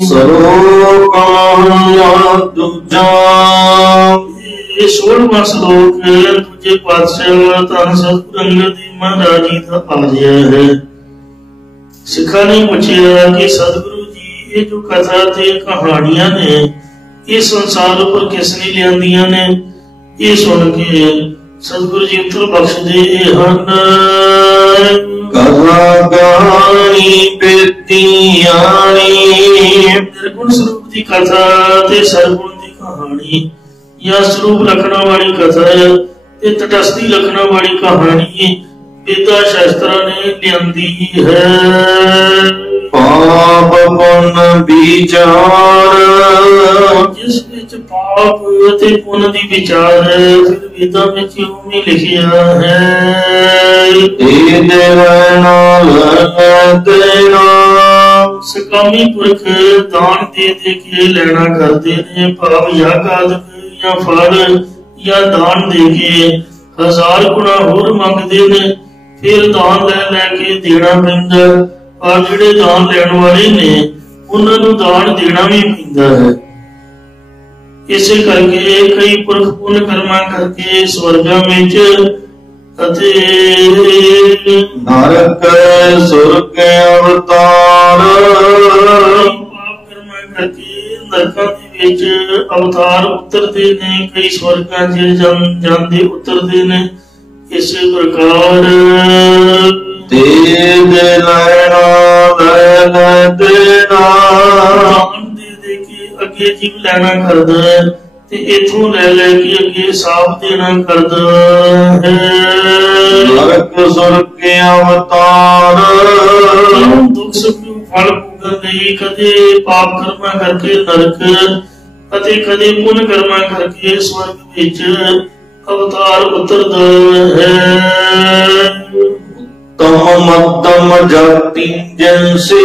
दूजा 16वां श्लोक दूजे पातशाह धन सतगुरु अंगद देव महाराज जी का आ गया है। सिखा ने पूछा कि सतगुरु जी ये जो कथा ते कहानियां ने ये संसार पर किसने लियांदियां ने? ये सुन के सतगुरु जी उत्तर बख्शदे हन। निर्गुण स्वरूप की कथा ते सरगुण की कहानी या स्वरूप रखना वाली कथा ते तटस्थी रखना वाली कहानी वेदा शास्त्रा ने लियांदी है। पाप पुण्य विचार जिस विच पाप ते पुण्य दी विचार फिर वेदा विच उਵੇਂ लिखिया है। सकामी पुरख दान दे के लेना करते ने भाव याग आदि या फल या दान दे के 1000 गुना होर मंगते ने फिर दान ले देना पैंदा। पर जिहड़े दान लैण वाले ने उन्हां नूं दान देना भी पैंदा है। इसे करके कई पुरख पुण्य कर्मा करके स्वर्गां विच अते नरक सुरग अवतार पाप कर्मा करके नरकां दे विच अवतार उतरदे ने कई स्वर्गां च जांदे उतरदे ने। इसे प्रकार अगे जीव लेना करदा है ते इथों ले के अगे साफ देना करदा है। नरक सुरग के अवतार दुख सुख फल भोगन लई कदे पाप कर्मा करके नरक अते कदे पुण्य कर्मा करके स्वर्ग विच अवतार उतरदा है। तम मध्यम जाति जैसे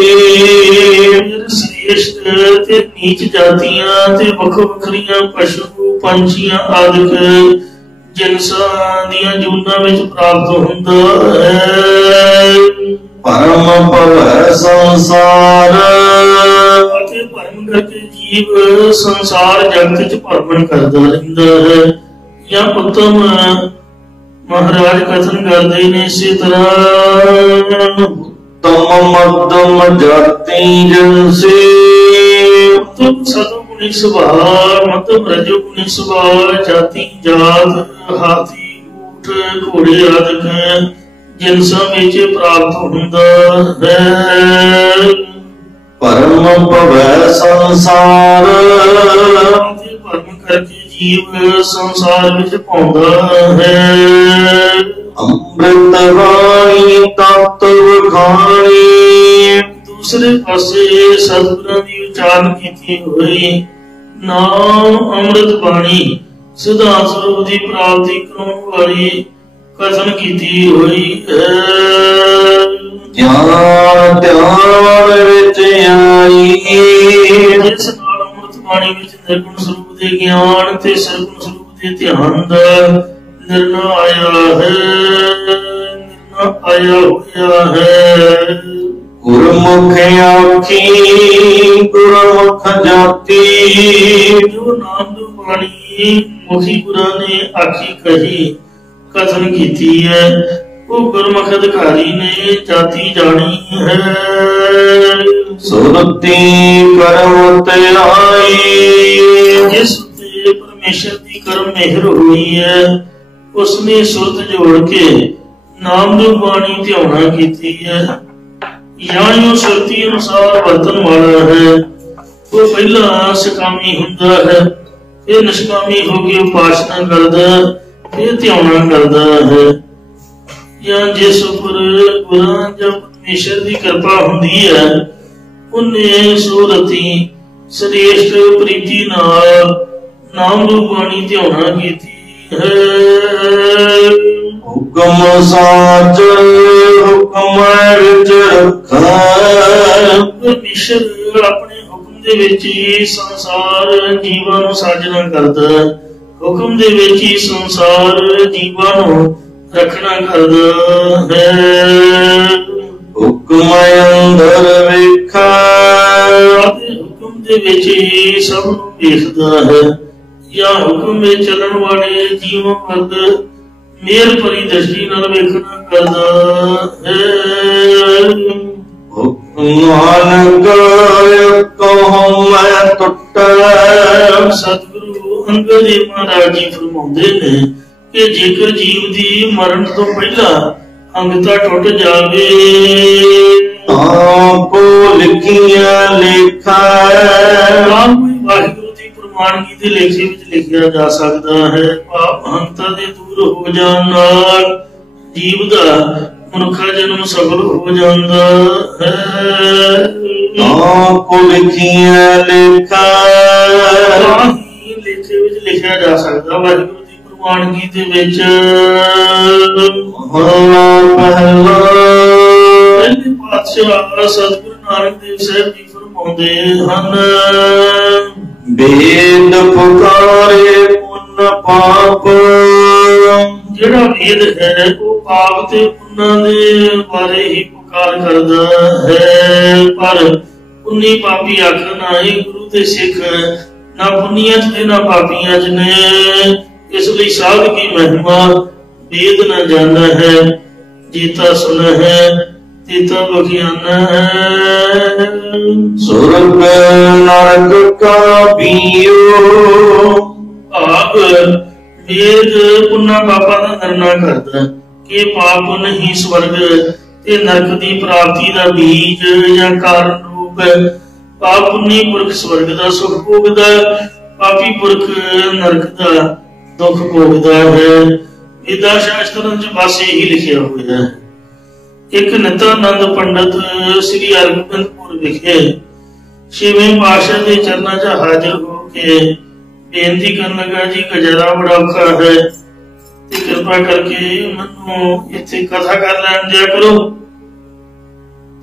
श्रेष्ठ ते नीच जातियां ते वख वखरियां पशु पंछियां आदि जिनसां दियां जूनां विच प्राप्त हुंदा है। परम भव संसार अते भरम करके जीव संसार जगत च भरमण करदा रहिंदा है। या उत्तम महाराज कथन करते ने इसी तरह उत्तम मध्यम जाति जनसे उत्तम सतगुणी स्वभाव मध्यम रजोगुणी स्वभाव जाति जात हाथी ऊंट घोड़े आदि जिनसा विच प्राप्त हुंदा है। परम भवै संसार भरम करके जीव संसार विच पाउंदा है। अमृत वाणी तत्व खानी दूसरे पासे सतगुरां दी उचारण कीती होई नाम अमृत बाणी सिद्धांत स्वरूप दी प्राप्ति कराउण वाली कथन कीती होई है। ज्ञान ध्यान विच आई जिस नाल अमृत बाणी विच निर्गुण स्वरूप दे ज्ञान ते सरगुण स्वरूप दे ध्यान दा निर्णय आया होया है। गुरमुख आखी गुरमुख जाति जो नाम दी बाणी मुखी गुरां ने आखी कही कथन कीती है वो गुरमुख अधिकारी ने जाति जानी है। सुरती कर्म त्याई जिस ते परमेश्वर की कर्म मेहर हुई है उसने सुरत जोड़ के नाम दी बाणी ध्याना कीती है। यानियों सुरती अनुसार वर्तन वाला है वो पहला सकामी हुंदा है फिर निष्कामी होके उपासना करदा फिर ध्याना करदा है। या जिस उपर गुरां या परमेश्वर की कृपा हुंदी है उन्हें सुरती श्रेष्ठ प्रीति नाल नाम रूप बाणी ध्याना कीती है। हुक्म साच हुक्म विच रखा परमेश्वर अपने हुक्म दे विच ही संसार जीवां नूं साजना करदा हुक्म दे विच ही संसार जीवां नूं रखना करदा है। हुक्म अंदर वेखा हुक्म हुक्म दे विच ही सब नूं देखदा है, या हुक्म में चलन वाले जीवों वर्ग मेर भरी दृष्टि नाल वेखना करदा है। सतगुरु अंगद महाराज जी फरमाउंदे ने कि जेकर जीव दी मरण तो पहला अंगता टुट जावे आपो लिखिया लेखा वाहिगुरु दी प्रमाणगी दे लेखे विच लिखिया जा सकदा है। पाप अहंता दे दूर हो जाण नाल जीव दा मनुखा जन्म सफल हो जांदा है। आपो लिखिया लेखा लेखे विच लिखिया जा सकदा वाहिगुरु दी प्रमाणगी दे विच। पहले पातशाह सतगुरु नानक देव साहब जी फरमाउंदे हन, वेद पुकारे पुण्य पाप। जेड़ा वेद है वो पाप ते पुण्य दे बारे ही पुकार करदा है, पर पुन्नी पापी आखन आए गुरु ते सिख ना पुन्नियां च ना पापियां च ने। इसलिए साध की महिमा वेद न जाना है, जीता सुना है तीता बखियाना है। स्वर्ग नरक का बीओ आप वेद पुन्ना पापा का निर्णय करता कि पाप नहीं स्वर्ग ते नरक की प्राप्ति का बीज या कारण रूप है। पाप पुन्नी पुरख स्वर्ग का सुख भोगदा, पापी पुरख नरक का दुख भोगदा है। वेदा शास्त्रों च बस यही लिखिया हुआ है। एक नित्यानंद पंडित श्री हरगोबिंदपुर विखे छेवें पातशाह के चरणों च हाजिर होके बेनती करन लगा, जी गुजारा बड़ा औखा है ते कृपा करके मैनू इत्थे कथा कर लैन दिया करो।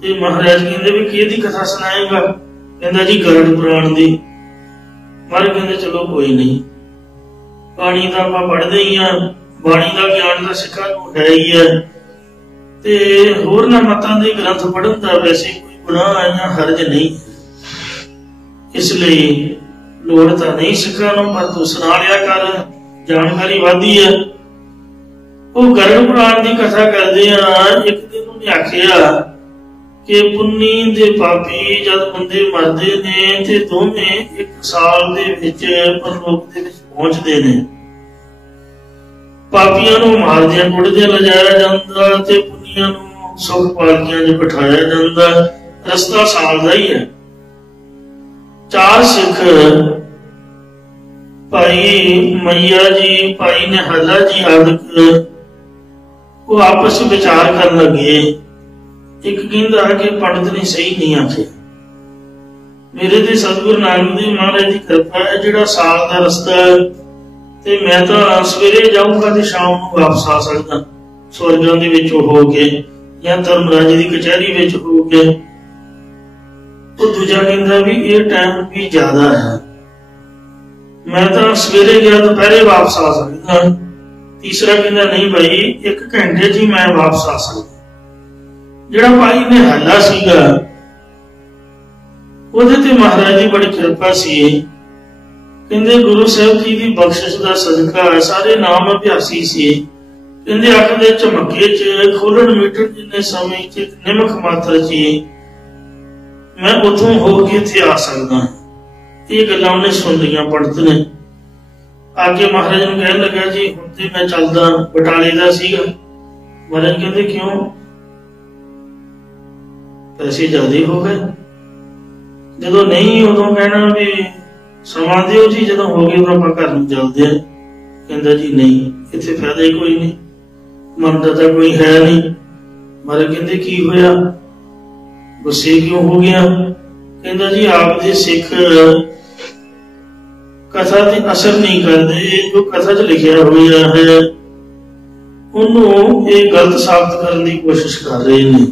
ते महाराज कहंदे भी किहदी कथा सुनाएगा? कहंदा जी गरुड़ पुराण दी। महाराज कहंदे चलो कोई नहीं, बाणी दा आपां पढ़दे ही हां, बाणी दा ज्ञान दा सिक्खा नूं है ही है ते होर ना मतां दे ग्रंथ पढ़न दा वैसे कोई गुनाह या हर्ज नहीं, इसलिए लोड़ तां नहीं सिक्खा नूं, पर तू सुना लिया कर, जानकारी वाधी है। वो गरुड़ पुराण दी कथा करदे आ। एक दिन उन्हें आखिया कि पुन्नी दे पापी जद बंदे मरदे ने ते दोवें एक साल दे विच परलोक दे विच पहुंचदे ने। पापियां नूं मारदियां कुटदियां लिजाया जांदा ते पुन्नियां नूं सुख पालकियां च बिठाया जांदा। रस्ता साल दा ही है। चार सिख भाई मैया जी, भाई निहाला जी आदि वो आपस में विचार कर लगे। एक कहंदा कि पंडित ने सही नहीं आखे, मेरे ते सतगुरु नानक देव महाराज की कृपा है, जिहड़ा साल का रस्ता है ते मैं तो सवेरे जाऊंगा ते शाम को वापस आ सकदा स्वर्गां दे विच हो के या धर्मराज की कचहरी विच हो के। तो दूजा कहंदा भी ये टाइम भी ज्यादा है, मैं तो सवेरे गया दोपहरे वापस आ सकदा। तीसरा कहंदा नहीं भाई एक घंटे च ही मैं वापस आ सकदा। जिहड़ा भाई निहाला सीगा ओहदे ते महाराज जी बड़ी कृपा सी। कहंदे गुरु साहब जी की बख्शिश का सदका सारे नाम अभ्यासी से। कहंदे अख दे झमके च खोलण मीटर जिन्ने समय च निमक मात्रा च मैं उथों होके इत्थे आ सकदा। ये गल्लां उन्हें सुन लियां पंडित ने। आगे महाराज नूं कहण लगा जी हुण ते मैं चलदा, बटाले दा सीगा। महाराज कहंदे क्यों? पैसे ज्यादा हो गए। जदों नहीं उदों कहना भी समा दिओ जी, जदों हो गए तो आपां घर नूं चलदे आ। कहंदा जी नहीं, इत्थे फायदा ही कोई नहीं, मनदा तां कोई है नहीं। महाराज कहंदे की होया, गुस्से क्यों हो गया? कहंदा जी आप दे सिख कथा ते असर नहीं करते, जो कथा च लिखिया हुआ है उन्होंने ये गलत साबित करने की कोशिश कर रहे हैं।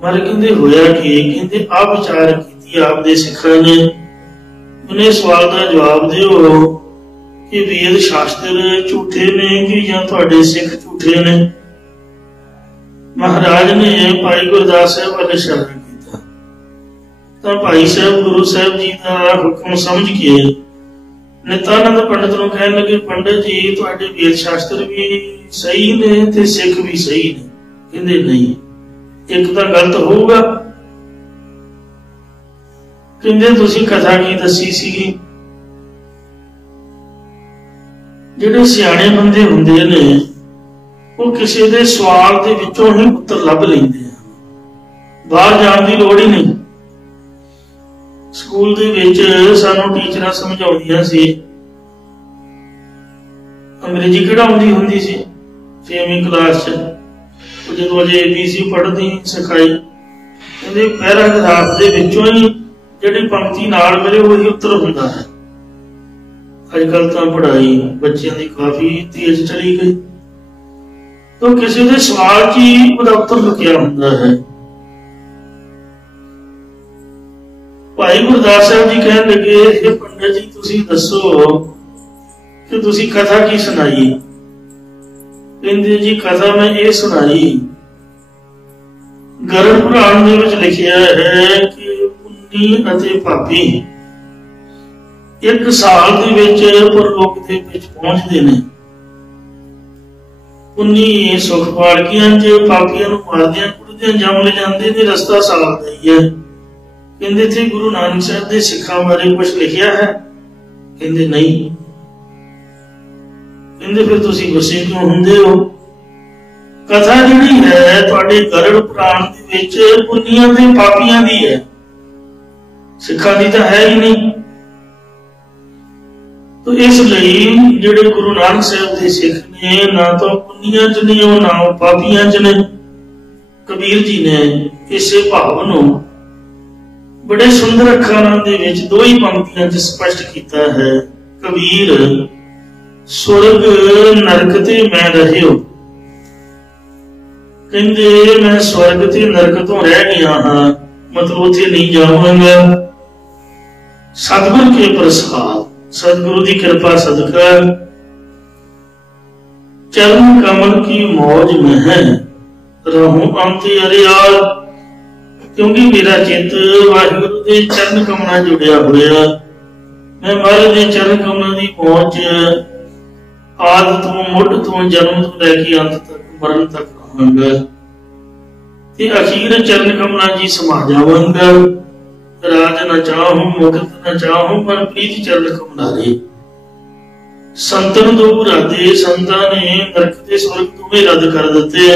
महाराज कहंदे होया कि कहंदे आ विचार की आप दे सिखां ने। उन्हें सवाल का जवाब दिओ कि वेद शास्त्र झूठे ने कि या तुहाडे सिख झूठे ने। महाराज ने भाई गुरदास साहब वाले इशारा किया, ਤਾਂ ਭਾਈ ਸਾਹਿਬ ਗੁਰੂ ਸਾਹਿਬ ਜੀ ਦਾ ਹੁਕਮ ਸਮਝ ਕੇ ਨਿਤਾਨੰਦ ਪੰਡਤ ਨੂੰ ਕਹਿਣ ਲੱਗੇ, ਪੰਡਤ ਜੀ ਤੁਹਾਡੇ ਵੇਦ ਸ਼ਾਸਤਰ ਵੀ ਸਹੀ ਨੇ ਤੇ ਸਿੱਖ ਵੀ ਸਹੀ ਨੇ। ਕਹਿੰਦੇ ਨਹੀਂ, ਇੱਕ ਤਾਂ ਗਲਤ ਹੋਊਗਾ। ਕਹਿੰਦੇ ਤੁਸੀਂ ਕਥਾ ਕੀ ਦੱਸੀ ਸੀਗੀ? ਜਿਹੜੇ ਸਿਆਣੇ ਬੰਦੇ ਹੁੰਦੇ ਨੇ ਉਹ ਕਿਸੇ ਦੇ ਸਵਾਲ ਦੇ ਵਿੱਚੋਂ ਹੀ ਉੱਤਰ ਲੱਭ ਲੈਂਦੇ ਆ, ਬਾਹਰ ਜਾਣ ਦੀ ਲੋੜ ਹੀ ਨਹੀਂ। ਸਕੂਲ ਦੇ ਵਿੱਚ ਸਾਨੂੰ ਟੀਚਰਾਂ ਸਮਝਾਉਂਦੀਆਂ ਸੀ, ਅੰਗਰੇਜ਼ੀ ਕਢਾਉਂਦੀ ਹੁੰਦੀ ਸੀ 6ਵੀਂ ਕਲਾਸ 'ਚ। ਉਹ ਜਦੋਂ ਅਜੇ ABC ਪੜ੍ਹਦੀ ਸਿਖਾਈ, ਕਹਿੰਦੇ ਪੈਰਾਗ੍ਰਾਫ ਦੇ ਵਿੱਚੋਂ ਹੀ ਜਿਹੜੀ ਪੰਕਤੀ ਨਾਲ ਮਿਲੇ ਉਹੀ ਉੱਤਰ ਹੁੰਦਾ ਹੈ। ਅੱਜ ਕੱਲ ਤਾਂ ਪੜ੍ਹਾਈ ਬੱਚਿਆਂ ਦੀ ਕਾਫੀ ਤੇਜ਼ ਚਲੀ ਗਈ, ਤਾਂ ਕਿਸੇ ਦੇ ਸਵਾਲ 'ਚ ਹੀ ਉਹਦਾ ਉੱਤਰ ਲੁਕਿਆ ਹੁੰਦਾ ਹੈ। ਭਾਈ ਗੁਰਦਾਸ ਸਾਹਿਬ ਜੀ ਕਹਿਣ ਲੱਗੇ, ਇਹ ਪੰਡਤ ਜੀ ਤੁਸੀਂ ਦੱਸੋ ਕਿ ਤੁਸੀਂ ਕਥਾ ਕੀ ਸੁਣਾਈ? ਕਹਿੰਦੇ ਜੀ ਕਥਾ ਮੈਂ ਇਹ ਸੁਣਾਈ, ਗਰੜ ਪੁਰਾਣ ਦੇ ਵਿੱਚ ਲਿਖਿਆ ਹੈ ਕਿ ਪੁੰਨੀ ਅਤੇ ਪਾਪੀ ਇੱਕ ਸਾਲ ਦੇ ਵਿੱਚ ਪਰਲੋਕ ਦੇ ਵਿੱਚ ਪਹੁੰਚਦੇ ਨੇ। ਪੁੰਨੀ ਸੁਖ ਪਾਲਕੀਆਂ 'ਚ, ਪਾਪੀਆਂ ਨੂੰ ਮਾਰਦਿਆਂ ਕੁੱਟਦਿਆਂ ਜੰਮ ਲੈ ਜਾਂਦੇ ਨੇ, ਰਸਤਾ ਸਾਲ ਦਾ ਹੀ ਹੈ। ਕਹਿੰਦੇ ਇੱਥੇ ਗੁਰੂ ਨਾਨਕ ਸਾਹਿਬ ਦੇ ਸਿੱਖਾਂ ਬਾਰੇ ਕੁਝ ਲਿਖਿਆ ਹੈ? ਕਹਿੰਦੇ ਨਹੀਂ। ਕਹਿੰਦੇ ਫਿਰ ਤੁਸੀਂ ਗੁੱਸੇ ਕਿਉਂ ਹੁੰਦੇ ਹੋ? ਕਥਾ ਜਿਹੜੀ ਹੈ ਤੁਹਾਡੇ ਗਰੜ ਪੁਰਾਣ ਦੇ ਵਿੱਚ ਪੁੰਨੀਆਂ ਤੇ ਪਾਪੀਆਂ ਦੀ ਹੈ, ਸਿੱਖਾਂ ਦੀ ਤਾਂ ਹੈ ਹੀ ਨਹੀਂ। ਤਾਂ ਇਸ ਲਈ ਜਿਹੜੇ ਗੁਰੂ ਨਾਨਕ ਸਾਹਿਬ ਦੇ ਸਿੱਖ ਨੇ ਨਾ ਤਾਂ ਪੁੰਨੀਆਂ 'ਚ ਨੇ ਉਹ, ਨਾ ਉਹ ਪਾਪੀਆਂ 'ਚ ਨੇ। ਕਬੀਰ ਜੀ ਨੇ ਇਸੇ ਭਾਵ ਨੂੰ ਬੜੇ ਸੁੰਦਰ ਅੱਖਰਾਂ ਦੇ ਵਿੱਚ ਦੋ ਹੀ ਪੰਕਤੀਆਂ 'ਚ ਸਪਸ਼ਟ ਕੀਤਾ ਹੈ। ਕਬੀਰ ਸੁਰਗ ਨਰਕ ਤੇ ਮੈਂ ਰਹਿਓ, ਕਹਿੰਦੇ ਮੈਂ ਸਵਰਗ ਤੇ ਨਰਕ ਤੋਂ ਰਹਿ ਗਿਆ ਹਾਂ, ਮਤਲਬ ਉੱਥੇ ਨਹੀਂ ਜਾਵਾਂਗਾ। ਸਤਿਗੁਰ ਕੇ ਪ੍ਰਸਾਦ, सदगुरु की कृपा सदका चरण कमल की मौज में है रहूं अंत अरियाल। क्योंकि मेरा चित वाहिगुरु के चरण कमलों जुड़िया होया, मैं महाराज के चरण कमलों की मौज आद तो मुढ़ तो जन्म तो लैके अंत तक मरण तक रहांगा ते अखीर चरण कमलों जी समा जावांगा। राज न चाहूं मुक्त न चाहूं पर प्रीत चरण कमलारे। संतन दो राधे संतां ने नरक ते स्वर्ग दोवें रद्द कर दिते,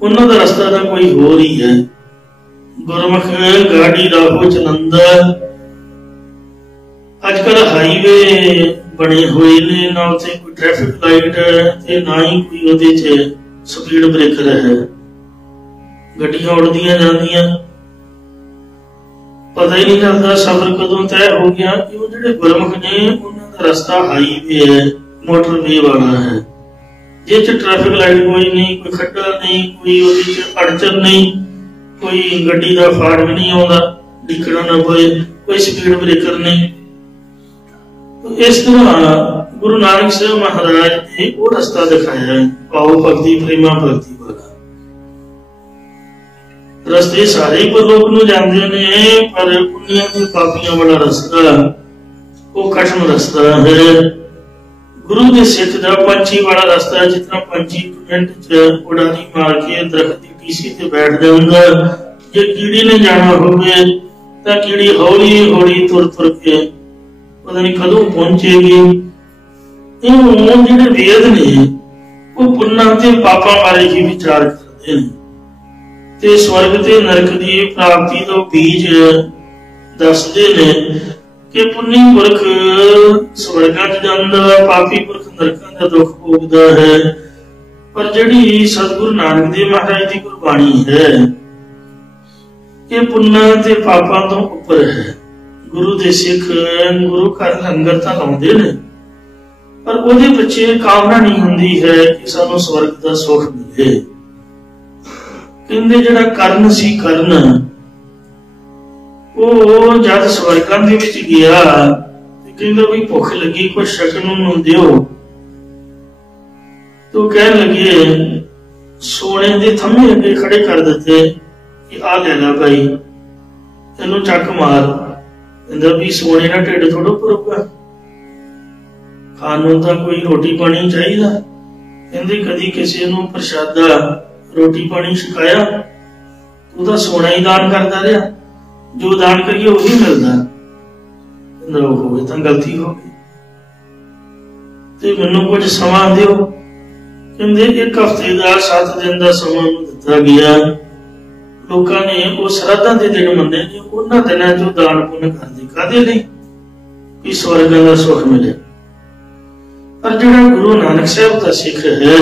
उन्हां दा रस्ता तां कोई होर ही है। गुरमुख गाड़ी राहो चलंदा, अजकल हाईवे बने हुए ने, ना उत्थे कोई ट्रैफिक लाइट ते ना ही कोई उहदे च स्पीड ब्रेकर है। गड्डियां उड़दियां जांदियां, पता ही नहीं लगता सफर कदों तय हो गया। कि वो जिहड़े गुरमुख ने उन्हां दा रस्ता हाईवे है, मोटरवे वाला है, जिस ट्रैफिक लाइट कोई नहीं, कोई खड्डा नहीं, कोई उहदे च अड़चन नहीं, कोई गड्डी दा फाड़ भी नहीं आउंदा डिकना ना पए, कोई स्पीड ब्रेकर नहीं। तो इस तरह गुरु नानक साहब महाराज ने वो रस्ता दिखाया है, पाओ भगती प्रेमा भगती वाला। रस्ते सारे परलोक नूं जांदे ने, पर पुन्नियां ते पापियां वाला रस्ता वो कठिन रस्ता है। गुरु के सिख दा पंछी वाला रस्ता, जितना पंछी मिनट च उड़ारी मार के दरख्त की टीसी ते बैठ जांदा। जे कीड़ी ने जाना होवे तां कीड़ी हौली हौली तुर तुर के पता नहीं कदों पहुंचेगी। इह जिहड़े वेद ने वो पुन्नां ते पापां बारे ही विचार करदे ने ते स्वर्ग ते नरक की प्राप्ति तो बीज दसदे ने कि पुन्नी पुरख स्वर्गां च जांदा, पापी पुरख नरकां दा दुख भोगदा है। पर जिहड़ी सतगुरु नानक देव महाराज की गुरबाणी है ये पुन्नां ते पापां तो उपर है। गुरु दे सिख गुरु घर लंगर तां लाउंदे ने, पर उहदे पिछे कामना नहीं हुंदी है कि सानूं स्वर्ग दा सुख मिले। कहंदे जिहड़ा कर्ण सी, कर्ण वो जद स्वर्गां दे विच गया ते कहंदा भी भुख लगी कुछ छकण नूं दिओ, तो कहण लगे सोने दे थम्मे अगे खड़े कर दिते कि आ ले ला भाई, तेनों चक मार, कहता भी सोने का ढिड थोड़ा भरूगा, खानों तो कोई रोटी पानी चाहिए। कहते कदी किसी नूं प्रशादा रोटी पानी छकाया, तू तो सोना ही दान करता रहा, जो दान करिए वही मिलता। कहता तो गलती हो गई, तो मैनू कुछ समा दिओ। कहते एक हफ्ते का 7 दिन का समा दिता गया। लोगों ने वो श्रद्धा के दिन मन्ने ने, उन्होंने दिनों चो दान पुण्य करते कादे लई कि स्वर्ग का सुख मिले। पर जो गुरु नानक साहब का सिख है,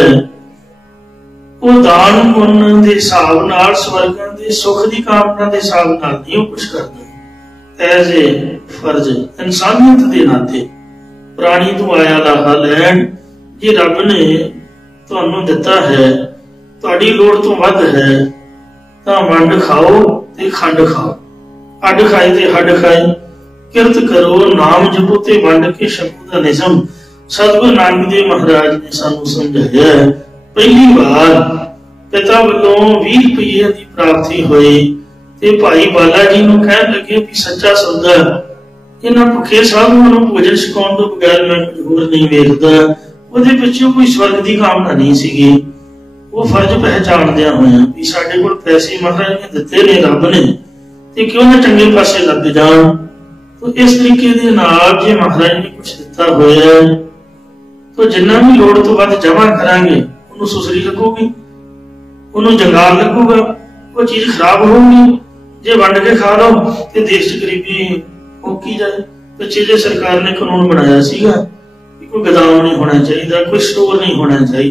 वो दान पुण्य के हिसाब नाल स्वर्ग के सुख की कामना के हिसाब नाल नहीं कुछ करता। एज ए फर्ज इंसानियत के नाते प्राणी तो आया लाहा लैन, जे रब ने तुहानू दिता है, तुहाडी लोड़ तो वध है, तां वंड खाओ ते खंड खाओ, अड खाए ते हड खाए, किरत करो नाम जपो ते वंड के छको दा निज़म। सतगुरु नानक देव महाराज ने सानू समझाया। पहली बार पिता वालों 20 रुपये की प्राप्ति हुई ते भाई बाला जी नूं कहण लगे भी सच्चा सौदा, इन्हां भुखे साधुआं नूं भोजन छकाउण तों बगैर मैं कुछ होर नहीं वेखदा। ਉਹਦੇ ਪਿੱਛੇ कोई स्वर्ग की कामना नहीं सी। वो फर्ज पहचानदिया होया भी साडे कोल पैसे महाराज ने दिते ने रब ने, ते क्यों ना चंगे पासे लग जाण। तो इस तरीके दे नाल जे महाराज ने कुछ दिता होया, तो जिन्ना भी लोड़ तो वध जमा करांगे उन्होंने सुसरी लगूगी, उन्होंने जंगाल लगूगा, वो चीज खराब होगी। जे वंड के खा लो तो देश च गरीबी मुक्की जाए। पिछे जे सरकार ने कानून बनाया सीगा कोई गोदाम नहीं होना चाहिए, कोई स्टोर नहीं होना चाहिए।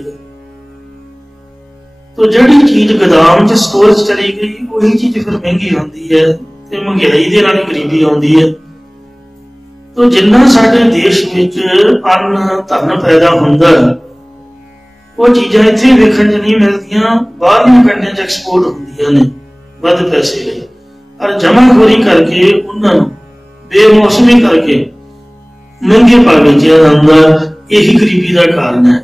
तो जिहड़ी चीज गोदाम च स्टोर च चली गई वही चीज फिर महंगी होती है, ते महंगाई दे नाल गरीबी आउंदी है। तो जिन्ना साडे देश विच अन्न धन पैदा हुंदा, वो चीज़ां इत्थे वेखण च नहीं मिलदियां, बाहरले कंट्रीਆਂ च एक्सपोर्ट हुंदियां ने वध पैसे लई। और जमाखोरी करके उन्हां नूं बेमौसमी करके महंगे पा बेचिया जांदा, यही गरीबी का कारण है।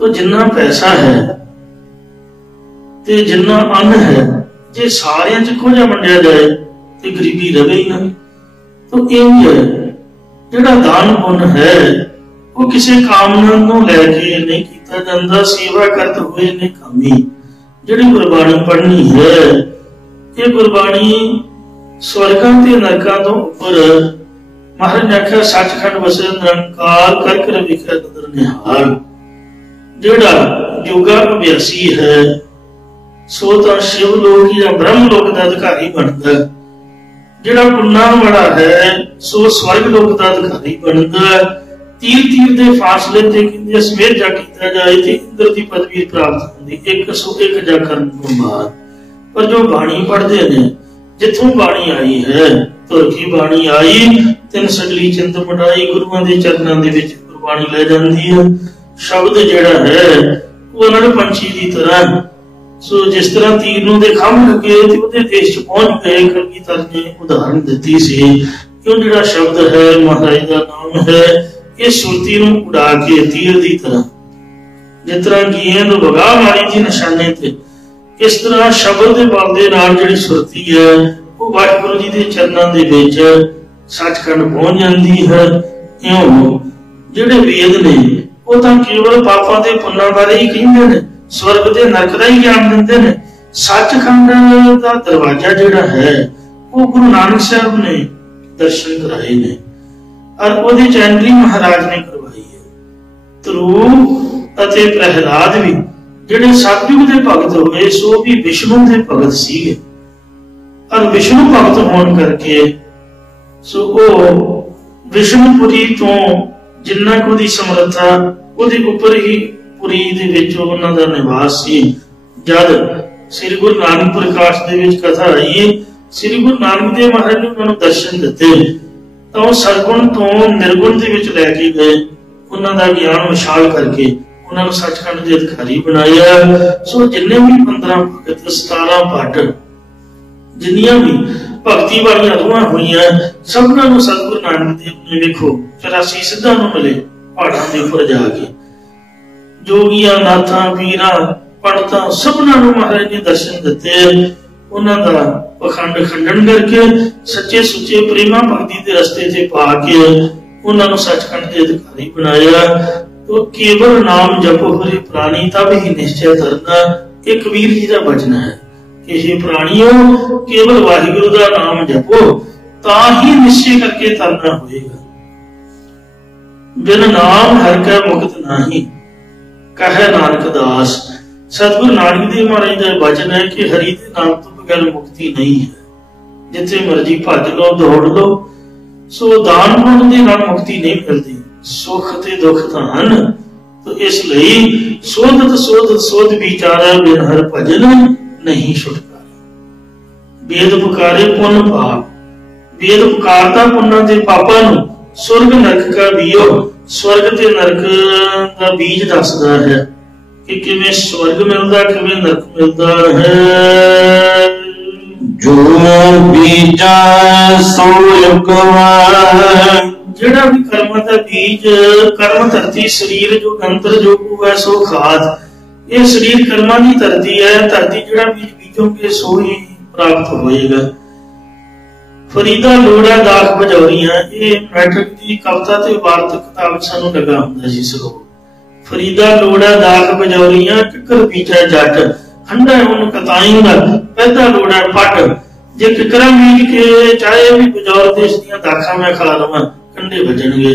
तो जिन्ना पैसा है ते जिन्ना अन्न है, जे सारियां च इक्को जिहा वंडिया जाए तो गरीबी रहे ही ना। तो इंज जिहड़ा दान पुण्य है वो किसी कामना नूं लैके नहीं कीता जांदा, सेवा करते हुए नहीं कामी। जिहड़ी गुरबाणी पढ़नी है, ये गुरबाणी स्वर्गां ते नरकां तो उपर। महाराज ने आख्या सचखंड वसे निरंकार कर कर विखे नदर निहाल। जिहड़ा योगा अभ्यासी है सो तो शिव लोक या ब्रह्म लोक का अधिकारी बनता। जिहड़ा पुन्ना वाला है सो स्वर्ग लोक का अधिकारी बनता। तीर तीर दे फासले ते किंदे समेत जा कीता जाए ते इंद्र दी पदवी प्राप्त होंदी 101 जा करन तो बाद। पर जो बाणी पढ़दे ने, जिथों बाणी आई है, तुर की बाणी आई तिन सगली चिंत मिटाई, गुरुआं दे चरनां दे विच गुरबाणी लै जांदी है। शब्द जिहड़ा है वो उन्हां दे पंछी दी तरह, सो जिस तरह तीर नूं दे खंभ लगे ते ओहदे देश च पहुंच गए। कलगीधर ने उदाहरण दित्ती सी, क्यों जिहड़ा शब्द है महाराज दा नाम है, ये सुरती नूं उड़ा के तीर दी तरह, जिस तरह गेंद वगा मारी थी निशाने ते, इस तरह शब्द दे बल दे नाल जिहड़ी सुरती है वो वाहिगुरू जी दे चरनां दे विच सचखंड पहुंच जाती है। इउं जिहड़े वेद ने वो तां केवल पापां ते पुन्नां बारे ही कहिंदे ने, स्वर्ग ते नरक दा ही ज्ञान दिंदे ने। सचखंड दा दरवाजा जिहड़ा है वो गुरु नानक साहब ने दर्शन कराए ने, और ओहदे च एंट्री महाराज ने करवाई है। ध्रुव अते प्रहलाद भी जिहड़े सतयुग दे भगत होए सो भी विष्णु दे भगत सीगे, और विष्णु भगत होने करके सो विष्णुपुरी तो जिन्ना को दी समर्था उहदे उपर ही पुरी दे विच उन्हां दा निवास सी। जद श्री गुरु नानक प्रकाश दे विच कथा आई, श्री गुरु नानक देव महाराज ने उन्हां नूं दर्शन दिते, तो सरगुण तो निर्गुण दे विच लै के गए, उन्हां दा ज्ञान विशाल करके उन्हां नूं सचखंड दे अधिकारी बनाया। सो जिन्ने भी 15 भगत 17 पाठ जिन्नियां भी भगती वालियां रूहां होईयां सबनां नूं सतगुरु नानक देव ने देखो 84 सिद्धां नूं मिले पहाड़ां दे उपर जाके। जोगियां नाथां पीरां पंडितां सबनां नूं महाराज ने दर्शन दिते। उन्हों का पखंड खंडन करके सच्चे सुच्चे प्रेमा भक्ति के रस्ते से पा के उन्होंने सचखंड के अधिकारी बनाया। तो केवल नाम जपो हरे प्राणी तब ही निश्चय करना, ये कबीर जी का वचन है कि हे प्राणियों केवल वाहिगुरु का नाम जपो ता ही निश्चय करके तरना होएगा। बिन नाम हर का मुक्त नाही कहे नानक दास। सतगुरु नानक देव महाराज का वचन है कि हरि के नाम तो बगैर मुक्ति नहीं है। जिथे मर्जी भज लो दौड़ लो, सो दान पुण्य के नाल मुक्ति नहीं मिलती, सुख ते दुख धान। तो इसलिए सोधत सोधत सोध विचारा बिन हर भजन नहीं छुटकारा। वेद पुकारे पुण्य पाप, वेद पुकारता पुण्य ते पापां नूं स्वर्ग नरक का बीओ। स्वर्ग ते नरक का बीज दसदा है कि किवें स्वर्ग मिलदा किवें नरक मिलदा है। जो बीजा सो कमाए, जेड़ा भी कर्म का बीज कर्म धरती शरीर जो अंतर जो है सो खाद। ये शरीर कर्मा की धरती है, धरती जेड़ा बीज बीजोगे सो ही प्राप्त होएगा। फरीदा लोड़ा दाख बजौरियां, ये मैट्रिक की कविता ते वार्तक किताब सानू लगा हुंदा जी सलोक। फरीदा लोड़ा दाख बजौरियां किकर बीजा जट, हंडा उन कताईंदा पैदा लोड़ा पट। जे किकरा बीज के चाहे भी बजौर देश दियां दाखा मैं खा लवां कंडे बजणगे।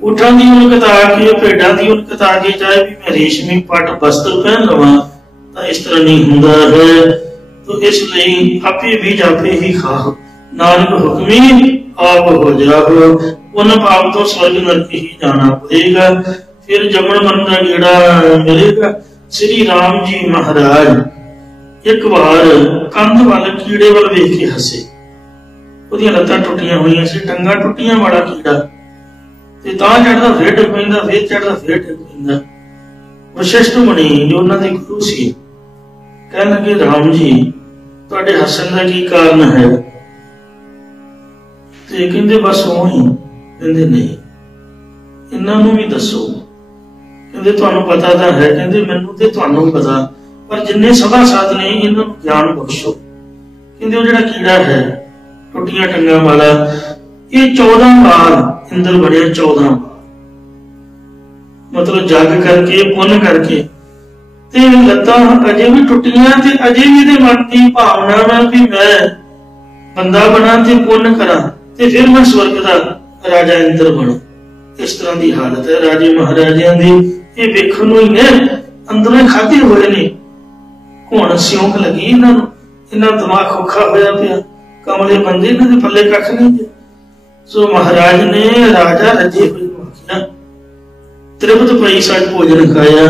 ऊठां दी उन कता के भेडां दी उन कता के चाहे भी मैं रेशमी पट वस्त्र पहन लवां तां इस तरह नहीं हुंदा है। तो इसलिए आपे बीज आपे ही खाओ, नानक हुक्मी आप हो जाओ। उन पाप तो स्वर्ग नरक ही जाना पड़ेगा, फिर जमन मरण का गेड़ा मिलेगा। श्री राम जी महाराज एक बार कंध वाले कीड़े वाल वेख के हसे। ਉਹਦੀਆਂ ਲੱਤਾਂ ਟੁੱਟੀਆਂ ਹੋਈਆਂ ਸੀ, ਟੰਗਾਂ ਟੁੱਟੀਆਂ ਵਾਲਾ ਕੀੜਾ, ਤੇ ਤਾਂ ਚੜਦਾ ਫੇਰ ਡਿੱਗ ਪੈਂਦਾ, ਫੇਰ ਚੜਦਾ ਫੇਰ ਡਿੱਗ ਪੈਂਦਾ। ਵਸ਼ਿਸ਼ਟ ਮੁਨੀ ਜੋ ਉਹਨਾਂ ਦੇ ਗੁਰੂ ਸੀ ਕਹਿਣ ਲੱਗੇ ਰਾਮ ਜੀ ਤੁਹਾਡੇ ਹੱਸਣ ਦਾ ਕੀ ਕਾਰਨ ਹੈ? ਤੇ ਕਹਿੰਦੇ ਬਸ ਉਹੀ। ਕਹਿੰਦੇ ਨਹੀਂ ਇਹਨਾਂ ਨੂੰ ਵੀ ਦੱਸੋ। ਕਹਿੰਦੇ ਤੁਹਾਨੂੰ ਪਤਾ ਤਾਂ ਹੈ। ਕਹਿੰਦੇ ਮੈਨੂੰ ਤੇ ਤੁਹਾਨੂੰ ਪਤਾ, ਪਰ ਜਿੰਨੇ ਸਭਾ ਸਾਧ ਨੇ ਇਹਨਾਂ ਨੂੰ ਗਿਆਨ ਬਖਸ਼ੋ। ਕਹਿੰਦੇ ਉਹ ਜਿਹੜਾ ਕੀੜਾ ਹੈ ਟੁੱਟੀਆਂ ਟੰਗਾਂ ਵਾਲਾ, ਇਹ 14 ਵਾਰ ਇੰਦਰ ਬਣਿਆ। 14 ਵਾਰ मतलब जग करके पुण्य करके ते लत्तां अजे भी टुटियां ते अजे भी दे मन की भावना है कि मैं बंदा बना ते पुण्य करा ते फिर मैं स्वर्ग दा राजा इंद्र बना। इस तरह की हालत है राजे महाराजियां दी। ये वेखण नूं ही ने अंदरों खाधे हुए ने, हुण सिਉਂਕ लगी इन्हां नूं, इन्हां दिमाग खोखा होया पिया, कमले बंदे इन्हां दे पल्ले कख नहीं। सो महाराज ने राजा रजे हुए आखिया त्रिपत पई सच भोजन खाया।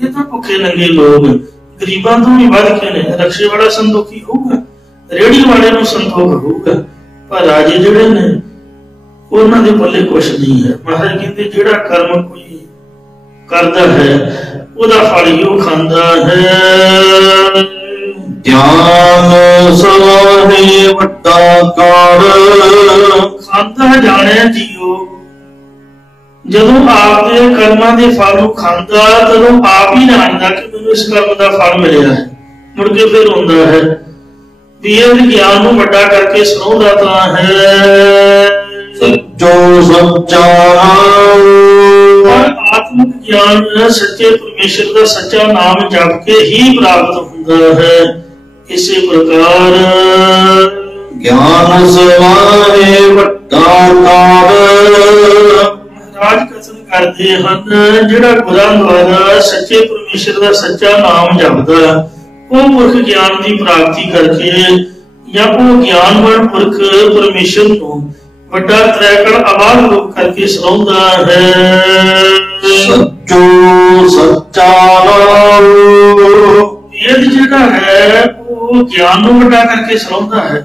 ये तो भुखे नंगे लोग गरीबां तो भी वध के ने। रक्षे वाला संतोखी होगा, रेहड़ी वाले नूं संतोख होगा, पर राजे जिहड़े ने उन्हां दे पल्ले कुछ नहीं है। महाराज कहंदे जिहड़ा कर्म कोई करदा है ओदा फल ही वो खांदा है। ज्ञान सवाहे वड्डा कार, खांदा जाने जीओ ਜਦੋਂ ਆਪਦੇ ਕਰਮਾਂ ਦੇ ਫਲ ਨੂੰ ਖਾਂਦਾ ਤਦੋਂ ਆਪ ਹੀ ਜਾਣਦਾ ਕਿ ਮੈਨੂੰ ਇਸ ਕਰਮ ਦਾ ਫਲ ਮਿਲਿਆ ਹੈ। ਮੁੜ ਕੇ ਫਿਰ ਹੁੰਦਾ ਹੈ ਵੀ ਇਹ ਗਿਆਨ ਨੂੰ ਵੱਡਾ ਕਰਕੇ ਸੁਣਾਉਂਦਾ ਤਾਂ ਹੈ ਸੱਚੋ ਸੱਚਾ। ਪਰ ਆਤਮਿਕ ਗਿਆਨ ਸੱਚੇ ਪਰਮੇਸ਼ਰ ਦਾ ਸੱਚਾ ਨਾਮ ਜਪ ਕੇ ਹੀ ਪ੍ਰਾਪਤ ਹੁੰਦਾ ਹੈ। ਇਸੇ ਪ੍ਰਕਾਰ ਗਿਆਨ ਸਵਾਰੇ ਵੱਡਾ ਕਾਰ, राज कथन करते हैं जिहड़ा गुरां द्वारा सच्चे परमेश्वर का सच्चा नाम जपदा वो पुरख ज्ञान की प्राप्ति करके या वो ज्ञानवान पुरख परमेश्वर को वड्डा त्रैकड़ आवाज रूप करके सुनाउंदा है। सच्चो सच्चा वेद जिहड़ा है वो ज्ञान नूं वड्डा करके सुनाउंदा है,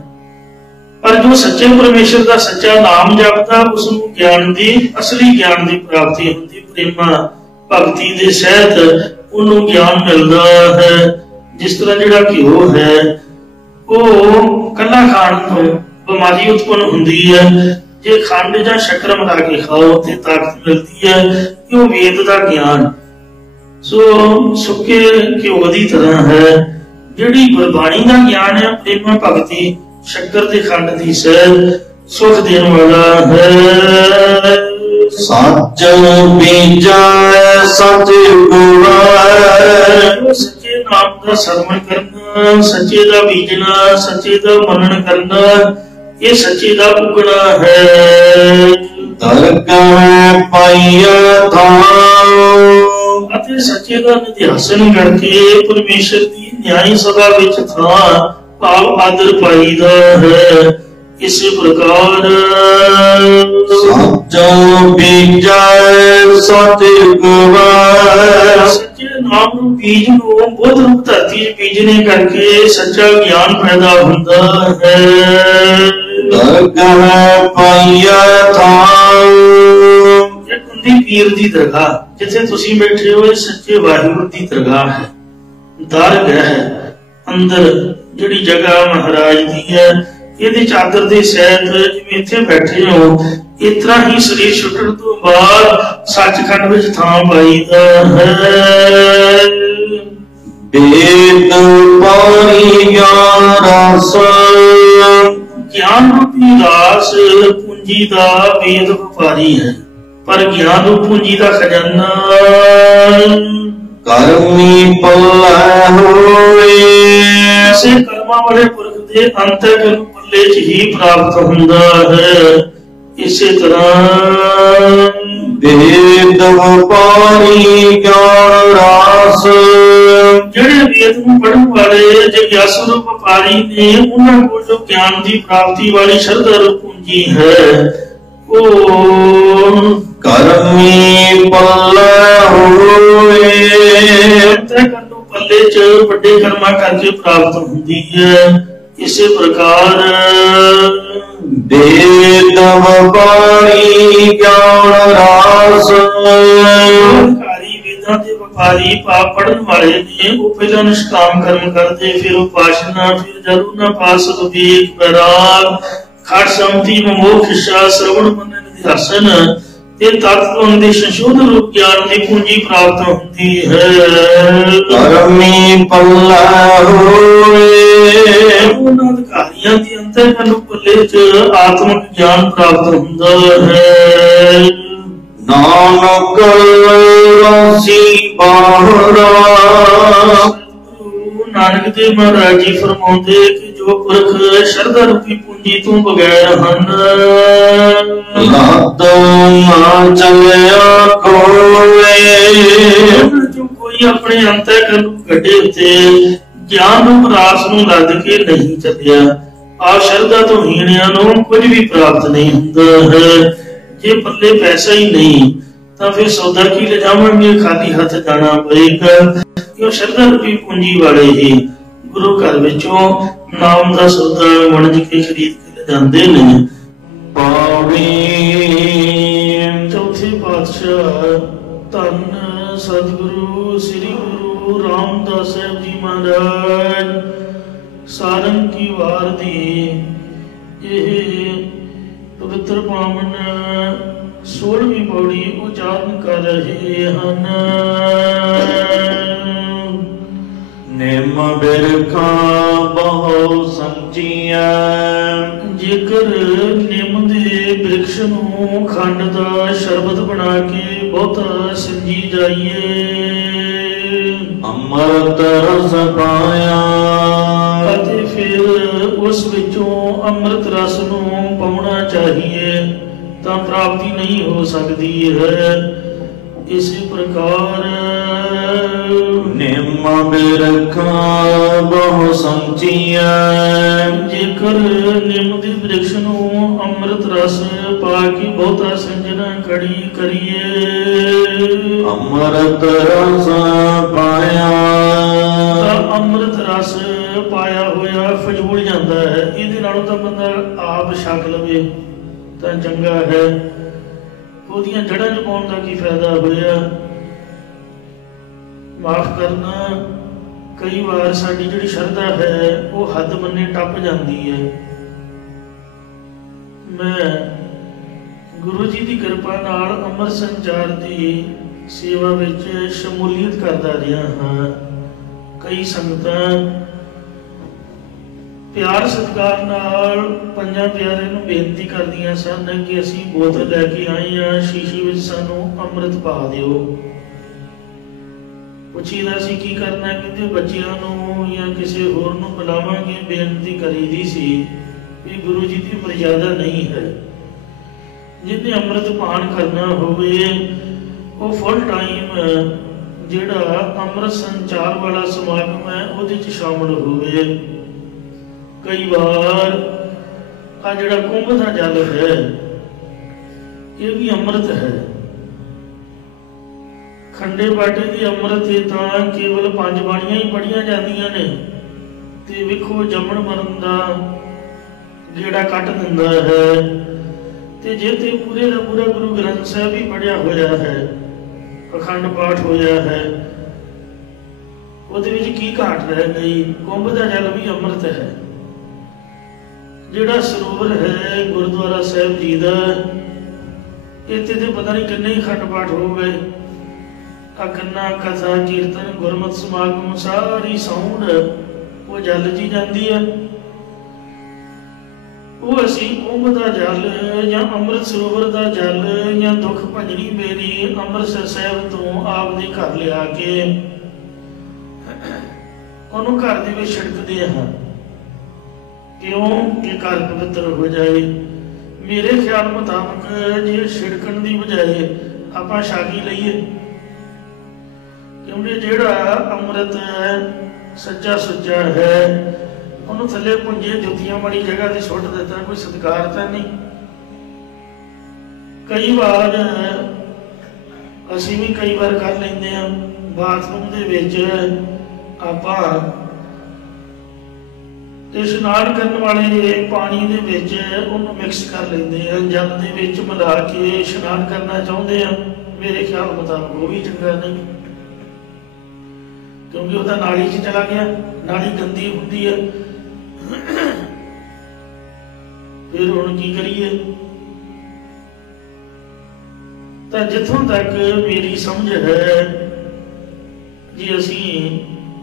पर जो सच्चे परमेश्वर का सच्चा नाम जपदा उसनूं ज्ञान की असली ज्ञान की प्राप्ति होती। प्रेमा भक्ति के सहित उन्हों ज्ञान मिलता है। जिस तरह जिहड़ा घिओ है वो कला खाण तो बीमारी उत्पन्न होती है, जे खंड जां शक्कर मिला के खाओ तो ताकत मिलती है। क्यों वेद का ज्ञान सो सुके घिओ की तरह है। ਜਿਹੜੀ ਗੁਰਬਾਣੀ ਦਾ ਗਿਆਨ ਹੈ ਪ੍ਰੇਮ ਭਗਤੀ ਸ਼ੱਕਰ ਤੇ ਖੰਡ ਦੀ ਸਹਿਜ ਸੁਖ ਦੇਣ ਵਾਲਾ ਹੈ। ਸੱਚ ਬੀਜੈ ਸੱਚ ਉਗਾਏ, ਸੱਚੇ ਨਾਮ ਦਾ ਸਰਵਣ ਕਰਨਾ, ਸੱਚੇ ਦਾ ਬੀਜਣਾ, ਸੱਚੇ ਦਾ ਮੰਨਣ ਕਰਨਾ, ਇਹ ਸੱਚੇ ਦਾ ਉਗਣਾ ਹੈ। ਦਰਗਾਹ ਪਾਈਆ ਥਾਂ, ਅਤੇ ਸੱਚੇ ਦਾ ਨਿਧਿਆਸਨ ਕਰਕੇ ਪਰਮੇਸ਼ਰ ਦੀ ਨਿਆਈ ਸਭਾ ਵਿੱਚ ਥਾਂ ਭਾਵ ਆਦਰ ਪਾਈਦਾ ਹੈ। ਇਸੇ ਪ੍ਰਕਾਰ ਸੱਚ ਬੀਜੈ ਸੱਚ ਉਗਾਏ, ਸੱਚੇ ਨਾਮ ਨੂੰ ਬੀਜ ਨੂੰ ਬੁੱਧ ਰੂਪ ਧਰਤੀ ਬੀਜਣੇ ਕਰਕੇ ਸੱਚਾ ਗਿਆਨ ਪੈਦਾ ਹੁੰਦਾ ਹੈ। ਦਰਗਾਹ ਪਾਈਆ ਥਾਂ, ਇਹ ਕੁੰਦੀ ਪੀਰ ਦੀ ਦਰਗਾਹ ਜਿੱਥੇ ਤੁਸੀਂ ਬੈਠੇ ਹੋ, ਇਹ ਸੱਚੇ ਵਾਹਿਗੁਰੂ ਦੀ ਦਰਗਾਹ ਹੈ। ਦਰਗਾਹ ਹੈ ਅੰਦਰ ਜਿਹੜੀ ਜਗ੍ਹਾ ਮਹਾਰਾਜ ਦੀ ਹੈ, ਇਹਦੇ ਚਾਦਰ ਦੇ ਸਹਿਤ ਜਿਵੇਂ ਇੱਥੇ ਬੈਠੇ ਹੋ, ਇਸ ਤਰ੍ਹਾਂ ਹੀ ਸਰੀਰ ਛੁੱਟਣ ਤੋਂ ਬਾਅਦ ਸੱਚਖੰਡ ਵਿੱਚ ਥਾਂ ਪਾਈਦਾ ਹੈ। ਵੇਦ ਪਾਣੀ ਗਿਆਨ ਰਸ, ਗਿਆਨ ਰੂਪੀ ਰਾਸ ਪੂੰਜੀ ਦਾ ਵੇਦ ਵਪਾਰੀ ਹੈ, ਪਰ ਗਿਆਨ ਰੂਪ ਪੂੰਜੀ ਦਾ ਖਜ਼ਾਨਾ ਕਰਮੀ ਪੱਲੇ ਹੋਏ, ਐਸੇ ਕਰਮਾਂ ਵਾਲੇ ਪੁਰਖ ਦੇ ਅੰਤਰ ਪੱਲੇ ਚ ਹੀ ਪ੍ਰਾਪਤ ਹੁੰਦਾ ਹੈ। ਇਸੇ ਤਰ੍ਹਾਂ ਵੇਦ ਵਪਾਰੀ ਗਿਆਨ ਰਸ, ਜਿਹੜੇ ਵੇਦ ਨੂੰ ਪੜ੍ਹਨ ਵਾਲੇ ਜਿਗਿਆਸੂ ਰੂਪ ਵਪਾਰੀ ਨੇ, ਉਹਨਾਂ ਕੋਲ ਜੋ ਗਿਆਨ ਦੀ ਪ੍ਰਾਪਤੀ ਵਾਲੀ ਸ਼ਰਧਾ ਰੂਪ ਪੂੰਜੀ ਹੈ, ਉਹ ਕਰਮੀ ਪੱਲੇ ਹੋਏ, ਪੱਲੇ ਚ ਵੱਡੇ ਕਰਮਾਂ ਕਰਕੇ ਪ੍ਰਾਪਤ ਹੁੰਦੀ ਹੈ। ਇਸੇ ਪ੍ਰਕਾਰ ਵੇਦ ਵਪਾਰੀ ਗਿਆਨ ਰਸ, ਵੇਦਾਂ ਦੇ ਵਪਾਰੀ ਪਾਪ ਪੜਨ ਵਾਲੇ ਨੇ, ਉਹ ਪਹਿਲਾਂ ਨਿਸ਼ਕਾਮ ਕਰਮ ਕਰਦੇ, ਫਿਰ ਉਪਾਸ਼ਨਾ, ਫਿਰ ਜਰੂਨਾ ਪਾਸ ਵਿਵੇਕ ਵੈਰਾਗ ਖੜ ਸੰਮਤੀ ਮੋਖ ਇੱਛਾ ਸ਼ਰਵਣ ਮੰਨਣ ਨਿਧਿਆਸਨ ਤੇ ਤਤਵ ਦੇ ਸੰਸ਼ੋਧਨ ਰੂਪ ਗਿਆਨ ਦੀ ਪੂੰਜੀ ਪ੍ਰਾਪਤ ਹੁੰਦੀ ਹੈ। ਕਰਮੀ ਪੱਲੇ ਹੋਏ, ਉਹਨਾਂ ਅਧਿਕਾਰੀਆਂ ਦੀ ਅੰਤਰ ਨੂੰ ਪੱਲੇ ਚ ਆਤਮਿਕ ਗਿਆਨ ਪ੍ਰਾਪਤ ਹੁੰਦਾ ਹੈ। ਨਾਨਕ ਰਸੀ ਬਾਹਰਾ, ਨਾਨਕ ਦੇ ਮਹਾਰਾਜ ਜੀ ਫਰਮਾਉਂਦੇ ਕਿ ਜੋ ਪੁਰਖ ਸ਼ਰਧਾ ਰੂਪੀ ਪੂੰਜੀ ਤੋਂ ਬਗੈਰ ਹਨ, ਲੱਤ ਨਾ ਚੱਲਿਆ ਕੋਏ, ਜੋ ਕੋਈ ਆਪਣੇ ਅੰਤਰ ਨੂੰ ਗੱਡੇ ਉੱਤੇ ਗਿਆਨ ਨੂੰ ਰਾਸ ਨੂੰ ਲੱਦ ਕੇ ਨਹੀਂ ਚੱਲਿਆ, ਆ ਸ਼ਰਧਾ ਤੋਂ ਹੀਣਿਆਂ ਨੂੰ ਕੁਝ ਵੀ ਪ੍ਰਾਪਤ ਨਹੀਂ ਹੁੰਦਾ ਹੈ। ਜੇ ਪੱਲੇ ਪੈਸਾ ਹੀ ਨਹੀਂ ਤਾਂ ਫਿਰ ਸੌਦਾ ਕੀ ਲਿਜਾਵਾਂਗੇ, ਖਾਲੀ ਹੱਥ ਜਾਣਾ ਪਏਗਾ। ਕਿਉਂ ਸ਼ਰਧਾ ਰੂਪੀ ਪੂੰਜੀ ਵਾਲੇ ਹੀ ਗੁਰੂ ਘਰ ਵਿੱਚੋਂ ਨਾਮ ਦਾ ਸੌਦਾ ਵਣਜ ਕੇ ਖਰੀਦ ਕੇ ਲਿਜਾਂਦੇ ਨੇ। ਪਾਵੀ ਚੌਥੇ ਪਾਤਸ਼ਾਹ ਧੰਨ ਸਤਿਗੁਰੂ ਸ੍ਰੀ ਗੁਰੂ ਰਾਮਦਾਸ ਸਾਹਿਬ ਜੀ ਮਹਾਰਾਜ ਸਾਰੰਗ ਕੀ ਵਾਰ ਦੀ ਇਹ ਪਵਿੱਤਰ ਪਾਵਨ 16ਵੀਂ ਪੌੜੀ ਉਚਾਰਨ ਕਰ ਰਹੇ ਹਨ। ਨਿਮ ਬਿਰਖਾ ਬਹੁ ਸੰਚੀਆਂ, ਜੇਕਰ ਨਿੰਮ ਦੇ ਬਿਰਖ ਨੂੰ ਖੰਡ ਦਾ ਸ਼ਰਬਤ ਬਣਾ ਕੇ ਬਹੁਤਾ ਸਿੰਜੀ ਜਾਈਏ, ਅੰਮ੍ਰਿਤ ਰਸ ਪਾਇਆ, ਅਤੇ ਫਿਰ ਉਸ ਵਿੱਚੋਂ ਅੰਮ੍ਰਿਤ ਰਸ ਨੂੰ ਪਾਉਣਾ ਚਾਹੀਏ ਤਾਂ ਪ੍ਰਾਪਤੀ ਨਹੀਂ ਹੋ ਸਕਦੀ ਹੈ। ਇਸੇ ਪ੍ਰਕਾਰ ਨਿਮ ਬਿਰਖਾ ਬਹੁ ਸੰਚੀਆਂ, ਜੇਕਰ ਨਿੰਮ ਦੇ ਬਿਰਖ ਨੂੰ ਅੰਮ੍ਰਿਤ ਰਸ ਪਾ ਕੇ ਬਹੁਤਾ ਸਿੰਜਣਾ ਕੜੀ ਕਰੀਏ, ਅੰਮ੍ਰਿਤ ਰਸ ਪਾਇਆ, ਤਾਂ ਅੰਮ੍ਰਿਤ ਰਸ ਪਾਇਆ ਹੋਇਆ ਫਜ਼ੂਲ ਜਾਂਦਾ ਹੈ। ਇਹਦੇ ਨਾਲੋਂ ਤਾਂ ਬੰਦਾ ਆਪ ਛਕ ਲਵੇ ਤਾਂ ਚੰਗਾ ਹੈ। ਉਹਦੀਆਂ ਜੜ੍ਹਾਂ ਚ ਪਾਉਣ ਦਾ ਕੀ ਫਾਇਦਾ ਹੋਇਆ। ਮਾਫ ਕਰਨਾ, ਕਈ ਵਾਰ ਸਾਡੀ ਜਿਹੜੀ ਸ਼ਰਧਾ ਹੈ ਉਹ ਹੱਦ ਮੰਨੇ ਟੱਪ ਜਾਂਦੀ ਹੈ। ਮੈਂ ਗੁਰੂ ਜੀ ਦੀ ਕਿਰਪਾ ਨਾਲ ਅੰਮ੍ਰਿਤ ਸੰਚਾਰ ਦੀ ਸੇਵਾ ਵਿੱਚ ਸ਼ਮੂਲੀਅਤ ਕਰਦਾ ਰਿਹਾ ਹਾਂ। ਕਈ ਸੰਗਤਾਂ प्यार सत्कार नाल पंजां प्यारे नूं बेनती करदियां सन कि असीं बोतल लैके आए हां, शीशी विच सानूं अमृत पा दिओ। पुछीदा सी की करना, कहंदे बच्चियां नूं या किसी होर नूं बुलावांगे। बेनती करीदी सी भी गुरु जी की मर्यादा नहीं है, जिन्हें अमृत पान करना होवे वो फुल टाइम जिहड़ा अमृत संचार वाला समागम है उहदे च शामिल होवे। कई बार आ जिहड़ा कुंभ दा जल है ये भी अमृत है। खंडे बाटे दी अमृत तां केवल 5 बाणियां ही पढ़ियां जांदियां ने ते वेखो जमन मरण दा गेड़ा कट दिंदा है। ते जे ते पूरे दा पूरा गुरु ग्रंथ साहिब भी पढ़िया होया है, अखंड पाठ होया है, उहदे विच की घाट रह गई? कुंभ दा जल भी अमृत है। जिहड़ा सरोवर है गुरुद्वारा साहिब जी दा, इत्थे ते पता नहीं किन्ने ही अखंड पाठ हो गए। गन्ना कथा कीर्तन गुरमत समागम सारी साउंड वो जल जी जाती है। वो असी कुंभ दा जल या अमृत सरोवर दा जल या दुख भंजनी बेरी अमृतसर साहिब तो आपदे घर लिया के उन्होंने घर दे विच छिड़कदे हैं। क्यों कि घर पवित्र हो जाए। मेरे ख्याल मुताबिक जे छिड़कन की बजाय आपां छागी लईए, क्योंकि जिहड़ा अमृत है सच्चा सुच्चा है उन्होंने थले पुंजे जुतियां वाली जगह से सुट दिता, कोई सत्कार तो नहीं। कई बार असीं भी कई बार कर लेंदे हां, बाथरूम दे विच आपां इशनान करने वाले पानी दे विच उन्होंने मिक्स कर लेंदे हां, जल दे विच मिला के इशनान करना चाहुंदे हां। मेरे ख्याल मुताबिक वो भी चंगा नहीं, क्योंकि वह नाली च चला गया, नाली गंदी होती है। फिर हुण की करिए? तो जिथों तक मेरी समझ है जी असी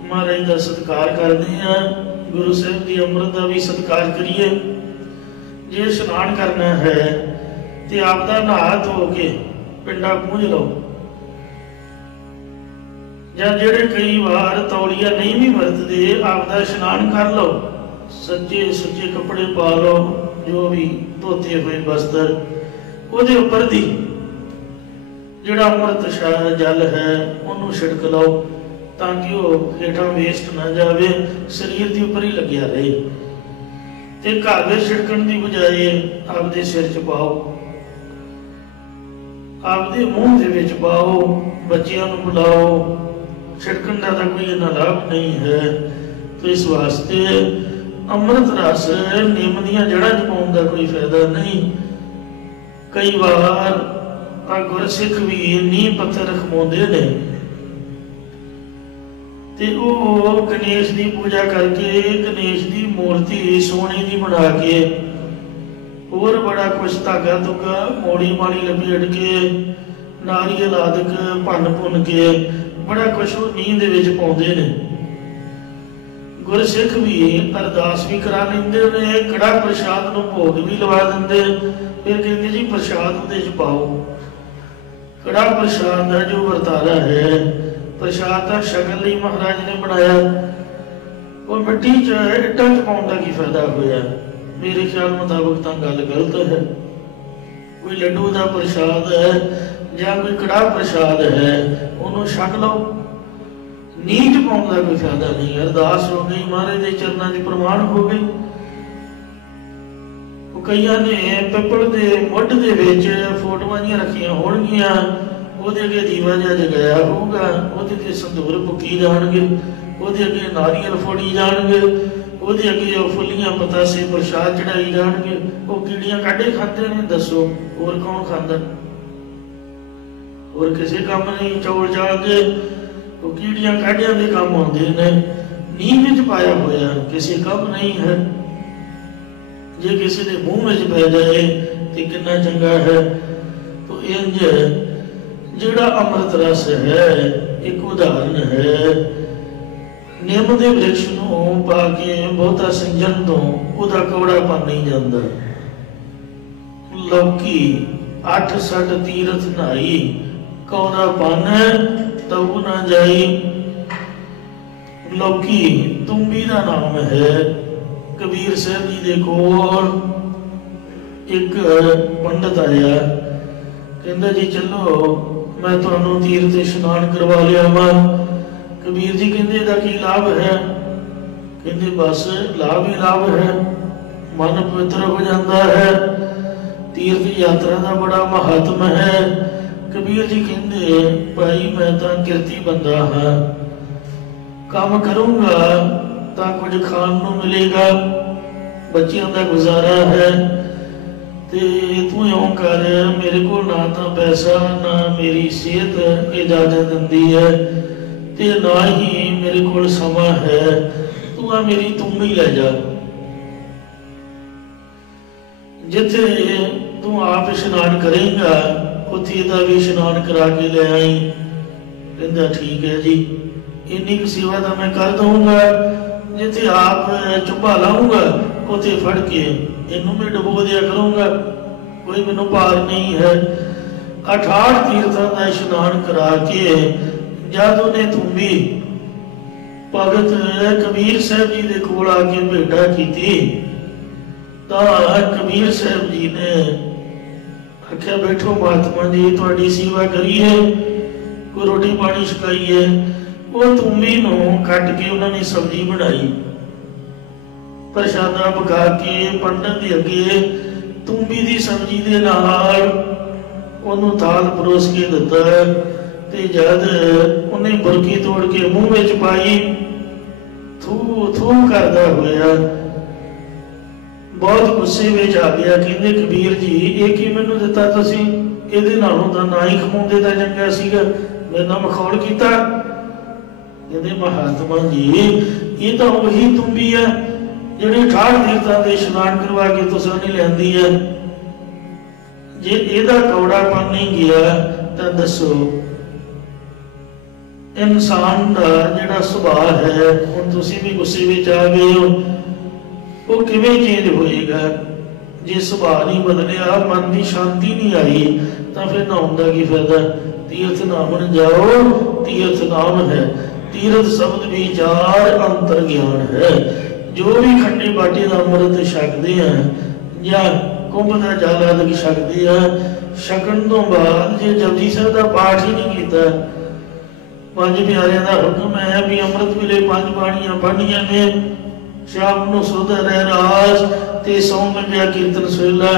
महाराज का सत्कार करते हैं, गुरु साहिब की अमृत का भी सत्कार करिए। जे स्नान करना है तो आपदा नहा धो के पिंडा पूंज लो, या जेड़े कई बार तौलिया नहीं भी वरतते आपदा स्नान कर लो, सच्चे सुच्चे कपड़े पा लो, जो भी धोते हुए वस्त्र उहदे उपर दी जिहड़ा अमृत जल है उन्होंने छिड़क लो, ताकि वह हेठा वेस्ट ना जाए, शरीर के उपर ही लग्या रहे। ते घर में छिड़कन की बजाय आपदे सिर च पाओ, आपदे मूँह दे विच पाओ, बच्चियां नूं बुलाओ। छिड़कन का तो कोई इन्ना लाभ नहीं है। तो इस वास्ते अमृत रस निम दियां जड़ां च पाउण दा कोई फायदा नहीं। कई बार गुरसिख भी नींह पत्थर रखवाउंदे ने ते ओह गणेश की पूजा करके गणेश की मूर्ति सोने की बना के और बड़ा कुछ धागा धुगा मोड़ी माड़ी लपेट के नारियल आदि भन भुन के बड़ा कुछ वो नींह दे विच पाउंदे ने। गुरसिख भी अरदास भी करा लेंदे ने, कड़ा प्रसाद नूं भोग भी लवा दिंदे, फिर कहंदे जी प्रसाद उहदे च पाओ। कड़ा प्रसाद का जो वरतारा है, प्रसाद का शक्ल ही महाराज ने बनाया, वो मिट्टी च इट्टां च पाउण दा की फायदा होया? मेरे ख्याल मुताबिक तो गल गलत है। कोई लड्डू का प्रसाद है या कोई कड़ा प्रसाद है उन्होंने छक लो, नींह च पाउण दा कोई फायदा नहीं। अरदास हो गई, महाराज के चरणों की प्रमाण हो गई। कईयां ने पिपल के मुੱਢ ਦੇ ਵਿੱਚ फोटोआं जिहियां रखियां होणगीਆਂ, ਉਹਦੇ ਅੱਗੇ ਦੀਵਾ ਜਿਹਾ ਜਗਾਇਆ ਹੋਊਗਾ, ਉਹਦੇ ਤੇ ਸੰਧੂਰ ਫੁੱਕੀ ਜਾਣਗੇ, ਉਹਦੇ ਅੱਗੇ ਨਾਰੀਅਲ ਫੋੜੀ ਜਾਣਗੇ, ਉਹਦੇ ਅੱਗੇ ਉਹ ਫੁੱਲੀਆਂ ਪਤਾਸੇ ਪ੍ਰਸ਼ਾਦ ਚੜਾਈ ਜਾਣਗੇ। ਉਹ ਕੀੜੀਆਂ ਕਾਢੇ ਖਾਂਦੇ ਨੇ, ਦੱਸੋ ਹੋਰ ਕੌਣ ਖਾਂਦਾ? ਹੋਰ ਕਿਸੇ ਕੰਮ ਨਹੀਂ। ਚੌਲ ਚਾਲ ਕੇ ਉਹ ਕੀੜੀਆਂ ਕਾਢਿਆਂ ਦੇ ਕੰਮ ਆਉਂਦੇ ਨੇ, नींह ਵਿੱਚ ਪਾਇਆ ਹੋਇਆ ਕਿਸੇ ਕੰਮ ਨਹੀਂ ਹੈ। जे किसी के मुंह में पै जाए तो कितना चंगा है। तो इंज जिहड़ा अमृत रस है एक उदाहरण है ਨਿੰਮ ਦੇ ਬ੍ਰਿਕਸ਼ ਨੂੰ ਪਾ ਕੇ ਬਹੁਤਾ ਸਿੰਜਣ ਤੋਂ ਉਹਦਾ ਕੌੜਾਪਨ ਨਹੀਂ ਜਾਂਦਾ। ਲੋਕੀ 8 ਤੀਰਥ ਨਹਾਈ, ਕੌੜਾਪਨ ਤਉ ਨਾ ਜਾਈ। ਲੋਕੀ ਤੁੰਬੀ ਦਾ ਨਾਮ ਹੈ। ਕਬੀਰ ਸਾਹਿਬ ਜੀ ਦੇ ਕੋਲ ਇੱਕ ਪੰਡਤ ਆਇਆ, ਕਹਿੰਦਾ ਜੀ ਚਲੋ ਮੈਂ ਤੁਹਾਨੂੰ ਤੀਰਥ ਇਸ਼ਨਾਨ ਕਰਵਾ ਲਿਆਵਾਂ। ਕਬੀਰ ਜੀ ਕਹਿੰਦੇ ਇਹਦਾ ਕੀ ਲਾਭ ਹੈ? ਕਹਿੰਦੇ ਬਸ ਲਾਭ ਹੀ ਲਾਭ ਹੈ, ਮਨ ਪਵਿੱਤਰ ਹੋ ਜਾਂਦਾ ਹੈ। ਤੀਰਥ ਯਾਤਰਾ ਦਾ ਬੜਾ ਮਹੱਤਵ ਹੈ। ਕਬੀਰ ਜੀ ਕਹਿੰਦੇ ਭਾਈ ਮੈਂ ਤਾਂ ਕਿਰਤੀ ਬੰਦਾ ਹਾਂ, ਕੰਮ ਕਰੂੰਗਾ ਤਾਂ ਕੁਝ ਖਾਣ ਨੂੰ ਮਿਲੇਗਾ, ਬੱਚਿਆਂ ਦਾ ਗੁਜ਼ਾਰਾ ਹੈ, ਤੇ ਤੂੰ ਇਉਂ ਕਰ ਮੇਰੇ ਕੋਲ ਨਾ ਤਾਂ ਪੈਸਾ ਨਾ ਮੇਰੀ ਸਿਹਤ ਇਜਾਜ਼ਤ ਦਿੰਦੀ ਹੈ ਤੇ ਨਾ ਹੀ ਮੇਰੇ ਕੋਲ ਸਮਾਂ ਹੈ, ਤੂੰ ਆ ਮੇਰੀ ਤੁੰਬੀ ਲੈ ਜਾ, ਜਿੱਥੇ ਤੂੰ ਆਪ ਇਸ਼ਨਾਨ ਕਰੇਗਾ ਉੱਥੇ ਇਹਦਾ ਵੀ ਇਸ਼ਨਾਨ ਕਰਾ ਕੇ ਲੈ ਆਈ। ਕਹਿੰਦਾ ਠੀਕ ਹੈ ਜੀ, ਇੰਨੀ ਕੁ ਸੇਵਾ ਤਾਂ ਮੈਂ ਕਰ ਦਊਂਗਾ, ਜਿੱਥੇ ਆਪ ਚੁੱਭਾ ਲਾਊਂਗਾ ਉੱਥੇ ਫੜ ਕੇ ਇਹਨੂੰ ਵੀ ਡੁਬੋ ਦਿਆ ਕਰੂੰਗਾ, ਕੋਈ ਮੈਨੂੰ ਭਾਰ ਨਹੀਂ ਹੈ। 68 ਤੀਰਥਾਂ ਦਾ ਇਸ਼ਨਾਨ ਕਰਾ ਕੇ ਜਦ ਉਹਨੇ ਤੁੰਬੀ ਭਗਤ ਕਬੀਰ ਸਾਹਿਬ ਜੀ ਦੇ ਕੋਲ ਆ ਕੇ ਭੇਟਾ ਕੀਤੀ ਤਾਂ ਕਬੀਰ ਸਾਹਿਬ ਜੀ ਨੇ ਆਖਿਆ ਬੈਠੋ ਮਹਾਤਮਾ ਜੀ, ਤੁਹਾਡੀ ਸੇਵਾ ਕਰੀਏ, ਕੋਈ ਰੋਟੀ ਪਾਣੀ ਛਕਾਈਏ। ਉਹ ਤੁੰਬੀ ਨੂੰ ਕੱਟ ਕੇ ਉਹਨਾਂ ਨੇ ਸਬਜ਼ੀ ਬਣਾਈ, ਪ੍ਰਸ਼ਾਦਾ ਪਕਾ ਕੇ ਪੰਡਤ ਦੇ ਅੱਗੇ ਤੁੰਬੀ ਦੀ ਸਬਜ਼ੀ ਦੇ ਨਾਲ ਉਹਨੂੰ ਥਾਲ ਪਰੋਸ ਕੇ ਦਿੱਤਾ ਤੇ ਜਦ ਉਹਨੇ ਬੁਰਕੀ ਤੋੜ ਕੇ ਮੂੰਹ ਵਿੱਚ ਪਾਈ, ਥੂ ਥੂ ਕਰਦਾ ਹੋਇਆ ਬਹੁਤ ਗੁੱਸੇ ਵਿੱਚ ਆ ਗਿਆ। ਕਹਿੰਦੇ ਕਬੀਰ ਜੀ ਇਹ ਕੀ ਮੈਨੂੰ ਦਿੱਤਾ ਤੁਸੀਂ, ਇਹਦੇ ਨਾਲੋਂ ਤਾਂ ਨਾ ਹੀ ਖਵਾਉਂਦੇ ਤਾਂ ਚੰਗਾ ਸੀਗਾ, ਮੇਰੇ ਨਾਲ ਮਖੌਲ ਕੀਤਾ। ਕਹਿੰਦੇ ਮਹਾਤਮਾ ਜੀ ਇਹ ਤਾਂ ਉਹੀ ਤੁੰਬੀ ਹੈ ਜਿਹੜੀ 68 ਤੀਰਥਾਂ ਦੇ ਇਸ਼ਨਾਨ ਕਰਵਾ ਕੇ ਤੁਸੀਂ ਨੇ ਲਿਆਂਦੀ ਹੈ, ਜੇ ਇਹਦਾ ਕੌੜਾਪਨ ਨਹੀਂ ਗਿਆ ਤਾਂ ਦੱਸੋ ਇਨਸਾਨ ਦਾ ਜਿਹੜਾ ਸੁਭਾਅ ਹੈ, ਹੁਣ ਤੁਸੀਂ ਵੀ ਗੁੱਸੇ ਵਿੱਚ ਆ ਗਏ ਹੋ, ਉਹ ਕਿਵੇਂ ਚੇਂਜ ਹੋਏਗਾ? ਜੇ ਸੁਭਾਅ ਨਹੀਂ ਬਦਲਿਆ, ਮਨ ਦੀ ਸ਼ਾਂਤੀ ਨਹੀਂ ਆਈ, ਤਾਂ ਫਿਰ ਨਹਾਉਣ ਦਾ ਕੀ ਫਾਇਦਾ? ਤੀਰਥ ਨਹਾਉਣ ਜਾਓ, ਤੀਰਥ ਨਾਮ ਹੈ, ਤੀਰਥ ਸ਼ਬਦ ਵਿਚਾਰ ਅੰਤਰ ਗਿਆਨ ਹੈ। ਜੋ ਵੀ ਖੰਡੇ ਬਾਟੇ ਦਾ ਅੰਮ੍ਰਿਤ ਛਕਦੇ ਆ ਜਾਂ ਕੁੰਭ ਦਾ ਜਲ ਆਦਿ ਛਕਦੇ ਆ, ਛਕਣ ਤੋਂ ਬਾਅਦ ਜੇ ਜਪਜੀ ਸਾਹਿਬ ਦਾ ਪਾਠ ਹੀ ਨਹੀਂ ਕੀਤਾ, 5 ਪਿਆਰਿਆਂ ਦਾ ਹੁਕਮ ਹੈ ਵੀ ਅੰਮ੍ਰਿਤ ਵੇਲੇ 5 ਬਾਣੀਆਂ ਪੜ੍ਹਨੀਆਂ ਨੇ, ਸ਼ਾਮ ਨੂੰ ਸੁਧ ਰਹਿਰਾਸ ਤੇ ਸੌਂ ਲੱਗਿਆ ਕੀਰਤਨ ਸਵੇਲਾ,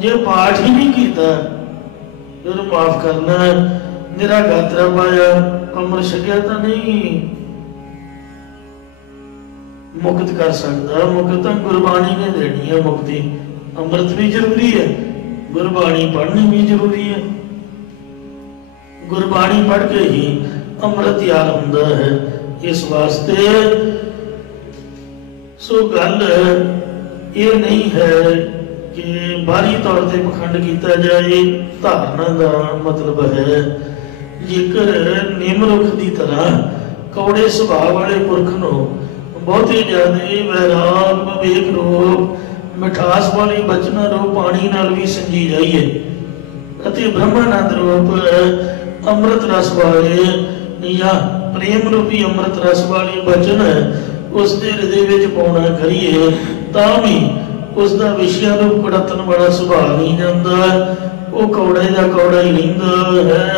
ਜੇ ਪਾਠ ਹੀ ਨਹੀਂ ਕੀਤਾ ਫਿਰ ਮਾਫ ਕਰਨਾ, ਮੇਰਾ ਗਾਤਰਾ ਪਾਇਆ, ਅੰਮ੍ਰਿਤ ਛਕਿਆ ਤਾਂ ਨਹੀਂ ਮੁਕਤ ਕਰ ਸਕਦਾ। ਮੁਕਤ ਤਾਂ ਗੁਰਬਾਣੀ ਨੇ ਦੇਣੀ ਹੈ ਮੁਕਤੀ। ਅੰਮ੍ਰਿਤ ਵੀ ਜ਼ਰੂਰੀ ਹੈ, ਗੁਰਬਾਣੀ ਪੜ੍ਹਨੀ ਵੀ ਜ਼ਰੂਰੀ ਹੈ। ਗੁਰਬਾਣੀ ਪੜ੍ਹ ਕੇ ਹੀ ਅੰਮ੍ਰਿਤ ਤਿਆਰ ਹੁੰਦਾ ਹੈ। ਇਸ ਵਾਸਤੇ ਸੋ ਗੱਲ ਇਹ ਨਹੀਂ ਹੈ ਕਿ ਬਾਹਰੀ ਤੌਰ ਤੇ ਪਖੰਡ ਕੀਤਾ ਜਾਏ। ਧਾਰਨਾ ਦਾ ਮਤਲਬ ਹੈ ਜੇਕਰ ਨਿੰਮ ਰੁੱਖ ਦੀ ਤਰ੍ਹਾਂ ਕੌੜੇ ਸੁਭਾਅ ਵਾਲੇ ਪੁਰਖ ਨੂੰ ਬਹੁਤੇ ਜ਼ਿਆਦਾ ਵੈਰਾਗ ਵਿਵੇਕ ਰੂਪ ਮਿਠਾਸ ਵਾਲੀ ਬਚਨਾ ਰੂਪ ਪਾਣੀ ਨਾਲ ਵੀ ਸੰਜੀ ਜਾਈਏ ਅਤੇ ਬ੍ਰਹਮਾਨੰਦ ਰੂਪ ਅੰਮ੍ਰਿਤ ਰਸ ਵਾਲੇ ਜਾਂ ਪ੍ਰੇਮ ਰੂਪੀ ਅੰਮ੍ਰਿਤ ਰਸ ਵਾਲੀ ਬਚਨ ਉਸ ਦੇ ਹਿਰਦੇ ਵਿੱਚ ਪਾਉਣਾ ਕਰੀਏ, ਤਾਂ ਵੀ ਉਸ ਦਾ ਵਿਸ਼ਿਆਂ ਨੂੰ ਕੜਤਨ ਵਾਲਾ ਸੁਭਾਅ ਨਹੀਂ ਜਾਂਦਾ, ਉਹ ਕੌੜੇ ਦਾ ਕੌੜਾ ਹੀ ਰਹਿੰਦਾ ਹੈ।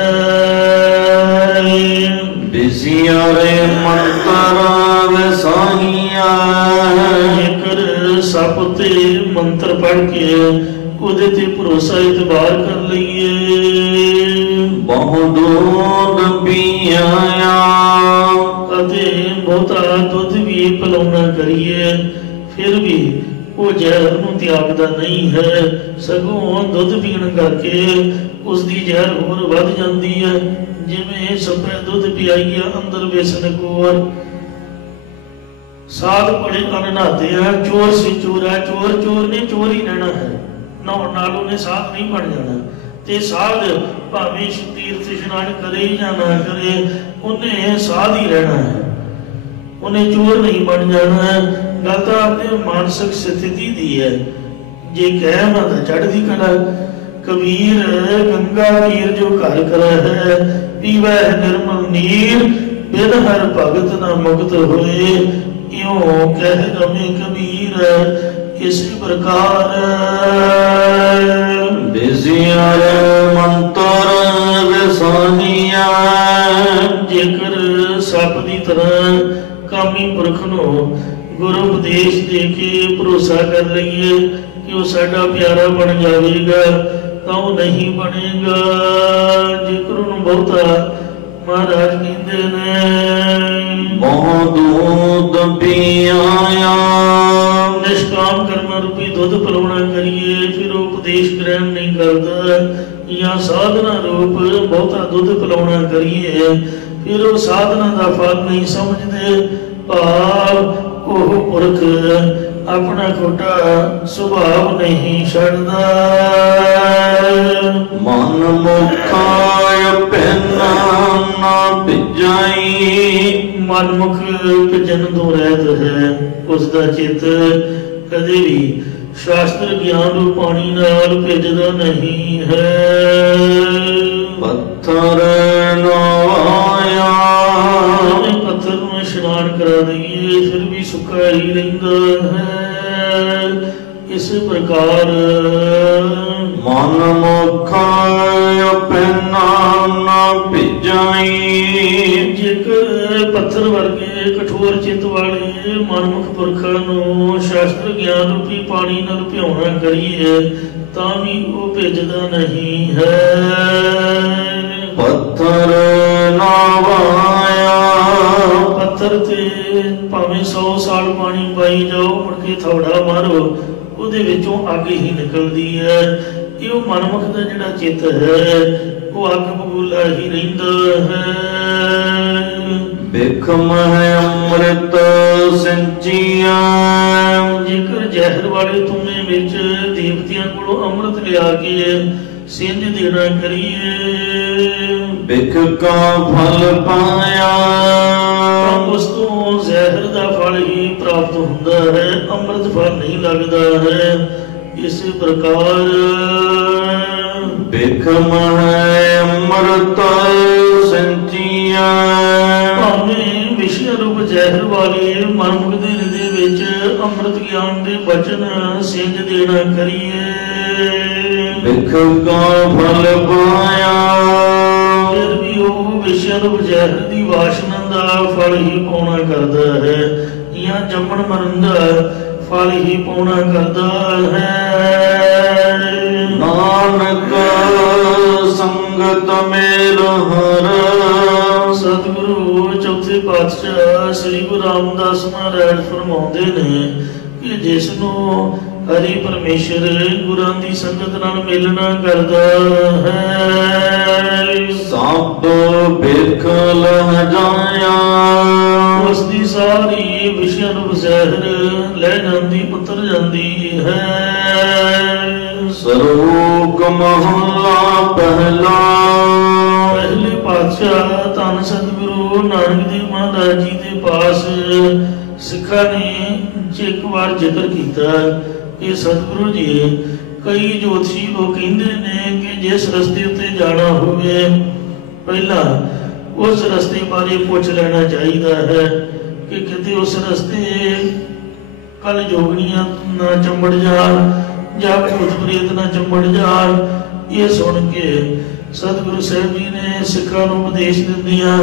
ਬਿਸਿਆਰੇ ਮੰਤਰ ਵਸਾਹੀਆਂ, ਜੇਕਰ ਸੱਪ ਤੇ ਮੰਤਰ ਪੜ੍ਹ ਕੇ ਉਹਦੇ ਤੇ ਭਰੋਸਾ ਇਤਬਾਰ ਕਰ ਲਈਏ, ਬਹੁ ਦੁੱਧ ਪੀਆ ਅਤੇ ਬਹੁਤਾ ਦੁੱਧ ਵੀ ਪਿਲਾਉਣਾ ਕਰੀਏ, ਫਿਰ ਵੀ ਉਹ ਜ਼ਹਿਰ ਨੂੰ ਤਿਆਗਦਾ ਨਹੀਂ ਹੈ, ਸਗੋਂ ਦੁੱਧ ਪੀਣ ਕਰਕੇ ਉਸ ਦੀ ਜ਼ਹਿਰ ਹੋਰ ਵੱਧ ਜਾਂਦੀ ਹੈ। ਜਿਵੇਂ ਸੱਪੇ ਦੁੱਧ ਪਿਆਈਆ ਅੰਦਰ ਵੇਸਣ ਕੋਰ, ਸਾਧ ਬੜੇ ਅਨਨਾਤੇ ਆ, ਚੋਰ ਸੀ ਚੋਰਾ, ਚੋਰ ਚੋਰ ਨੇ ਚੋਰ ਹੀ ਰਹਿਣਾ ਹੈ, ਨਹਾਉਣ ਨਾਲ ਉਹਨੇ ਸਾਧ ਨਹੀਂ ਬਣ ਜਾਣਾ। ਤੇ ਸਾਧ ਭਾਵੇਂ ਤੀਰਥ ਇਸ਼ਨਾਨ ਕਰੇ ਜਾਂ ਨਾ ਕਰੇ, ਉਹਨੇ ਸਾਧ ਹੀ ਰਹਿਣਾ ਹੈ। उन्हें चोर नहीं बन जाना। गल तो अपने मानसिक स्थिति दी है। जे कह मैं चढ़ती कला कबीर गंगा तीर जो घर करा है, पीवै निर्मल नीर बिन हर भगत न मुक्त होए। इयों कह रमे कबीर इस प्रकार बिसियार मंतर विसाहिया। जेकर सप की तरह कामी पुरख नूं गुरु उपदेश दे के भरोसा कर लईए कि वो साडा प्यारा बन जाएगा, तो नहीं बनेगा। जेकर उन्होंने बहुता महाराज कहते ने बहुत दूध पियाया। निष्काम कर्म रूपी दुध पिलाना करिए, फिर उपदेश ग्रहण नहीं करता, या साधना रूप बहुता दुध पिलाना करिए, फिर वो साधना का फल नहीं समझते। भाव ओह पुरख अपना खोटा सुभाव नहीं छड़दा। मन मुखाय पहना ना भिजाई। मन मुख भिजन तो रहत है, उसका चित कदे भी शास्त्र ज्ञान रूप पानी नाल भिजदा नहीं है। पत्थर नवाया। पत्थर में स्नान करा दईए फिर भी सुखा ही रहता है। इस प्रकार मन मुखाय पहना ना भिजाई। जेकर पत्थर वर्गे कठोर चित वाले मनमुख पुरखां नूं शास्त्र ज्ञान रूपी पानी नाल भिओना करिए तां भी वो भिजदा नहीं है। पत्थर नवाया। पत्थर ते भावें 100 साल पानी पाई जाओ, मुड़ के थोड़ा मारो ਉਹਦੇ ਵਿੱਚੋਂ ਅੱਗ ਹੀ ਨਿਕਲਦੀ ਹੈ। ਇਹ ਉਹ ਮਨਮੁਖ ਦਾ ਜਿਹੜਾ ਚਿੱਤ ਹੈ ਉਹ ਅੱਗ ਬਬੂਲਾ ਹੀ ਰਹਿੰਦਾ ਹੈ। ਬਿਖਮ ਹੈ ਅੰਮ੍ਰਿਤ ਸਿੰਚੀਆ। ਜੇਕਰ ਜ਼ਹਿਰ ਵਾਲੇ ਧੂਏ ਵਿੱਚ ਦੇਵਤਿਆਂ ਕੋਲੋਂ ਅੰਮ੍ਰਿਤ ਲਿਆ ਕੇ ਸਿੰਜ ਦੇਣਾ ਕਰੀਏ, ਬਿਖ ਕਾ ਫਲ ਪਾਇਆ। ਉਸ ਤੋਂ ਜ਼ਹਿਰ ਦਾ ਫਲ ਹੀ ਪ੍ਰਾਪਤ ਹੁੰਦਾ ਹੈ, ਅੰਮ੍ਰਿਤ ਫਲ ਨਹੀਂ ਲੱਗਦਾ ਹੈ। ਇਸ ਪ੍ਰਕਾਰ ਬਿਖਮ ਹੈ ਅੰਮ੍ਰਿਤ ਸਿੰਚੀਆ। ਭਾਵੇਂ ਵਿਸ਼ੇ ਰੂਪ ਜ਼ਹਿਰ ਵਾਲੇ ਮਨਮੁਖ ਦੇ ਹਿਰਦੇ ਵਿੱਚ ਅੰਮ੍ਰਿਤ ਗਿਆਨ ਦੇ ਬਚਨ ਸਿੰਜ ਦੇਣਾ ਕਰੀਏ, ਬਿਖ ਕਾ ਫਲ ਪਾਇਆ। ਫਿਰ ਵੀ ਉਹ ਵਿਸ਼ੇ ਰੂਪ ਜ਼ਹਿਰ ਦੀ ਵਾਸ਼ਨਾ ਦਾ ਫਲ ਹੀ ਪਾਉਣਾ ਕਰਦਾ ਹੈ, ਜਾਂ ਜੰਮਣ ਮਰਨ ਦਾ ਫਲ ਹੀ ਪਾਉਣਾ ਕਰਦਾ ਹੈ। ਨਾਨਕ ਸੰਗਤ ਮੇਲ ਹਰ। ਸਤਿਗੁਰੂ ਚੌਥੇ ਪਾਤਸ਼ਾਹ ਸ੍ਰੀ ਗੁਰੂ ਰਾਮਦਾਸ ਮਹਾਰਾਜ ਫਰਮਾਉਂਦੇ ਨੇ ਕਿ ਜਿਸ ਨੂੰ ਹਰੀ ਪਰਮੇਸ਼ਰ ਗੁਰਾਂ ਦੀ ਸੰਗਤ ਨਾਲ ਮਿਲਣਾ ਕਰਦਾ ਹੈ, ਸਭ ਬਿਖ ਲਹ ਜਾਇਆ। ਉਸ ਦੀ ਸਾਰੀ ਵਿਸ਼ਿਆਂ ਨੂੰ ਜ਼ਹਿਰ ਲੈ ਜਾਂਦੀ, ਉਤਰ ਜਾਂਦੀ ਹੈ। ਸਰੂਕ ਮਹੱਲਾ ਪਹਿਲਾ। ਪਹਿਲੇ ਪਾਤਸ਼ਾਹ ਧੰਨ ਸਤਿਗੁਰੂ ਨਾਨਕ ਦੇਵ ਮਹਾਰਾਜ ਜੀ ਦੇ ਪਾਸ ਸਿੱਖਾਂ ਨੇ ਇੱਕ ਵਾਰ ਜ਼ਿਕਰ ਕੀਤਾ ਕਿ ਸਤਿਗੁਰੂ ਜੀ, ਕਈ ਜੋਤਸ਼ੀ ਲੋਕ ਕਹਿੰਦੇ ਨੇ ਕਿ ਜਿਸ ਰਸਤੇ ਉੱਤੇ ਜਾਣਾ ਹੋਵੇ ਪਹਿਲਾਂ ਉਸ ਰਸਤੇ ਬਾਰੇ ਪੁੱਛ ਲੈਣਾ ਚਾਹੀਦਾ ਹੈ ਕਿ ਕਿਤੇ ਉਸ ਰਸਤੇ ਕਲ ਜੋਗਣੀਆਂ ਨਾ ਚੰਬੜ ਜਾਣ ਜਾਂ ਭੂਤ ਪ੍ਰੇਤ ਨਾ ਚੰਬੜ ਜਾਣ। ਇਹ ਸੁਣ ਕੇ ਸਤਿਗੁਰੂ ਸਾਹਿਬ ਜੀ ਨੇ ਸਿੱਖਾਂ ਨੂੰ ਉਪਦੇਸ਼ ਦਿੰਦਿਆਂ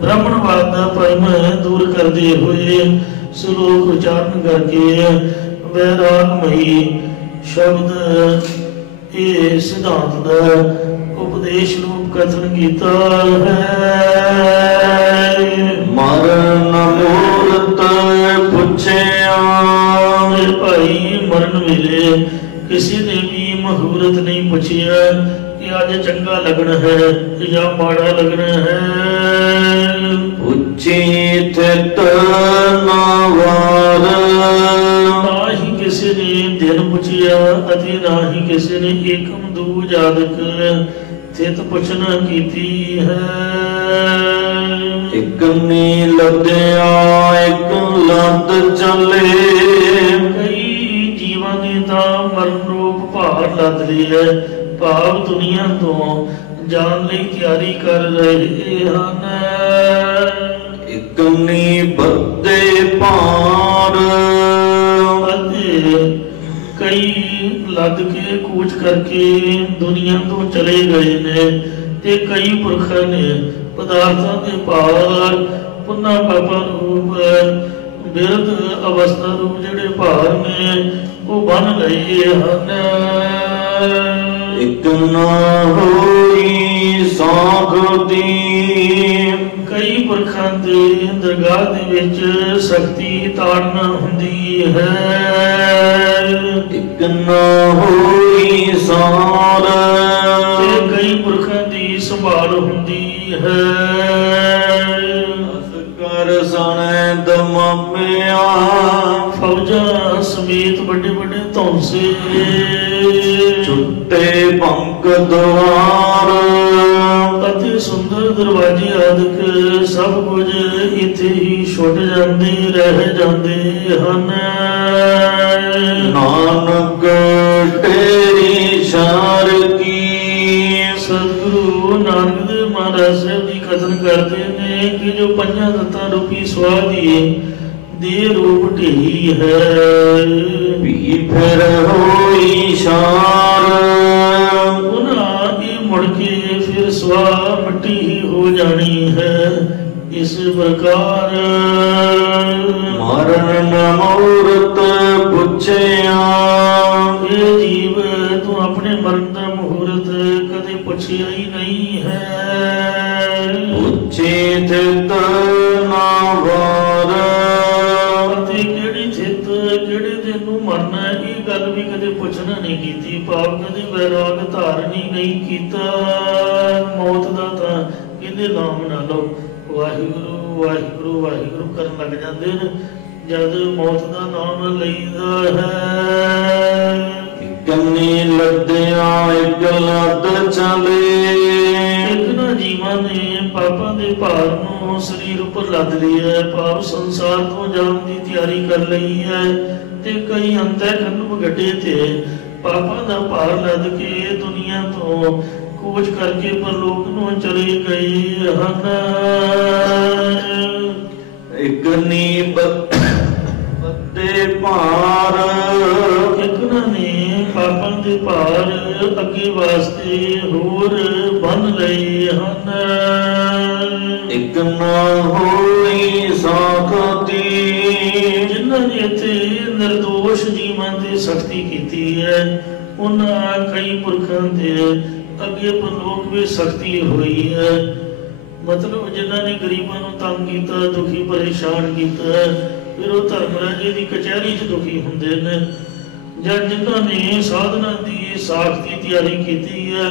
ਬ੍ਰਾਹਮਣਵਾਦ ਦਾ ਭਰਮ ਦੂਰ ਕਰਦੇ ਹੋਏ ਸ਼ਲੋਕ ਉਚਾਰਨ ਕਰਕੇ ਵੈਰਾਗਮਈ ਸ਼ਬਦ ਇਹ ਸਿਧਾਂਤ ਦਾ ਉਪਦੇਸ਼ ਰੂਪ ਕਥਨ ਕੀਤਾ ਹੈ। ਮਰਨ ਮੂਰਤ ਪੁੱਛਿਆ। ਮੇਰੇ ਭਾਈ, ਮਰਨ ਵੇਲੇ ਕਿਸੇ ਨੇ ਵੀ ਮਹੂਰਤ ਨਹੀਂ ਪੁੱਛਿਆ ਕਿ ਅੱਜ ਚੰਗਾ ਲੱਗਣਾ ਹੈ ਜਾਂ ਮਾੜਾ ਲੱਗਣਾ ਹੈ। ਪੁੱਛੀ ਥਿਤ ਨਾ ਵਾਰ। ਨਾ ਹੀ ਕਿਸੇ ਨੇ ਦਿਨ ਪੁੱਛਿਆ ਅਤੇ ਨਾ ਹੀ ਕਿਸੇ ਨੇ ਏਕਮ ਦੂਜ ਆਦਿਕ ਥਿਤ ਪੁੱਛਣਾ ਕੀਤੀ ਹੈ। ਇੱਕ ਨੀ ਲੱਦਿਆ ਇੱਕ ਲੱਦ ਚੱਲੇ। ਕਈ ਜੀਵਾਂ ਨੇ ਤਾਂ ਮਰਨ ਰੂਪ ਭਾਰ ਲੱਦ ਲਿਆ, ਭਾਵ ਦੁਨੀਆ ਤੋਂ ਜਾਣ ਲਈ ਤਿਆਰੀ ਕਰ ਰਹੇ ਹਨ। ਇੱਕ ਨੀ ਬੱਦੇ ਭਾਰ, ਅਤੇ ਕਈ ਲੱਦ ਕੇ ਕੂਚ ਕਰਕੇ ਦੁਨੀਆ ਤੋਂ ਚਲੇ ਗਏ ਨੇ, ਤੇ ਕਈ ਪੁਰਖਾਂ ਨੇ ਪਦਾਰਥਾਂ ਦੇ ਭਾਰ, ਪੁੰਨਾ ਪਾਪਾਂ ਰੂਪ, ਬਿਰਧ ਅਵਸਥਾ ਰੂਪ ਜਿਹੜੇ ਭਾਰ ਨੇ ਉਹ ਬੰਨ ਲਏ ਹਨ। ਇੱਕ ਨਾ ਹੋਈ ਸਾਖਦੀ, ਕਈ ਪੁਰਖਾਂ ਦੇ ਦਰਗਾਹ ਦੇ ਵਿੱਚ ਸ਼ਕਤੀ ਤਾੜਨਾ ਹੁੰਦੀ ਹੈ। ਇੱਕ ਨਾ ਹੋਈ ਸਾਰ, ਤੇ ਕਈ ਪੁਰਖਾਂ ਦੀ ਸੰਭਾਲ ਹੁੰਦੀ ਹੈ। ਅਸ ਕਰ ਸਣੇ ਦਮਾਮਿਆ, ਫੌਜਾਂ ਸਮੇਤ ਵੱਡੇ ਵੱਡੇ ਧੌਂਸੇ, ਛੁੱਟੇ ਪੰਕ ਦੁਆਰ, ਅਤੇ ਸੁੰਦਰ ਦਰਵਾਜ਼ੇ ਆਦਿਕ ਸਭ ਕੁਝ ਇੱਥੇ ਹੀ ਛੁੱਟ ਜਾਂਦੇ ਰਹਿ ਜਾਂਦੇ ਹਨ। ਨਾਨਕ ਤੇਰੀ ਸ਼ਾਰ ਕੀ, ਸਤਿਗੁਰੂ ਨਾਨਕ ਦੇਵ ਮਹਾਰਾਜ ਸਾਹਿਬ ਜੀ ਕਥਨ ਕਰਦੇ ਨੇ ਕਿ ਜੋ ਪੰਜਾਂ ਤੱਤਾਂ ਰੂਪੀ ਸਵਾਦੀ ਦੇ ਰੂਪ ਢੇਰੀ ਹੈ, ਵੀ ਫਿਰ ਹੋਈ ਸ਼ਾਰ, ਉਹਨਾਂ ਇਹ ਮੁੜ ਕੇ ਫਿਰ ਸਵਾ ਮਿੱਟੀ ਹੀ ਹੋ ਜਾਣੀ ਹੈ। ਇਸ ਪ੍ਰਕਾਰ ਮਰਨ ਮੂਰਤ ਪੁੱਛਿਆ, ਇਹ ਜੀਵ ਤੂੰ ਆਪਣੇ ਮਰਨ ਦਾ ਮੁਹੂਰਤ ਕਦੇ ਪੁੱਛਿਆ ਹੀ ਨਹੀਂ ਹੈ। ਪੁੱਛੇ ਤਿਤ ਨਾ ਵਾਰ, ਅਤੇ ਕਿਹੜੀ ਥਿਤ ਕਿਹੜੇ ਦਿਨ ਨੂੰ ਮਰਨਾ ਇਹ ਗੱਲ ਵੀ ਕਦੇ ਪੁੱਛਣਾ ਨਹੀਂ ਕੀਤੀ, ਭਾਵ ਕਦੇ ਵੈਰਾਗ ਧਾਰਨ ਹੀ ਨਹੀਂ ਕੀਤਾ। ਮੌਤ ਦਾ ਤਾਂ ਕਹਿੰਦੇ ਨਾਮ ਨਾ ਲਓ, ਵਾਹਿਗੁਰੂ ਵਾਹਿਗੁਰੂ ਵਾਹਿਗੁਰੂ ਕਰਨ ਲੱਗ ਜਾਂਦੇ ਨੇ ਜਦ ਮੌਤ ਦਾ ਨਾਮ ਲਈਦਾ ਹੈ। ਕੰਨੀ ਲੱਦਿਆ ਇੱਕ ਲੱਦ ਚਲੇ, ਇੱਕ ਨਾ ਜੀਵਾਂ ਨੇ ਪਾਪਾਂ ਦੇ ਭਾਰ ਨੂੰ ਸਰੀਰ ਉੱਪਰ ਲੱਦ ਲਿਆ, ਭਾਵ ਸੰਸਾਰ ਤੋਂ ਜਾਣ ਦੀ ਤਿਆਰੀ ਕਰ ਲਈ ਹੈ। ਤੇ ਕਈ ਅੰਤःਕਰਨ ਗੱਡੇ ਤੇ ਪਾਪਾਂ ਦਾ ਭਾਰ ਲੱਦ ਕੇ ਦੁਨੀਆ ਤੋਂ ਕੂਚ ਕਰਕੇ ਪਰਲੋਕ ਨੂੰ ਚਲੇ ਗਏ ਹਨ। ਇੱਕ ਨੀ ਬੱਦੇ ਭਾਰ, ਇੱਕ ਨਾ ਨੇ ਪਾਪਾਂ ਦੇ ਭਾਰ ਅੱਗੇ ਵਾਸਤੇ ਹੋਰ ਬੰਨ ਲਏ ਹਨ। ਇੱਕ ਨਾ ਹੋਈ ਸਾਖਤੀ, ਜਿਨ੍ਹਾਂ ਨੇ ਇੱਥੇ ਨਿਰਦੋਸ਼ ਜੀਵਾਂ ਤੇ ਸਖਤੀ ਕੀਤੀ ਹੈ, ਉਹਨਾਂ ਕਈ ਪੁਰਖਾਂ ਦੇ ਅੱਗੇ ਪਰਲੋਕ ਵੀ ਸਖਤੀ ਹੋਈ ਹੈ। ਮਤਲਬ ਜਿਨ੍ਹਾਂ ਨੇ ਗਰੀਬਾਂ ਨੂੰ ਤੰਗ ਕੀਤਾ, ਦੁਖੀ ਪਰੇਸ਼ਾਨ ਕੀਤਾ, ਫਿਰ ਉਹ ਧਰਮਰਾਜੇ ਦੀ ਕਚਹਿਰੀ 'ਚ ਦੁਖੀ ਹੁੰਦੇ ਨੇ। ਜਾਂ ਜਿਨ੍ਹਾਂ ਨੇ ਸਾਧਨਾ ਦੀ ਸਾਖ ਦੀ ਤਿਆਰੀ ਕੀਤੀ ਹੈ,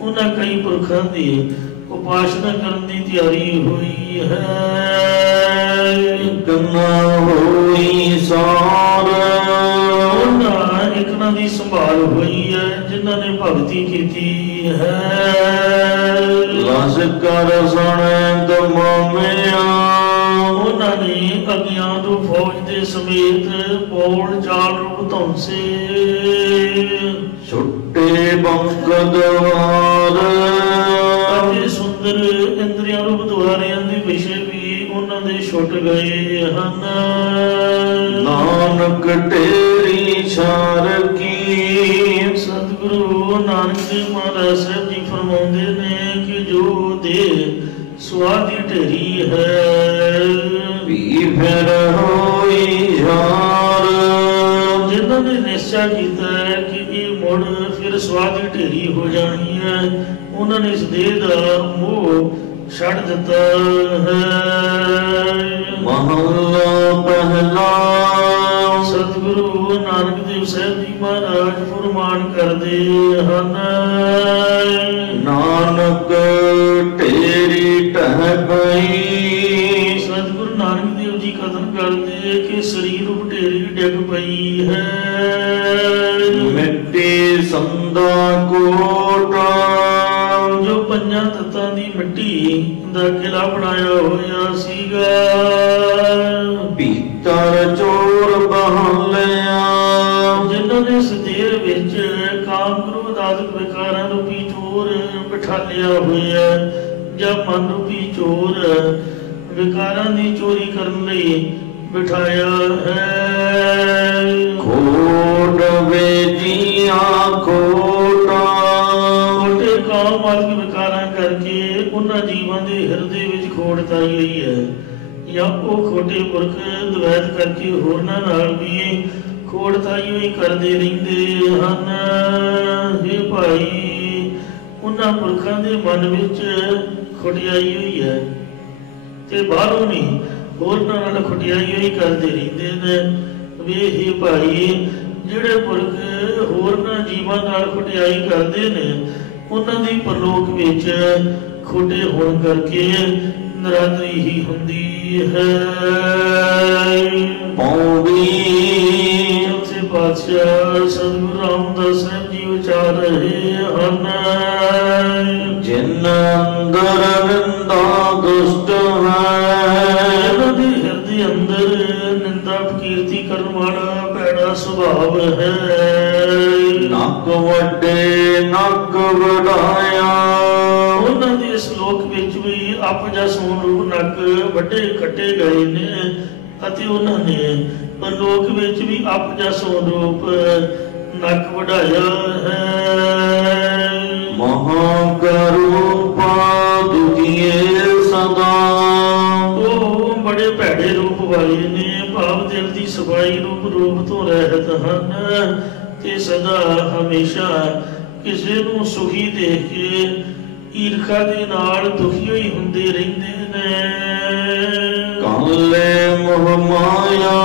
ਉਹਨਾਂ ਕਈ ਪੁਰਖਾਂ ਦੀ ਉਪਾਸਨਾ ਕਰਨ ਦੀ ਤਿਆਰੀ ਹੋਈ ਹੈ। ਇੱਕ ਨਾ ਹੋਈ ਸਾਰ, ਉਹਨਾਂ ਇਕਨਾਂ ਦੀ ਸੰਭਾਲ ਹੋਈ ਹੈ ਜਿਨ੍ਹਾਂ ਨੇ ਭਗਤੀ ਕੀਤੀ ਹੈ। ਰਸ ਕਰ ਸਣੇ ਦਮਾਮਿਆ, ਉਹਨਾਂ ਨੇ ਅਗਿਆਨ ਰੂਪ ਫੌਜ ਦੇ ਸਮੇਤ ਬੋਲ ਚਾਲ ਰੂਪ ਧੌਂਸੇ, ਛੁੱਟੇ ਬੰਕ ਦਵਾਰ, ਅਤੇ ਸੁੰਦਰ ਇੰਦਰੀਆਂ ਰੂਪ ਦੁਆਰਿਆਂ ਦੇ ਵਿਸ਼ੇ ਵੀ ਉਹਨਾਂ ਦੇ ਛੁੱਟ ਗਏ ਹਨ। ਨਾਨਕ ਤੇਰੀ ਛਾਰ ਕੀ, ਸਤਿਗੁਰੂ ਨਾਨਕ ਦੇਵ ਮਹਾਰਾਜ ਸਾਹਿਬ ਜੀ ਫਰਮਾਉਂਦੇ ਨੇ ਕਿ ਜੋ ਦੇ ਸੁਆਦੀ ਢੇਰੀ ਹੈ, ਵੀ ਫਿਰ ਹੋਈ ਝਾਰ, ਜਿਨ੍ਹਾਂ ਨੇ ਨਿਸ਼ਚਾ ਕੀਤਾ ਹੈ ਕਿ ਇਹ ਮੁੜ ਫਿਰ ਸੁਆਦੀ ਢੇਰੀ ਹੋ ਜਾਣੀ ਹੈ, ਉਹਨਾਂ ਨੇ ਇਸ ਦੇਹ ਦਾ ਮੋਹ ਛੱਡ ਦਿੱਤਾ ਹੈ। ਮਹੱਲਾ ਪਹਿਲਾ, ਸਤਿਗੁਰੂ ਨਾਨਕ ਦੇਵ ਸਾਹਿਬ ਜੀ ਮਹਾਰਾਜ ਫਰਮਾਨ ਕਰਦੇ ਹਨ। ਨਾਨਕ ਤੇਰੀ ਟਹਿ ਪਈ, ਸਤਿਗੁਰੂ ਨਾਨਕ ਦੇਵ ਜੀ ਕਥਨ ਕਰਦੇ ਕਿ ਸਰੀਰ ਰੂਪ ਢੇਰੀ ਡਿੱਗ ਪਈ ਹੈ। ਮਿੱਟੀ ਸੰਦਾ ਕੋਟਾ, ਜੋ ਪੰਜਾਂ ਤੱਤਾਂ ਦੀ ਮਿੱਟੀ ਦਾ ਕਿਲਾ ਬਣਾਇਆ ਹੋਇਆ ਸੀਗਾ। ਭੀਤਰ ਚੋਰ ਬਹਾਲਿਆ, ਜਿਨ੍ਹਾਂ ਨੇ ਸਦੇਰ ਵਿੱਚ ਕਾਮ ਕ੍ਰੋਧ ਆਦਿਕ ਵਿਕਾਰਾਂ ਰੂਪੀ ਚੋਰ ਬਿਠਾ ਲਿਆ ਹੋਇਆ, ਜਾਂ ਮਨ ਰੂਪੀ ਚੋਰ ਵਿਕਾਰਾਂ ਦੀ ਚੋਰੀ ਕਰਨ ਲਈ ਬਿਠਾਇਆ ਹੈ। ਖੋਟ ਵੇਜੀਆਂ ਖੋਟਾ, ਖੋਟੇ ਕਾਮ ਆਦਿਕ ਵਿਕਾਰਾਂ ਕਰਕੇ ਉਹਨਾਂ ਜੀਵਾਂ ਦੇ ਹਿਰਦੇ ਵਿੱਚ ਖੋਟ ਤਾਈ ਹੋਈ ਹੈ, ਜਾਂ ਉਹ ਖੋਟੇ ਪੁਰਖ ਦਵੈਤ ਕਰਕੇ ਹੋਰਨਾਂ ਨਾਲ ਵੀ ਖੋਟ ਤਾਈ ਹੋਈ ਕਰਦੇ ਰਹਿੰਦੇ ਹਨ। हे ਭਾਈ, ਉਹਨਾਂ ਪੁਰਖਾਂ ਦੇ ਮਨ ਵਿੱਚ ਖੁਟਿਆਈ ਹੋਈ ਹੈ ਤੇ ਬਾਹਰੋਂ ਨਹੀਂ ਹੋਰਨਾਂ ਨਾਲ ਖੁਟਿਆਈ ਹੋਈ ਕਰਦੇ ਰਹਿੰਦੇ ਨੇ। ਵੇ हे ਭਾਈ, ਜਿਹੜੇ ਪੁਰਖ ਹੋਰਨਾਂ ਜੀਵਾਂ ਨਾਲ ਖੁਟਿਆਈ ਕਰਦੇ ਨੇ, ਉਹਨਾਂ ਦੀ ਪਰਲੋਕ ਵਿੱਚ ਖੋਟੇ ਹੋਣ ਕਰਕੇ ਨਰਾਦਰੀ ਹੀ ਹੁੰਦੀ ਹੈ। ਪੌੜੀ ਉੱਥੇ ਪਾਤਸ਼ਾਹ ਸਤਿਗੁਰੂ ਰਾਮਦਾਸ ਸਾਹਿਬ ਜੀ ਵਿਚਾਰ ਰਹੇ ਹਨ। ਜਿਨ ਅੰਦਰ ਨਿੰਦਾ ਦੁਸ਼ਟ ਹੈ, ਇਹਨਾਂ ਦੇ ਹਿਰਦੇ ਅੰਦਰ ਨਿੰਦਾ ਫਕੀਰਤੀ ਕਰਨ ਵਾਲਾ ਭੈੜਾ ਸੁਭਾਵ ਹੈ। ਨੱਕ ਵੱਡੇ ਨੱਕ ਵਡਾਇਆ, ਉਹਨਾਂ ਦੇ ਇਸ ਲੋਕ ਵਿੱਚ ਵੀ ਆਪ ਜਾਂ ਸੋਨ ਰੂਪ ਨੱਕ ਵੱਡੇ ਕੱਟੇ ਗਏ ਨੇ, ਅਤੇ ਉਹਨਾਂ ਨੇ ਪਰਲੋਕ ਵਿੱਚ ਵੀ ਆਪ ਜਾਂ ਸੋਨ ਰੂਪ ਨੱਕ ਵਡਾਇਆ ਹੈ। ਮਹਾ ਕਰੂਪਾ ਦੁਖੀਏ ਸਦਾ, ਉਹ ਬੜੇ ਭੈੜੇ ਰੂਪ ਵਾਲੇ ਨੇ, ਭਾਵ ਦਿਲ ਦੀ ਸਫਾਈ ਰੂਪ ਤੋਂ ਰਹਿਤ ਹਨ, ਤੇ ਸਦਾ ਹਮੇਸ਼ਾ ਕਿਸੇ ਨੂੰ ਸੁਖੀ ਦੇਖ ਕੇ ਈਰਖਾ ਦੇ ਨਾਲ ਦੁਖੀ ਹੋਈ ਹੁੰਦੇ ਰਹਿੰਦੇ ਨੇ। ਕਾਲੇ ਮੋਹ ਮਾਇਆ,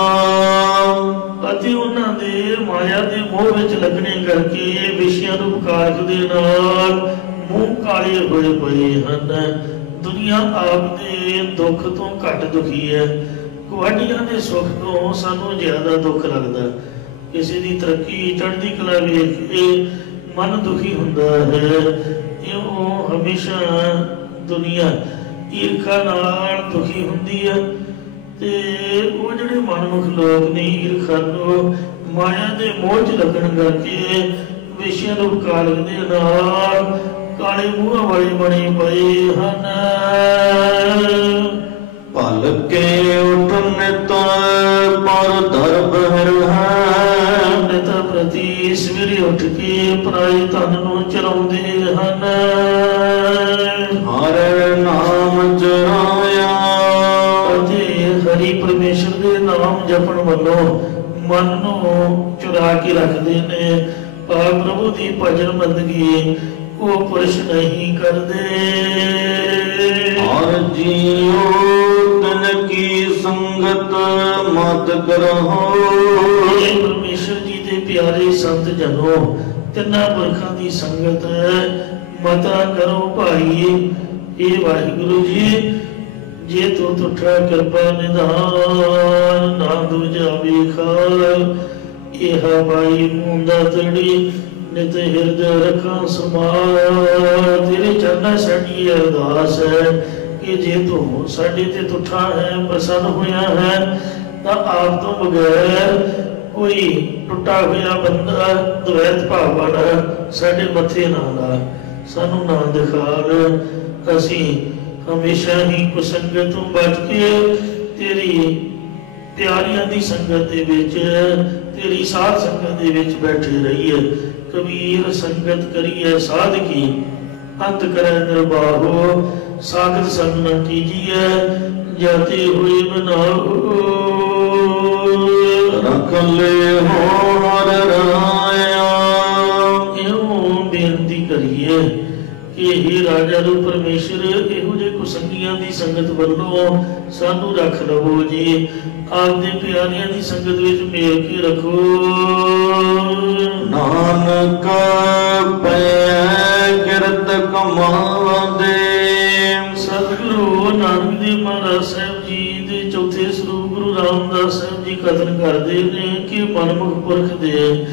ਅਤੇ ਉਹਨਾਂ ਦੇ ਮਾਇਆ ਦੇ ਮੋਹ ਵਿੱਚ ਲੱਗਣੇ ਕਰਕੇ ਵਿਸ਼ਿਆਂ ਨੂੰ ਕਾਰਜ ਦੇ ਨਾਲ ਮੂੰਹ ਕਾਲੇ ਹੋਏ ਪਏ ਹਨ। ਦੁਨੀਆ ਆਪ ਦੇ ਦੁੱਖ ਤੋਂ ਘੱਟ ਦੁਖੀ ਹੈ। ਗੁਆਂਢੀਆਂ ਦੇ ਸੁੱਖ ਤੋਂ ਸਾਨੂੰ ਜ਼ਿਆਦਾ ਦੁੱਖ ਲੱਗਦਾ। ਕਿਸੇ ਦੀ ਤਰੱਕੀ ਚੜ੍ਹਦੀ ਕਲਾ ਵੇਖ ਕੇ ਮਨ ਦੁਖੀ ਹੁੰਦਾ ਹੈ। ਇਉਂ ਹਮੇਸ਼ਾ ਦੁਨੀਆ ਈਰਖਾ ਨਾਲ ਦੁਖੀ ਹੁੰਦੀ ਹੈ, ਤੇ ਉਹ ਜਿਹੜੇ ਮਨਮੁਖ ਲੋਕ ਨੇ ਈਰਖਾ ਨੂੰ ਮਾਇਆ ਦੇ ਮੋਹ 'ਚ ਲੱਗਣ ਕਰਕੇ ਵਿਸ਼ਿਆਂ ਨੂੰ ਕਾਲਕ ਦੇ ਨਾਲ ਕਾਲੇ ਮੂੰਹਾਂ ਵਾਲੇ ਬਣੇ ਪਏ ਹਨ। ਭਲ ਕੇ ਉਠਨੇ ਤਾਂ ਪਰ ਦਰਬ ਹੈ, ਨਿਤਾ ਪ੍ਰਤੀ ਸਵੇਰੇ ਉੱਠ ਕੇ ਪਰਾਏ ਧਨ ਨੂੰ ਚਰਾਉਂਦੇ ਹਨ। ਹਰ ਨਾਮ ਚਰਾਇਆ, ਅਤੇ ਹਰੀ ਪਰਮੇਸ਼ਰ ਦੇ ਨਾਮ ਜਪਣ ਵੱਲੋਂ ਮਨ ਨੂੰ ਚੁਰਾ ਕੇ ਰੱਖਦੇ ਨੇ। ਪਰ ਪ੍ਰਭੂ ਦੀ ਭਜਨ ਬੰਦਗੀ ਉਹ ਪੁਰਸ਼ ਨਹੀਂ ਕਰਦੇ। ਔਰ ਜੀਓ ਤਨ ਕੀ ਸੰਗਤ ਮਤ ਕਰੋ, ਇਹ ਪਰਮੇਸ਼ਰ ਜੀ ਦੇ ਪਿਆਰੇ ਸੰਤ ਜਨੋ, ਤਿੰਨਾਂ ਪੁਰਖਾਂ ਦੀ ਸੰਗਤ ਮਤਾ ਕਰੋ ਭਾਈ। ਇਹ ਵਾਹਿਗੁਰੂ ਜੀ, ਜੇ ਤੂੰ ਤੁਠਾ ਕਿਰਪਾ ਨਿਧਾਨ, ਨਾ ਦੂਜਾ ਵੇਖਾਲ। ਇਹ ਬਾਈ ਮੁੰਦਾ ਤੜੀ ਨਿਤ ਹਿਰਦੇ ਰੱਖਾਂ ਸਮਾਇਆ। ਤੇਰੇ ਚਰਨਾਂ ਸਾਡੀ ਅਰਦਾਸ ਹੈ ਕਿ ਜੇ ਤੂੰ ਸਾਡੇ ਤੇ ਤੁਠਾ ਹੈ, ਪ੍ਰਸੰਨ ਹੋਇਆ ਹੈ, ਤਾਂ ਆਪ ਤੋਂ ਬਗੈਰ ਕੋਈ ਟੁੱਟਾ ਹੋਇਆ ਬੰਦਾ ਦਵੈਤ ਭਾਵ ਵਾਲਾ ਸਾਡੇ ਮੱਥੇ ਨਾ ਲਾ, ਸਾਨੂੰ ਨਾ ਦਿਖਾਰ। ਅਸੀਂ ਹਮੇਸ਼ਾ ਹੀ ਕੁਸੰਗਤ ਤੋਂ ਬਚ ਕੇ ਤੇਰੀ ਪਿਆਰੀਆਂ ਦੀ ਸੰਗਤ ਦੇ ਵਿੱਚ, ਤੇਰੀ ਸਾਧ ਸੰਗਤ ਦੇ ਵਿੱਚ ਬੈਠੇ ਰਹੀਏ। ਕਬੀਰ ਸੰਗਤ ਕਰੀਏ ਸਾਧਕੀ, ਅੰਤ ਕਰੈ ਨਿਰਬਾਹੋ, ਸਾਖਤ ਸੰਗ ਨ ਕੀਜੀਐ, ਜਾਤੇ ਹੋਏ ਬਨਾਓ। ਰਖ ਲੈ ਹਰ ਰਾਇਆ, ਇਉਂ ਬੇਨਤੀ ਕਰੀਏ ਕਿ हे ਰਾਜਾ ਰੂਪ ਪਰਮੇਸ਼ਰ, ਇਹੋ ਜਿਹੇ ਕੁਸੰਗੀਆਂ ਦੀ ਸੰਗਤ ਵੱਲੋਂ ਸਾਨੂੰ ਰੱਖ ਲਵੋ ਜੀ। ਆਪ ਦੇ ਪਿਆਰਿਆਂ ਦੀ ਸੰਗਤ ਵਿੱਚ ਮੇਲ ਕੇ ਰੱਖੋ। ਨਾਨਕ ਪੈ ਕਿਰਤ ਕਮਾਵੰਦੇ, ਸਤਿਗੁਰੂ ਨਾਨਕ ਦੇਵ ਮਹਾਰਾਜ ਸਾਹਿਬ ਜੀ ਦੇ ਚੌਥੇ ਸਰੂਪ ਗੁਰੂ ਰਾਮਦਾਸ ਸਾਹਿਬ ਜੀ ਕਥਨ ਕਰਦੇ ਨੇ ਕਿ ਮਨਮੁਖ ਪੁਰਖ ਦੇ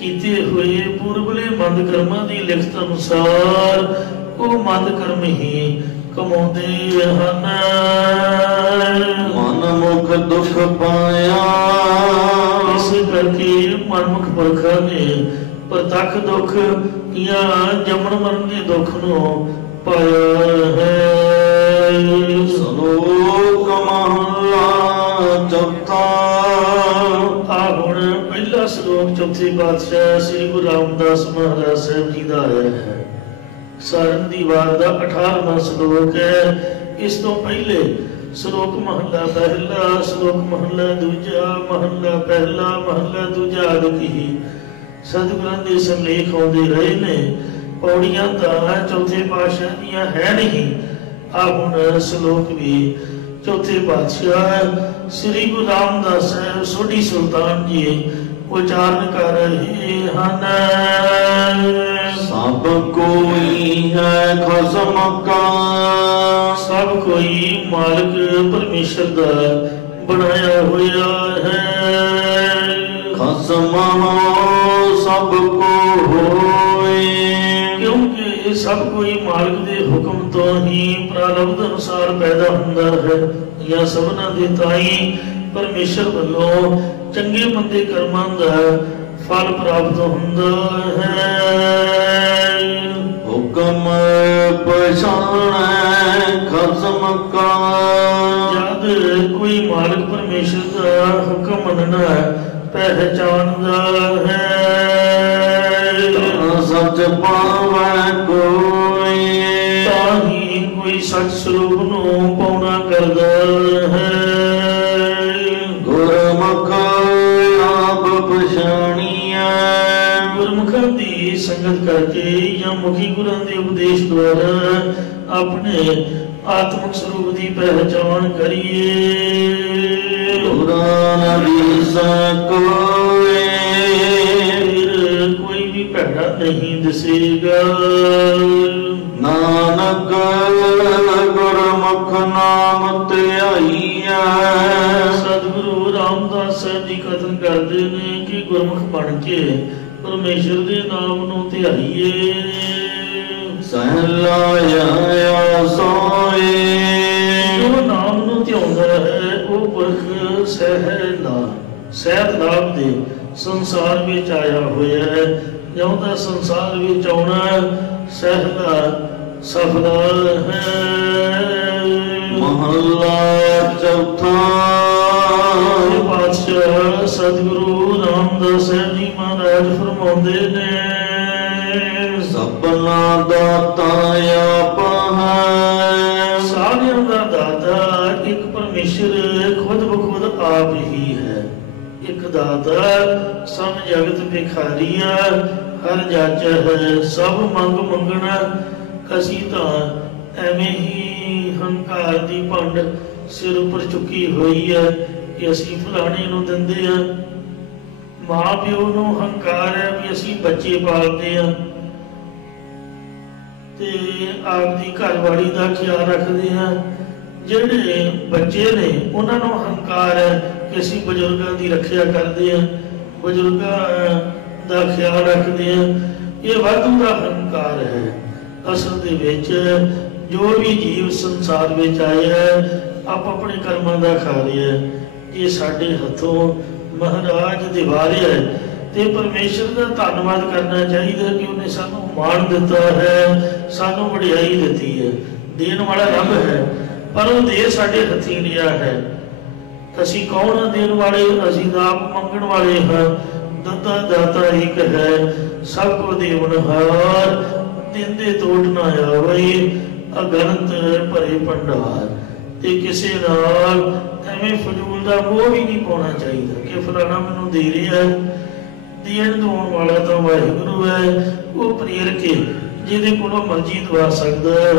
ਕੀਤੇ ਹੋਏ ਪੂਰਬਲੇ ਮੰਦ ਕਰਮਾਂ ਦੀ ਲਿਖਤ ਅਨੁਸਾਰ ਉਹ ਮੰਦ ਕਰਮ ਹੀ ਕਮਾਉਂਦੇ ਹਨ। ਮਨ ਮੁਖ ਦੁਖ ਪਾਇਆ, ਇਸ ਕਰਕੇ ਮਨਮੁਖ ਪੁਰਖਾਂ ਨੇ ਪ੍ਰਤੱਖ ਦੁੱਖ ਜਾਂ ਜੰਮਣ ਮਰਨ ਦੇ ਦੁੱਖ ਨੂੰ ਪਾਇਆ ਹੈ। ਸ਼ਲੋਕ ਮਹਲਾ ਚੌਥਾ। ਆ ਹੁਣ ਪਹਿਲਾ ਸ਼ਲੋਕ ਚੌਥੇ ਪਾਤਸ਼ਾਹ ਸ੍ਰੀ ਗੁਰੂ ਰਾਮਦਾਸ ਮਹਾਰਾਜ ਸਾਹਿਬ ਜੀ ਦਾ ਆਇਆ ਹੈ। ਸਾਰਨ ਦੀ ਵਾਰ ਦਾ 18ਵਾਂ ਸ਼ਲੋਕ ਹੈ। ਇਸ ਤੋਂ ਪਹਿਲੇ ਸ਼ਲੋਕ ਮਹਲਾ ਪਹਿਲਾ, ਸ਼ਲੋਕ ਮਹਲਾ ਦੂਜਾ, ਮਹਲਾ ਪਹਿਲਾ, ਮਹਲਾ ਦੂਜਾ ਆਦਿ ਹੀ ਸਤਿਗੁਰਾਂ ਦੇ ਸਿਰਲੇਖ ਆਉਂਦੇ ਰਹੇ ਨੇ। ਪੌੜੀਆਂ ਤਾਂ ਚੌਥੇ ਪਾਤਸ਼ਾਹ ਦੀਆਂ ਹੈ ਨਹੀਂ। ਆ ਹੁਣ ਸ਼ਲੋਕ ਵੀ ਚੌਥੇ ਪਾਤਸ਼ਾਹ ਸ੍ਰੀ ਗੁਰੂ ਰਾਮਦਾਸ ਸਾਹਿਬ ਸੋਢੀ ਸੁਲਤਾਨ ਜੀ ਉਚਾਰਨ ਕਰ ਰਹੇ ਹਨ। ਸਭ ਕੋਈ ਹੈ ਖਸਮ ਕਾ, ਸਭ ਕੋਈ ਮਾਲਕ ਪਰਮੇਸ਼ਰ ਦਾ ਬਣਾਇਆ ਹੋਇਆ ਹੈ। ਖਸਮ ਸਭ ਕੋ ਹੋਏ, ਕਿਉਂਕਿ ਇਹ ਸਭ ਕੋਈ ਮਾਲਕ ਦੇ ਹੁਕਮ ਤੋਂ ਹੀ ਪ੍ਰਾਰਬਧ ਅਨੁਸਾਰ ਪੈਦਾ ਹੁੰਦਾ ਹੈ। ਜਾਂ ਸਭਨਾਂ ਦੇ ਤਾਈ ਪਰਮੇਸ਼ਰ ਵੱਲੋਂ ਚੰਗੇ ਮੰਦੇ ਕਰਮਾਂ ਦਾ ਫਲ ਪ੍ਰਾਪਤ ਹੁੰਦਾ ਹੈ। ਹੁਕਮ ਪਛਾਣੈ ਖਸਮ ਕਾ, ਜਦ ਕੋਈ ਮਾਲਕ ਪਰਮੇਸ਼ਰ ਦਾ ਹੁਕਮ ਮੰਨਣਾ ਪਹਿਚਾਨਦਾ ਹੈ। ਸੱਚ ਪਾਵੈ ਕੋਈ, ਤਾਂ ਹੀ ਕੋਈ ਸੱਚ ਸਰੂਪ ਨੂੰ ਪਾਉਣਾ ਕਰਦਾ ਹੈ। ਗੁਰਮੁਖ ਆਪ ਪਛਾਣੀਐ, ਗੁਰਮੁਖਾਂ ਦੀ ਸੰਗਤ ਕਰਕੇ ਜਾਂ ਮੁਖੀ ਗੁਰਾਂ ਦੇ ਉਪਦੇਸ਼ ਦੁਆਰਾ ਆਪਣੇ ਆਤਮਿਕ ਸਰੂਪ ਦੀ ਪਹਿਚਾਣ ਕਰੀਏ। ਗੁਰਾਂ ਨਬੀ ਸਕੋਏ, ਫਿਰ ਕੋਈ ਵੀ ਭੈੜਾ ਨਹੀਂ ਦਿਸੇਗਾ। ਨਾਨਕ ਗੁਰਮੁਖ ਨਾਮ ਧਿਆਈਐ, ਸਤਿਗੁਰੂ ਰਾਮਦਾਸ ਸਾਹਿਬ ਜੀ ਕਥਨ ਕਰਦੇ ਨੇ ਕਿ ਗੁਰਮੁਖ ਬਣ ਕੇ ਪਰਮੇਸ਼ਰ ਦੇ ਨਾਮ ਨੂੰ ਧਿਆਈਏ। ਸਹਿਲਾ ਆਇਆ ਸੋਏ, ਜੋ ਨਾਮ ਨੂੰ ਧਿਆਉਂਦਾ ਹੈ ਉਹ ਪੁਰਖ ਸਹਿਤ ਲਾਭ ਦੇ ਸੰਸਾਰ ਵਿੱਚ ਆਇਆ ਹੋਇਆ ਹੈ। ਜਿਉਂਦਾ ਸੰਸਾਰ ਵਿੱਚ ਆਉਣਾ ਸਹਿਲਾ ਸਫਲਾ ਹੈ। ਮਹਲਾ ਚੌਥਾ। ਪਾਤਸ਼ਾਹ ਸਤਿਗੁਰੂ ਰਾਮਦਾਸ ਸਾਹਿਬ ਜੀ ਮਹਾਰਾਜ ਫਰਮਾਉਂਦੇ ਨੇ, ਸਪਨਾ ਦਾਤਾ ਆਪ ਹੈ, ਸਾਰਿਆਂ ਦਾ ਦਾਤਾ ਇੱਕ ਪਰਮੇਸ਼ਰ ਖੁਦ ਬਖੁਦ ਆਪ ਹੀ ਹੈ। ਇੱਕ ਦਾਤਾ ਸਭ ਜਗਤ ਭਿਖਾਰੀਆ ਹਰ ਜਾਚੈ ਹੈ। ਸਭ ਮੰਗ ਮੰਗਣਾ, ਅਸੀਂ ਤਾਂ ਐਵੇਂ ਹੀ ਹੰਕਾਰ ਦੀ ਭੰਡ ਸਿਰ ਉੱਪਰ ਚੁੱਕੀ ਹੋਈ ਹੈ ਕਿ ਅਸੀਂ ਫਲਾਣੇ ਨੂੰ ਦਿੰਦੇ ਆ। ਮਾਂ ਪਿਓ ਨੂੰ ਹੰਕਾਰ ਹੈ ਵੀ ਅਸੀਂ ਬੱਚੇ ਪਾਲਦੇ ਆ ਤੇ ਆਪਦੀ ਘਰਵਾਲੀ ਦਾ ਖਿਆਲ ਰੱਖਦੇ ਆ। ਜਿਹੜੇ ਬੱਚੇ ਨੇ ਉਹਨਾਂ ਨੂੰ ਹੰਕਾਰ ਹੈ ਕਿ ਅਸੀਂ ਬਜ਼ੁਰਗਾਂ ਦੀ ਰੱਖਿਆ ਕਰਦੇ ਆ, ਬਜ਼ੁਰਗਾਂ ਦਾ ਖਿਆਲ ਰੱਖਦੇ ਆ। ਇਹ ਵਾਧੂ ਦਾ ਹੰਕਾਰ ਹੈ। ਅਸਲ ਦੇ ਵਿੱਚ ਜੋ ਵੀ ਜੀਵ ਸੰਸਾਰ ਵਿੱਚ ਆਇਆ ਹੈ ਆਪ ਆਪਣੇ ਕਰਮਾਂ ਦਾ ਖਾ ਰਿਹਾ ਹੈ। ਇਹ ਸਾਡੇ ਹੱਥੋਂ ਮਹਾਰਾਜ ਦਿਵਾਰਿਆ ਹੈ ਤੇ ਪਰਮੇਸ਼ਰ ਦਾ ਧੰਨਵਾਦ ਕਰਨਾ ਚਾਹੀਦਾ ਕਿ ਉਹਨੇ ਸਾਨੂੰ ਮਾਣ ਦਿੱਤਾ ਹੈ, ਸਾਨੂੰ ਵਡਿਆਈ ਦਿੱਤੀ ਹੈ। ਦੇਣ ਵਾਲਾ ਰੱਬ ਹੈ ਪਰ ਉਹ ਦੇ ਸਾਡੇ ਹੱਥੀਂ ਲਿਆ ਹੈ। ਅਸੀਂ ਕੌਣ ਹਾਂ ਦੇਣ ਵਾਲੇ? ਅਸੀਂ ਤਾਂ ਆਪ ਮੰਗਣ ਵਾਲੇ ਹਾਂ। ਦਾਤਾ ਦਾਤਾ ਇੱਕ ਹੈ, ਸਭ ਕੋ ਦੇਵਨਹਾਰ, ਦਿੰਦੇ ਤੋੜ ਨਾ ਆਵੇ, ਅਗਣਤ ਭਰੇ ਭੰਡਾਰ। ਤੇ ਕਿਸੇ ਨਾਲ ਐਵੇਂ ਫਜ਼ੂਲ ਦਾ ਮੋਹ ਵੀ ਨਹੀਂ ਪਾਉਣਾ ਚਾਹੀਦਾ ਕਿ ਫਲਾਣਾ ਮੈਨੂੰ ਦੇ ਰਿਹਾ ਹੈ। ਦੇਣ ਦਵਾਉਣ ਵਾਲਾ ਤਾਂ ਵਾਹਿਗੁਰੂ ਹੈ, ਉਹ ਪ੍ਰੇਰ ਕੇ ਜਿਹਦੇ ਕੋਲੋਂ ਮਰਜ਼ੀ ਦਵਾ ਸਕਦਾ ਹੈ।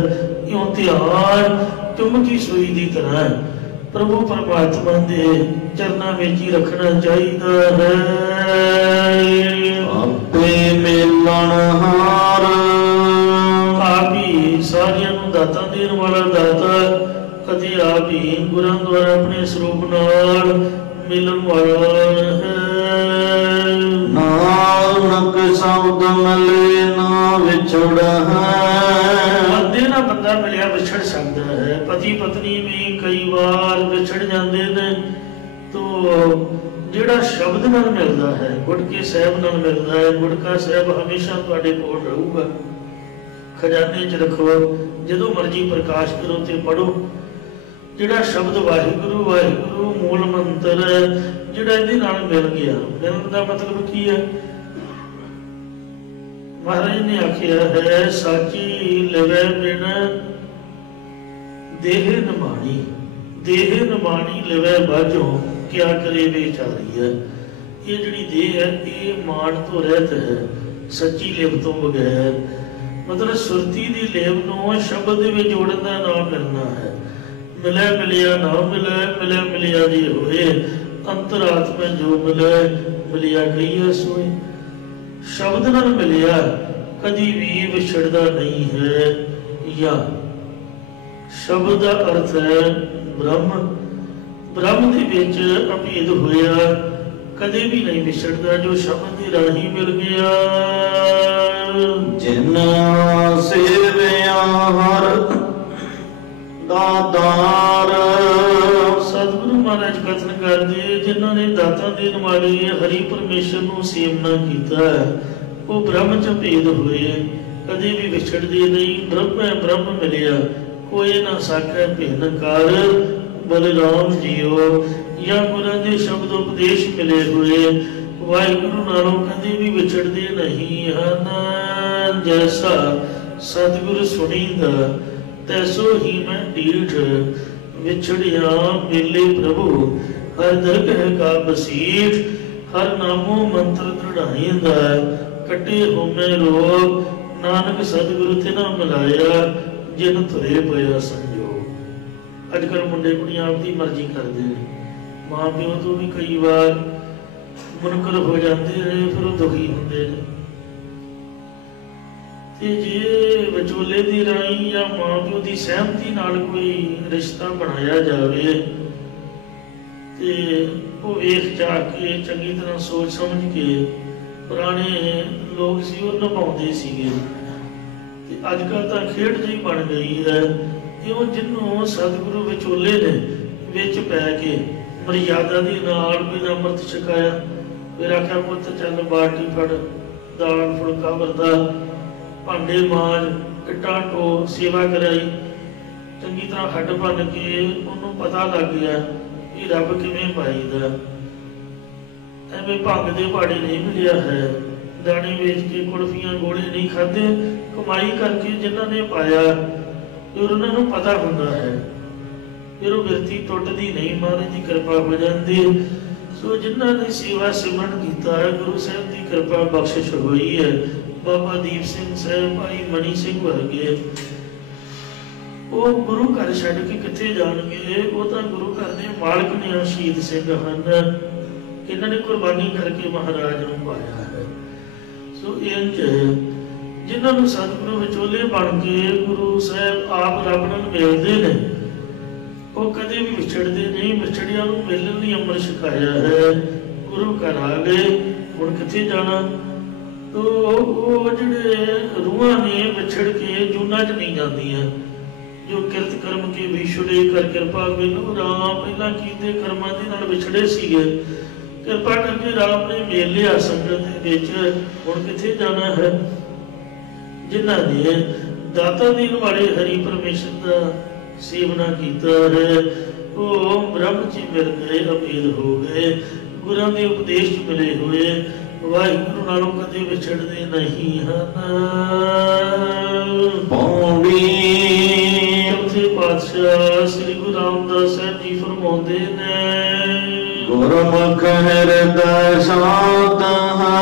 ਇਉਂ ਧਿਆਨ ਚੁੰਬਕੀ ਸੂਈ ਦੀ ਤਰ੍ਹਾਂ ਪ੍ਰਭੂ ਪਰਮਾਤਮਾ ਦੇ ਚਰਨਾਂ ਵਿੱਚ ਹੀ ਰੱਖਣਾ ਚਾਹੀਦਾ ਹੈ। ਆਪੇ ਮਿਲਣ ਹਾਰ, ਆਪ ਹੀ ਸਾਰਿਆਂ ਨੂੰ ਦਾਤਾ ਦੇਣ ਵਾਲਾ ਦਾਤਾ ਅਤੇ ਆਪ ਹੀ ਗੁਰਾਂ ਦੁਆਰਾ ਆਪਣੇ ਸਰੂਪ ਨਾਲ ਮਿਲਣ ਵਾਲਾ ਹੈ। ਨਾਨਕ ਸ਼ਬਦ ਮਿਲੇ ਨਾ ਵਿਛੜ ਹੈ, ਮੰਨਦੇ ਨਾ ਬੰਦਾ मिलिया विछड़ सकता है। पति पत्नी भी कई बार विछड़ जाते हैं, तो ਜਿਹੜਾ ਸ਼ਬਦ ਨਾਲ ਮਿਲਦਾ ਹੈ, ਗੁਟਕੇ ਸਾਹਿਬ ਨਾਲ ਮਿਲਦਾ ਹੈ, ਗੁਟਕਾ ਸਾਹਿਬ ਹਮੇਸ਼ਾ ਤੁਹਾਡੇ ਕੋਲ ਰਹੂਗਾ, ਖਜ਼ਾਨੇ 'ਚ ਰੱਖੋ, ਜਦੋਂ ਮਰਜ਼ੀ ਪ੍ਰਕਾਸ਼ ਕਰੋ ਤੇ ਪੜੋ। ਜਿਹੜਾ ਸ਼ਬਦ ਵਾਹਿਗੁਰੂ ਵਾਹਿਗੁਰੂ ਮੂਲ ਮੰਤਰ ਹੈ, ਜਿਹੜਾ ਇਹਦੇ ਨਾਲ ਮਿਲ ਗਿਆ, ਮਿਲਣ ਦਾ ਮਤਲਬ ਕੀ ਹੈ? ਮਹਾਰਾਜ ਨੇ ਆਖਿਆ ਹੈ, ਸਾਚੀ ਲਵੈ ਬਿਨ ਦੇਹ ਨਿਮਾਣੀ, ਦੇਹ ਨਿਮਾਣੀ ਲਵੈ ਬਾਝੋਂ क्या करे बेचारी है। ये जिहड़ी देह है ये मान तो रहत है, सच्ची लिव तो बगैर, मतलब सुरती दी लिव नूं शब्द दे विच जोड़न दा नाम मिलना है। मिले मिलिया ना मिले, मिले मिलिया जी होए, अंतरात्मा जो मिले मिलिया कही सोए। शब्द नाल मिलिया कदी भी विछड़दा नहीं है। या शब्द का अर्थ है ब्रह्म, ब्रह्म के विच अभेद होया, कदे भी नहीं विछड़ता, जो शब्द के राही मिल गया। जिन सेविया हर दातार, सतगुरु महाराज कथन करते, जिन्होंने दाता देने वाले हरि परमेश्वर को सेवना किया, वो ब्रह्म च भेद हुए, कदे भी विछड़ते नहीं। ब्रह्म ब्रह्म मिलिया, कोई ना साकै भिन्नकार। बलराम जीओ या गुरु के शब्द उपदेश मिले हुए वाहिगुरु नालों कदे भी विछड़ते नहीं हैं। जैसा सतगुरु सुनींदा तैसो ही मैं ढीठ, विछड़िया मिले प्रभु हर दरगह का बसीठ। हर नामो मंत्र दृढ़ाईंदा, कटे होमे रोग, नानक सतगुरु तिना मिलाया, जिन तुरे पया संजोग। अजकल मुंडे कुड़ियां आपकी मर्जी करते हैं, माँ प्यो तो भी कई बार मुनकर हो जाते हैं, फिर वो दुखी होंगे ने। ते जे विचोले दी राही या माँ प्यो की सहमति नाल कोई रिश्ता बनाया जाए, ते वो वेख जा के चंगी तरह सोच समझ के पुराने लोग सी वो निभाते सीगे। ते अजकल तो खेड जी बन गई है, क्यों जिन्हों सतगुरु विचोले ने विच पै के मर्यादा दी नाल बिना अमृत छकाया, फिर आख्या पुत चल बाल्टी फड़, दाल फुलका वरदा, भांडे मांज, इट्टां टो, सेवा कराई, चंगी तरह हड्ड भन के उन्होंने पता लग गया कि रब किवें पाईदा। एवें भंग दे पहाड़ी नहीं मिलिया है, दाने वेच के कुल्फियां गोले नहीं खाधे, कमाई करके जिन्हां ने पाया, फिर उन्होंने पता होंदा है, फिर वो बिरती टुटदी नहीं, महाराज की कृपा हो जाती। सो जिन्हों ने सेवा सिमरन किया है, गुरु साहब की कृपा बख्शिश हुई है। बाबा दीप सिंह साहब, भाई मनी सिंह वर्गे, वो गुरु घर छड्ड के कित्थे जाणगे? वो तो गुरु घर के मालक ने शहीद सिंह हैं, इन्होंने कुर्बानी करके महाराज को पाया है। सो इंज जिन्होंने सतगुरु विचोले बन के गुरु साहब आप रब नाल मिलते हैं, वो कदे भी विछड़ते नहीं। विछड़िया मिलन लई अमृत छकाया है, गुरु घर आ गए, हुण कित्थे जाना? तो वो जिहड़े रूहां ने विछड़ के जूना च नहीं जांदियां, जो किरत कर्म के विछड़े कर कृपा मैनू राम, पहला कीते कर्मां दे नाल विछड़े सीगे, कृपा करके राम ने मेल लिया संगत दे विच, हुण कित्थे जाना है? जिन्हां ने दाता देन वाले हरि परमेश्वर का सेवना किया है, वो ब्रह्म च मिल गए, अभेद हो गए, गुरुओं के उपदेश मिले हुए, वाहिगुरु नालों कदे विछड़ते नहीं हैं। पौड़ी चौथे पातशाह श्री गुरु रामदास साहब जी फरमाते ने, गुरमुख हृदय शांत है।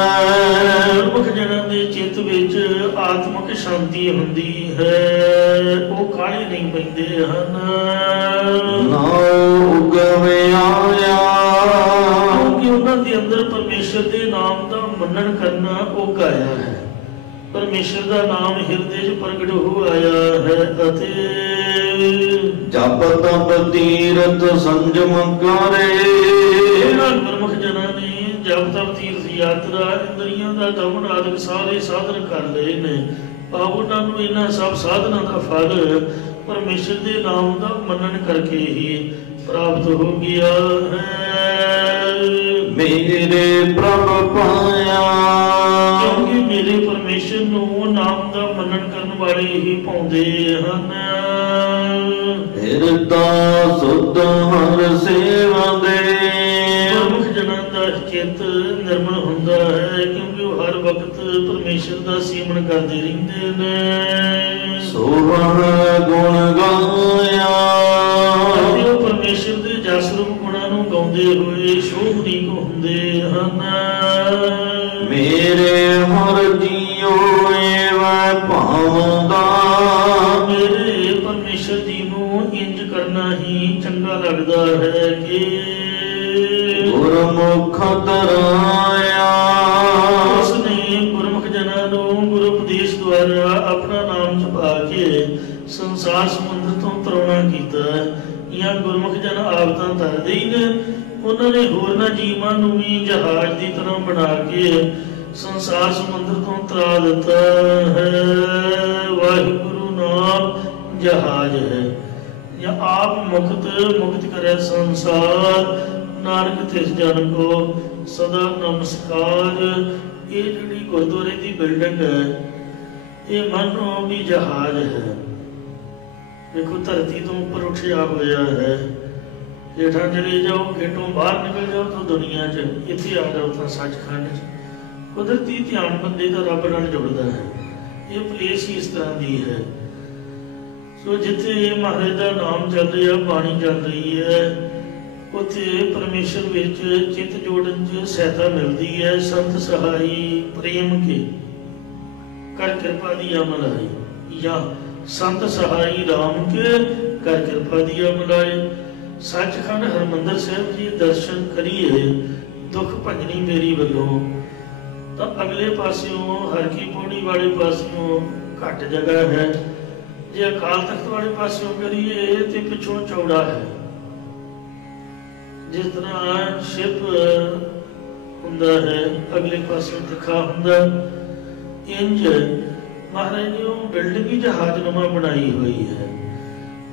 गुरमुख जना के चित्त विच आत्मक शांति हुंदी है, वो काले नहीं पैंदे हन। नाम उगवे आया, क्योंकि उन्हां दे अंदर परमेश्वर के नाम का मनन करना उगाया है, परमेश्वर का नाम हिरदे च प्रगट हो आया है। अते जप तप तीरथ संजम करे, गुरमुख जना ने जप तप तीर्थ यात्रा इंद्रियां का दमन आदि सारे साधन कर लए ने, ਉਹਨਾਂ ਨੂੰ ਇਹਨਾਂ ਸਭ ਸਾਧਨਾਂ ਦਾ ਫਲ ਪਰਮੇਸ਼ਰ ਦੇ ਨਾਮ ਦਾ ਮੰਨਣ ਕਰਕੇ ਹੀ ਪ੍ਰਾਪਤ ਹੋ ਗਿਆ ਹੈ। ਮੇਰੇ ਪ੍ਰਭ ਪਾਇਆ, ਕਿਉਂਕਿ ਮੇਰੇ ਪਰਮੇਸ਼ਰ ਨੂੰ ਨਾਮ ਦਾ ਮੰਨਣ ਕਰਨ ਵਾਲੇ ਹੀ ਪਾਉਂਦੇ ਹਨ। ਹਿਰਦਾ ਸੁਧ ਹਰ ਸੇਵਾ ਦੇ, ਗੁਰਮੁਖ ਜਨਾਂ ਦਾ ਚਿੱਤ ਨਿਰਮਲ ਹੁੰਦਾ ਹੈ, ਕਿਉਂਕਿ ਉਹ ਹਰ ਵਕਤ ਪਰਮੇਸ਼ਰ ਦਾ ਸਿਮਰਨ ਕਰਦੇ ਰਹਿੰਦੇ ਨੇ। ਸੋਹਣ ਗੁਣ ਗਾਇਆ, ਉਹ ਪਰਮੇਸ਼ਰ ਦੇ ਜਸ ਰੂਪ ਗੁਣਾਂ ਨੂੰ ਗਾਉਂਦੇ ਹੋਏ ਸ਼ੋਭਨੀਕ ਹੁੰਦੇ ਹਨ। ਮੇਰੇ ਹਰ ਜੀਉ ਏਵੈ ਭਾਵਦਾ, ਮੇਰੇ ਪਰਮੇਸ਼ਰ ਜੀ ਨੂੰ ਇੰਜ ਕਰਨਾ ਹੀ ਚੰਗਾ ਲੱਗਦਾ ਹੈ ਕਿ ਗੁਰਮੁਖ ਤਰਾਇਆ, ਉਸਨੇ ਗੁਰਮੁਖ ਜਨਾਂ ਨੂੰ ਗੁਰੂ ਉਪਦੇਸ਼ ਦੁਆਰਾ ਆਪਣਾ ਨਾਮ ਜਪਾ ਕੇ ਸੰਸਾਰ ਸਮੁੰਦਰ ਤੋਂ ਤਰਾਉਣਾ ਕੀਤਾ। ਜਾਂ ਗੁਰਮੁਖ ਜਨ ਆਪ ਤਾਂ ਤਰਦੇ ਹੀ ਨੇ, ਉਹਨਾਂ ਨੇ ਹੋਰਨਾਂ ਜੀਵਾਂ ਨੂੰ ਵੀ ਜਹਾਜ਼ ਦੀ ਤਰ੍ਹਾਂ ਬਣਾ ਕੇ ਸੰਸਾਰ ਸਮੁੰਦਰ ਤੋਂ ਤਰਾ ਦਿੱਤਾ ਹੈ। ਵਾਹਿਗੁਰੂ ਨਾਮ ਜਹਾਜ਼ ਹੈ, ਜਾਂ ਆਪ ਮੁਕਤ ਕਰੇ ਸੰਸਾਰ, ਨਾਨਕ ਤਿਸ ਜਨ ਕੋ ਸਦਾ ਨਮਸਕਾਰ। ਇਹ ਜਿਹੜੀ ਗੁਰਦੁਆਰੇ ਦੀ ਬਿਲਡਿੰਗ ਹੈ, ਇਹ ਮੰਨੋ ਵੀ ਜਹਾਜ਼ ਹੈ। ਦੇਖੋ ਧਰਤੀ ਤੋਂ ਉੱਪਰ ਉੱਠਿਆ ਹੋਇਆ ਹੈ, ਹੇਠਾਂ ਚਲੇ ਜਾਓ, ਗੇਟੋਂ ਬਾਹਰ ਨਿਕਲ ਜਾਓ ਤਾਂ ਦੁਨੀਆ 'ਚ, ਇੱਥੇ ਆ ਜਾਓ ਤਾਂ ਸੱਚਖੰਡ 'ਚ। ਕੁਦਰਤੀ ਧਿਆਨ ਬੰਦੇ ਦਾ ਰੱਬ ਨਾਲ ਜੁੜਦਾ ਹੈ। ਇਹ ਪਲੇਸ ਹੀ ਇਸ ਤਰ੍ਹਾਂ ਦੀ ਹੈ। ਸੋ ਜਿੱਥੇ ਮਹਾਰਾਜ ਦਾ ਨਾਮ ਚੱਲ ਰਿਹਾ, ਬਾਣੀ ਚੱਲ ਰਹੀ ਹੈ, ਉੱਥੇ ਪਰਮੇਸ਼ਰ ਵਿੱਚ ਚਿੱਤ ਜੋੜਨ 'ਚ ਸਹਾਇਤਾ ਮਿਲਦੀ ਹੈ। ਸੰਤ ਸਹਾਈ ਪ੍ਰੇਮ ਕੇ ਕਰ ਕਿਰਪਾ ਦੀ ਅਮਲ ਆਈ, ਜਾਂ ਸੰਤ ਸਹਾਈ ਰਾਮ ਕੇ ਕਰ ਕਿਰਪਾ ਦੀ ਅਮਲ ਆਏ। ਸੱਚਖੰਡ ਹਰਿਮੰਦਰ ਸਾਹਿਬ ਜੀ ਦਰਸ਼ਨ ਕਰੀਏ, ਦੁੱਖ ਭੰਜਨੀ ਮੇਰੀ ਵੱਲੋਂ, ਤਾਂ ਅਗਲੇ ਪਾਸਿਓਂ ਹਰਕੀ ਪੌੜੀ ਵਾਲੇ ਪਾਸਿਓਂ ਘੱਟ ਜਗ੍ਹਾ ਹੈ। ਜੇ ਅਕਾਲ ਤਖਤ ਵਾਲੇ ਪਾਸਿਓਂ ਕਰੀਏ ਤੇ ਪਿੱਛੋਂ ਚੌੜਾ ਹੈ। ਜਿਸ ਤਰ੍ਹਾਂ ਸ਼ਿਪ ਹੁੰਦਾ ਹੈ, ਅਗਲੇ ਪਾਸਿਓਂ ਤਿੱਖਾ ਹੁੰਦਾ, ਇੰਜ ਮਹਾਰਾਜ ਨੇ ਉਹ ਬਿਲਡਿੰਗ ਹੀ ਜਹਾਜ਼ਨੁਮਾ ਬਣਾਈ ਹੋਈ ਹੈ।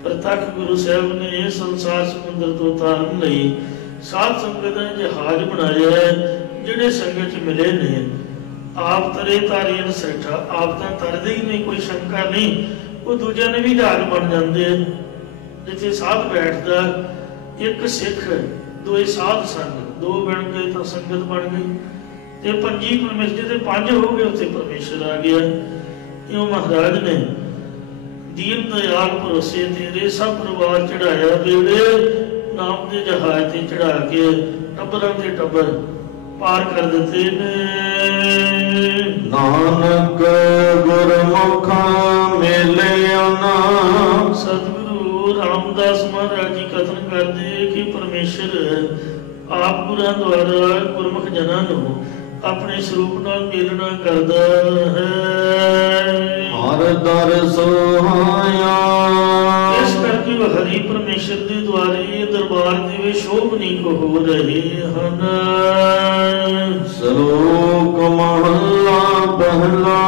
ਪ੍ਰਤੱਖ ਗੁਰੂ ਸਾਹਿਬ ਨੇ ਸੰਸਾਰ ਸਮੁੰਦਰ ਤੋਂ ਤਾਰਨ ਲਈ ਸਾਧ ਸੰਗਤ ਦਾ ਜਹਾਜ਼ ਬਣਾਇਆ ਹੈ। ਜਿਹੜੇ ਸੰਗਤ 'ਚ ਮਿਲੇ ਨੇ, ਆਪ ਤਰੇ ਤਾਰੀਨ ਸੈਠਾ, ਆਪ ਤਾਂ ਤਰਦੇ ਹੀ ਨਹੀਂ, ਕੋਈ ਸ਼ੰਕਾ ਨਹੀਂ, ਉਹ ਦੂਜਿਆਂ ਨੇ ਵੀ ਜਹਾਜ਼ ਬਣ ਜਾਂਦੇ। ਜਿੱਥੇ ਸਾਧ ਬੈਠਦਾ, ਇੱਕ ਸਿੱਖ ਦੋਏ ਸਾਧ ਸਨ, ਦੋ ਬਣ ਗਏ ਤਾਂ ਸੰਗਤ ਬਣ ਗਈ, ਤੇ ਪੰਜੀ ਪਰਮੇਸ਼ਰ ਦੇ ਪੰਜ ਹੋ ਗਏ, ਉੱਥੇ ਪਰਮੇਸ਼ਰ ਆ ਗਿਆ। ਇਉਂ ਮਹਾਰਾਜ ਨੇ ਦੀਨ ਦਇਆਲ ਭਰੋਸੇ ਤੇਰੇ ਸਭ ਪਰਿਵਾਰ ਚੜਾਇਆ ਬੇੜੇ, ਨਾਮ ਦੇ ਜਹਾਜ਼ ਤੇ ਚੜਾ ਕੇ ਟੱਬਰਾਂ ਦੇ ਟੱਬਰ ਪਾਰ ਕਰ ਦਿੱਤੇ ਨੇ। ਨਾਨਕ ਗੁਰਮੁਖਾ ਮਿਲਿਆ ਨਾਮ, ਸਤਿਗੁਰੂ ਰਾਮਦਾਸ ਮਹਾਰਾਜ ਜੀ ਕਥਨ ਕਰਦੇ ਕਿ ਪਰਮੇਸ਼ਰ ਆਪ ਗੁਰਾਂ ਦੁਆਰਾ ਗੁਰਮੁਖ ਜਨਾਂ ਨੂੰ ਆਪਣੇ ਸਰੂਪ ਨਾਲ ਮਿਲਣਾ ਕਰਦਾ ਹੈ। ਹਰ ਦਰ ਸੁਹਾਇਆ, ਇਸ ਕਰਕੇ ਉਹ ਹਰੀ ਪਰਮੇਸ਼ਰ ਦੇ ਦੁਆਰੇ ਦਰਬਾਰ ਦੇ ਵਿੱਚ ਸ਼ੋਭਨੀਕ ਹੋ ਰਹੇ ਹਨ। ਸ਼ਲੋਕ ਮਹੱਲਾ ਪਹਿਲਾ।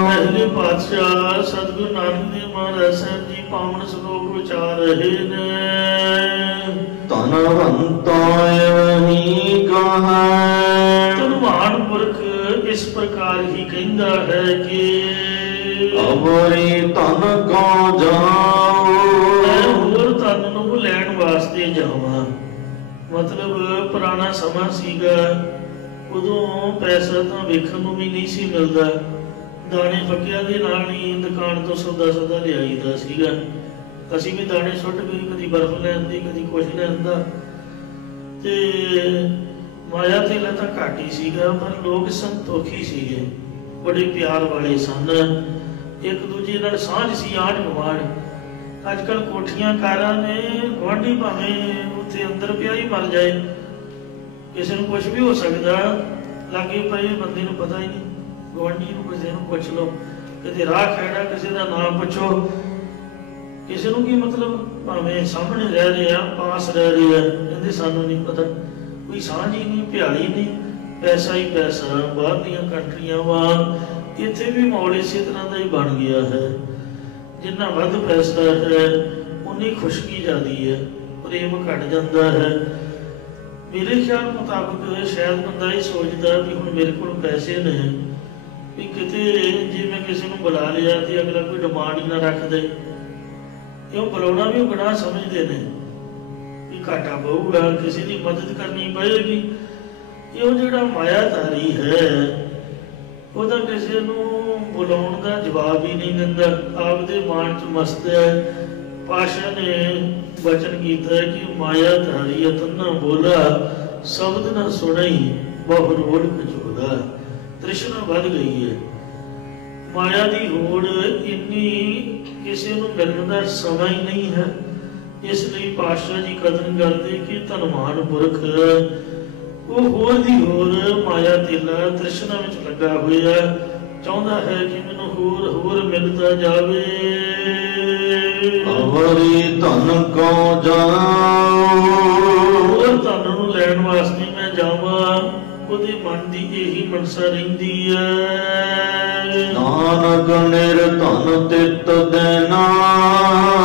ਪਹਿਲੇ ਪਾਤਸ਼ਾਹ ਸਤਿਗੁਰੂ ਨਾਨਕ ਦੇਵ ਮਹਾਰਾਜ ਸਾਹਿਬ ਜੀ ਪਾਵਨ ਸ਼ਲੋਕ ਵਿਚਾਰ ਰਹੇ ਨੇ। ਧਨਵੰਤਾ ਇਹੀ ਕਹੈ, ਧਨਵਾਨ ਪੁਰਖ ਇਸ ਪ੍ਰਕਾਰ ਹੀ ਕਹਿੰਦਾ ਹੈ ਕਿ ਅਵਰੀ ਧਨ ਕੋ ਜਾਓ, ਮੈਂ ਹੋਰ ਧਨ ਨੂੰ ਲੈਣ ਵਾਸਤੇ ਜਾਵਾਂ। ਮਤਲਬ ਪੁਰਾਣਾ ਸਮਾਂ ਸੀਗਾ, ਉਦੋਂ ਪੈਸਾ ਤਾਂ ਵੇਖਣ ਨੂੰ ਵੀ ਨਹੀਂ ਸੀ ਮਿਲਦਾ। ਦਾਣੇ ਫੱਕਿਆਂ ਦੇ ਨਾਲ ਹੀ ਦੁਕਾਨ ਤੋਂ ਸੌਦਾ ਲਿਆਈਦਾ ਸੀਗਾ। ਅਸੀਂ ਵੀ ਦਾਣੇ ਸੁੱਟ ਗਏ, ਕਦੀ ਬਰਫ਼ ਲੈਂਦੀ, ਕਦੀ ਕੁਛ ਲੈਂਦਾ, ਤੇ ਮਾਇਆ ਤੇ ਤਾਂ ਘੱਟ ਹੀ ਸੀਗਾ, ਪਰ ਲੋਕ ਸੰਤੋਖੀ ਸੀਗੇ, ਬੜੇ ਪਿਆਰ ਵਾਲੇ ਸਨ, ਇੱਕ ਦੂਜੇ ਨਾਲ ਸਾਂਝ ਸੀ, ਆਂਢ ਗੁਆਂਢ। ਅੱਜ ਕੱਲ੍ਹ ਕੋਠੀਆਂ ਕਾਰਾਂ ਨੇ, ਗੁਆਂਢੀ ਭਾਵੇਂ ਉੱਥੇ ਅੰਦਰ ਪਿਆ ਹੀ ਮਰ ਜਾਏ, ਕਿਸੇ ਨੂੰ ਕੁਛ ਵੀ ਹੋ ਸਕਦਾ, ਲਾਗੇ ਪਏ ਬੰਦੇ ਨੂੰ ਪਤਾ ਹੀ ਨਹੀਂ। ਗੁਆਂਢੀ ਨੂੰ ਕਿਸੇ ਨੂੰ ਪੁੱਛ ਲਓ, ਕਿਤੇ ਰਾਹ ਖੈੜਾ ਕਿਸੇ ਦਾ ਨਾਮ ਪੁੱਛੋ, ਕਿਸੇ ਨੂੰ ਕੀ ਮਤਲਬ, ਭਾਵੇਂ ਸਾਹਮਣੇ ਰਹਿ ਰਿਹਾ, ਪਾਸ ਰਹਿ ਰਿਹਾ, ਕਹਿੰਦੇ ਸਾਨੂੰ ਨਹੀਂ ਪਤਾ। ਕੋਈ ਸਾਂਝ ਹੀ ਨਹੀਂ, ਭਿਆਲੀ ਨਹੀਂ, ਪੈਸਾ ਹੀ ਪੈਸਾ। ਬਾਹਰਲੀਆਂ ਕੰਟਰੀਆਂ ਵਾਂਗ ਇੱਥੇ ਵੀ ਮਾਹੌਲ ਇਸੇ ਤਰ੍ਹਾਂ ਦਾ ਹੀ ਬਣ ਗਿਆ ਹੈ। ਜਿੰਨਾ ਵੱਧ ਪੈਸਾ ਹੈ ਉਨੀ ਖੁਸ਼ਕੀ ਜ਼ਿਆਦੀ ਹੈ, ਪ੍ਰੇਮ ਘਟ ਜਾਂਦਾ ਹੈ। ਮੇਰੇ ਖਿਆਲ ਮੁਤਾਬਕ ਸ਼ਾਇਦ ਬੰਦਾ ਇਹ ਸੋਚਦਾ ਵੀ ਹੁਣ ਮੇਰੇ ਕੋਲ ਪੈਸੇ ਨੇ ਵੀ ਕਿਤੇ ਜੇ ਮੈਂ ਕਿਸੇ ਨੂੰ ਬੁਲਾ ਲਿਆ ਤੇ ਅਗਲਾ ਕੋਈ ਡਿਮਾਂਡ ਹੀ ਨਾ ਰੱਖ ਦੇ। ਕਿਉਂ ਬੁਲਾਉਣਾ ਵੀ ਉਹ ਗੁਨਾਹ ਸਮਝਦੇ ਨੇ ਵੀ ਘਾਟਾ ਪਊਗਾ, ਕਿਸੇ ਦੀ ਮਦਦ ਕਰਨੀ ਪਏਗੀ। ਇਹ ਜਿਹੜਾ ਮਾਇਆਧਾਰੀ ਹੈ ਉਹਦਾ ਕਿਸੇ ਨੂੰ ਬੁਲਾਉਣ ਦਾ ਜਵਾਬ ਹੀ ਨਹੀਂ ਦਿੰਦਾ, ਆਪਦੇ ਮਾਣ ਚ ਮਸਤ ਹੈ। ਪਾਸ਼ਾ ਨੇ ਵਚਨ ਕੀਤਾ ਕਿ ਮਾਇਆਧਾਰੀ ਤੰਨਾ ਬੋਲਾ ਸ਼ਬਦ ਨਾ ਸੁਣਈ ਬਹੁ ਰੋੜ ਕਚੋਦਾ। ਤ੍ਰਿਸ਼ਨਾ ਵੱਧ ਗਈ ਹੈ, ਮਾਇਆ ਦੀ ਹੋੜ ਇੰਨੀ ਕਿਸੇ ਨੂੰ ਮਿਲਣ ਦਾ ਸਮਾਂ ਹੀ ਨਹੀਂ ਹੈ। ਇਸ ਲਈ ਪਾਤਸ਼ਾਹ ਜੀ ਕਥਨ ਕਰਦੇ ਕਿ ਧਨਵਾਨ ਪੁਰਖ ਉਹ ਹੋਰ ਦੀ ਹੋਰ ਮਾਇਆ ਤੇਲਾ ਤ੍ਰਿਸ਼ਨਾ ਵਿੱਚ ਲੱਗਾ ਹੋਇਆ, ਚਾਹੁੰਦਾ ਹੈ ਕਿ ਮੈਨੂੰ ਹੋਰ ਹੋਰ ਮਿਲਦਾ ਜਾਵੇ। ਅਵਰੀ ਧਨ ਕੋ ਜਾਉ, ਹੋਰ ਧਨ ਨੂੰ ਲੈਣ ਵਾਸਤੇ ਮੈਂ ਜਾਵਾਂ, ਉਹਦੇ ਮਨ ਦੀ ਇਹੀ ਮਨਸਾ ਰਹਿੰਦੀ ਹੈ। ਨਾਨਕ ਨਿਰਧਨ ਤਿਤ ਦੇਨਾ,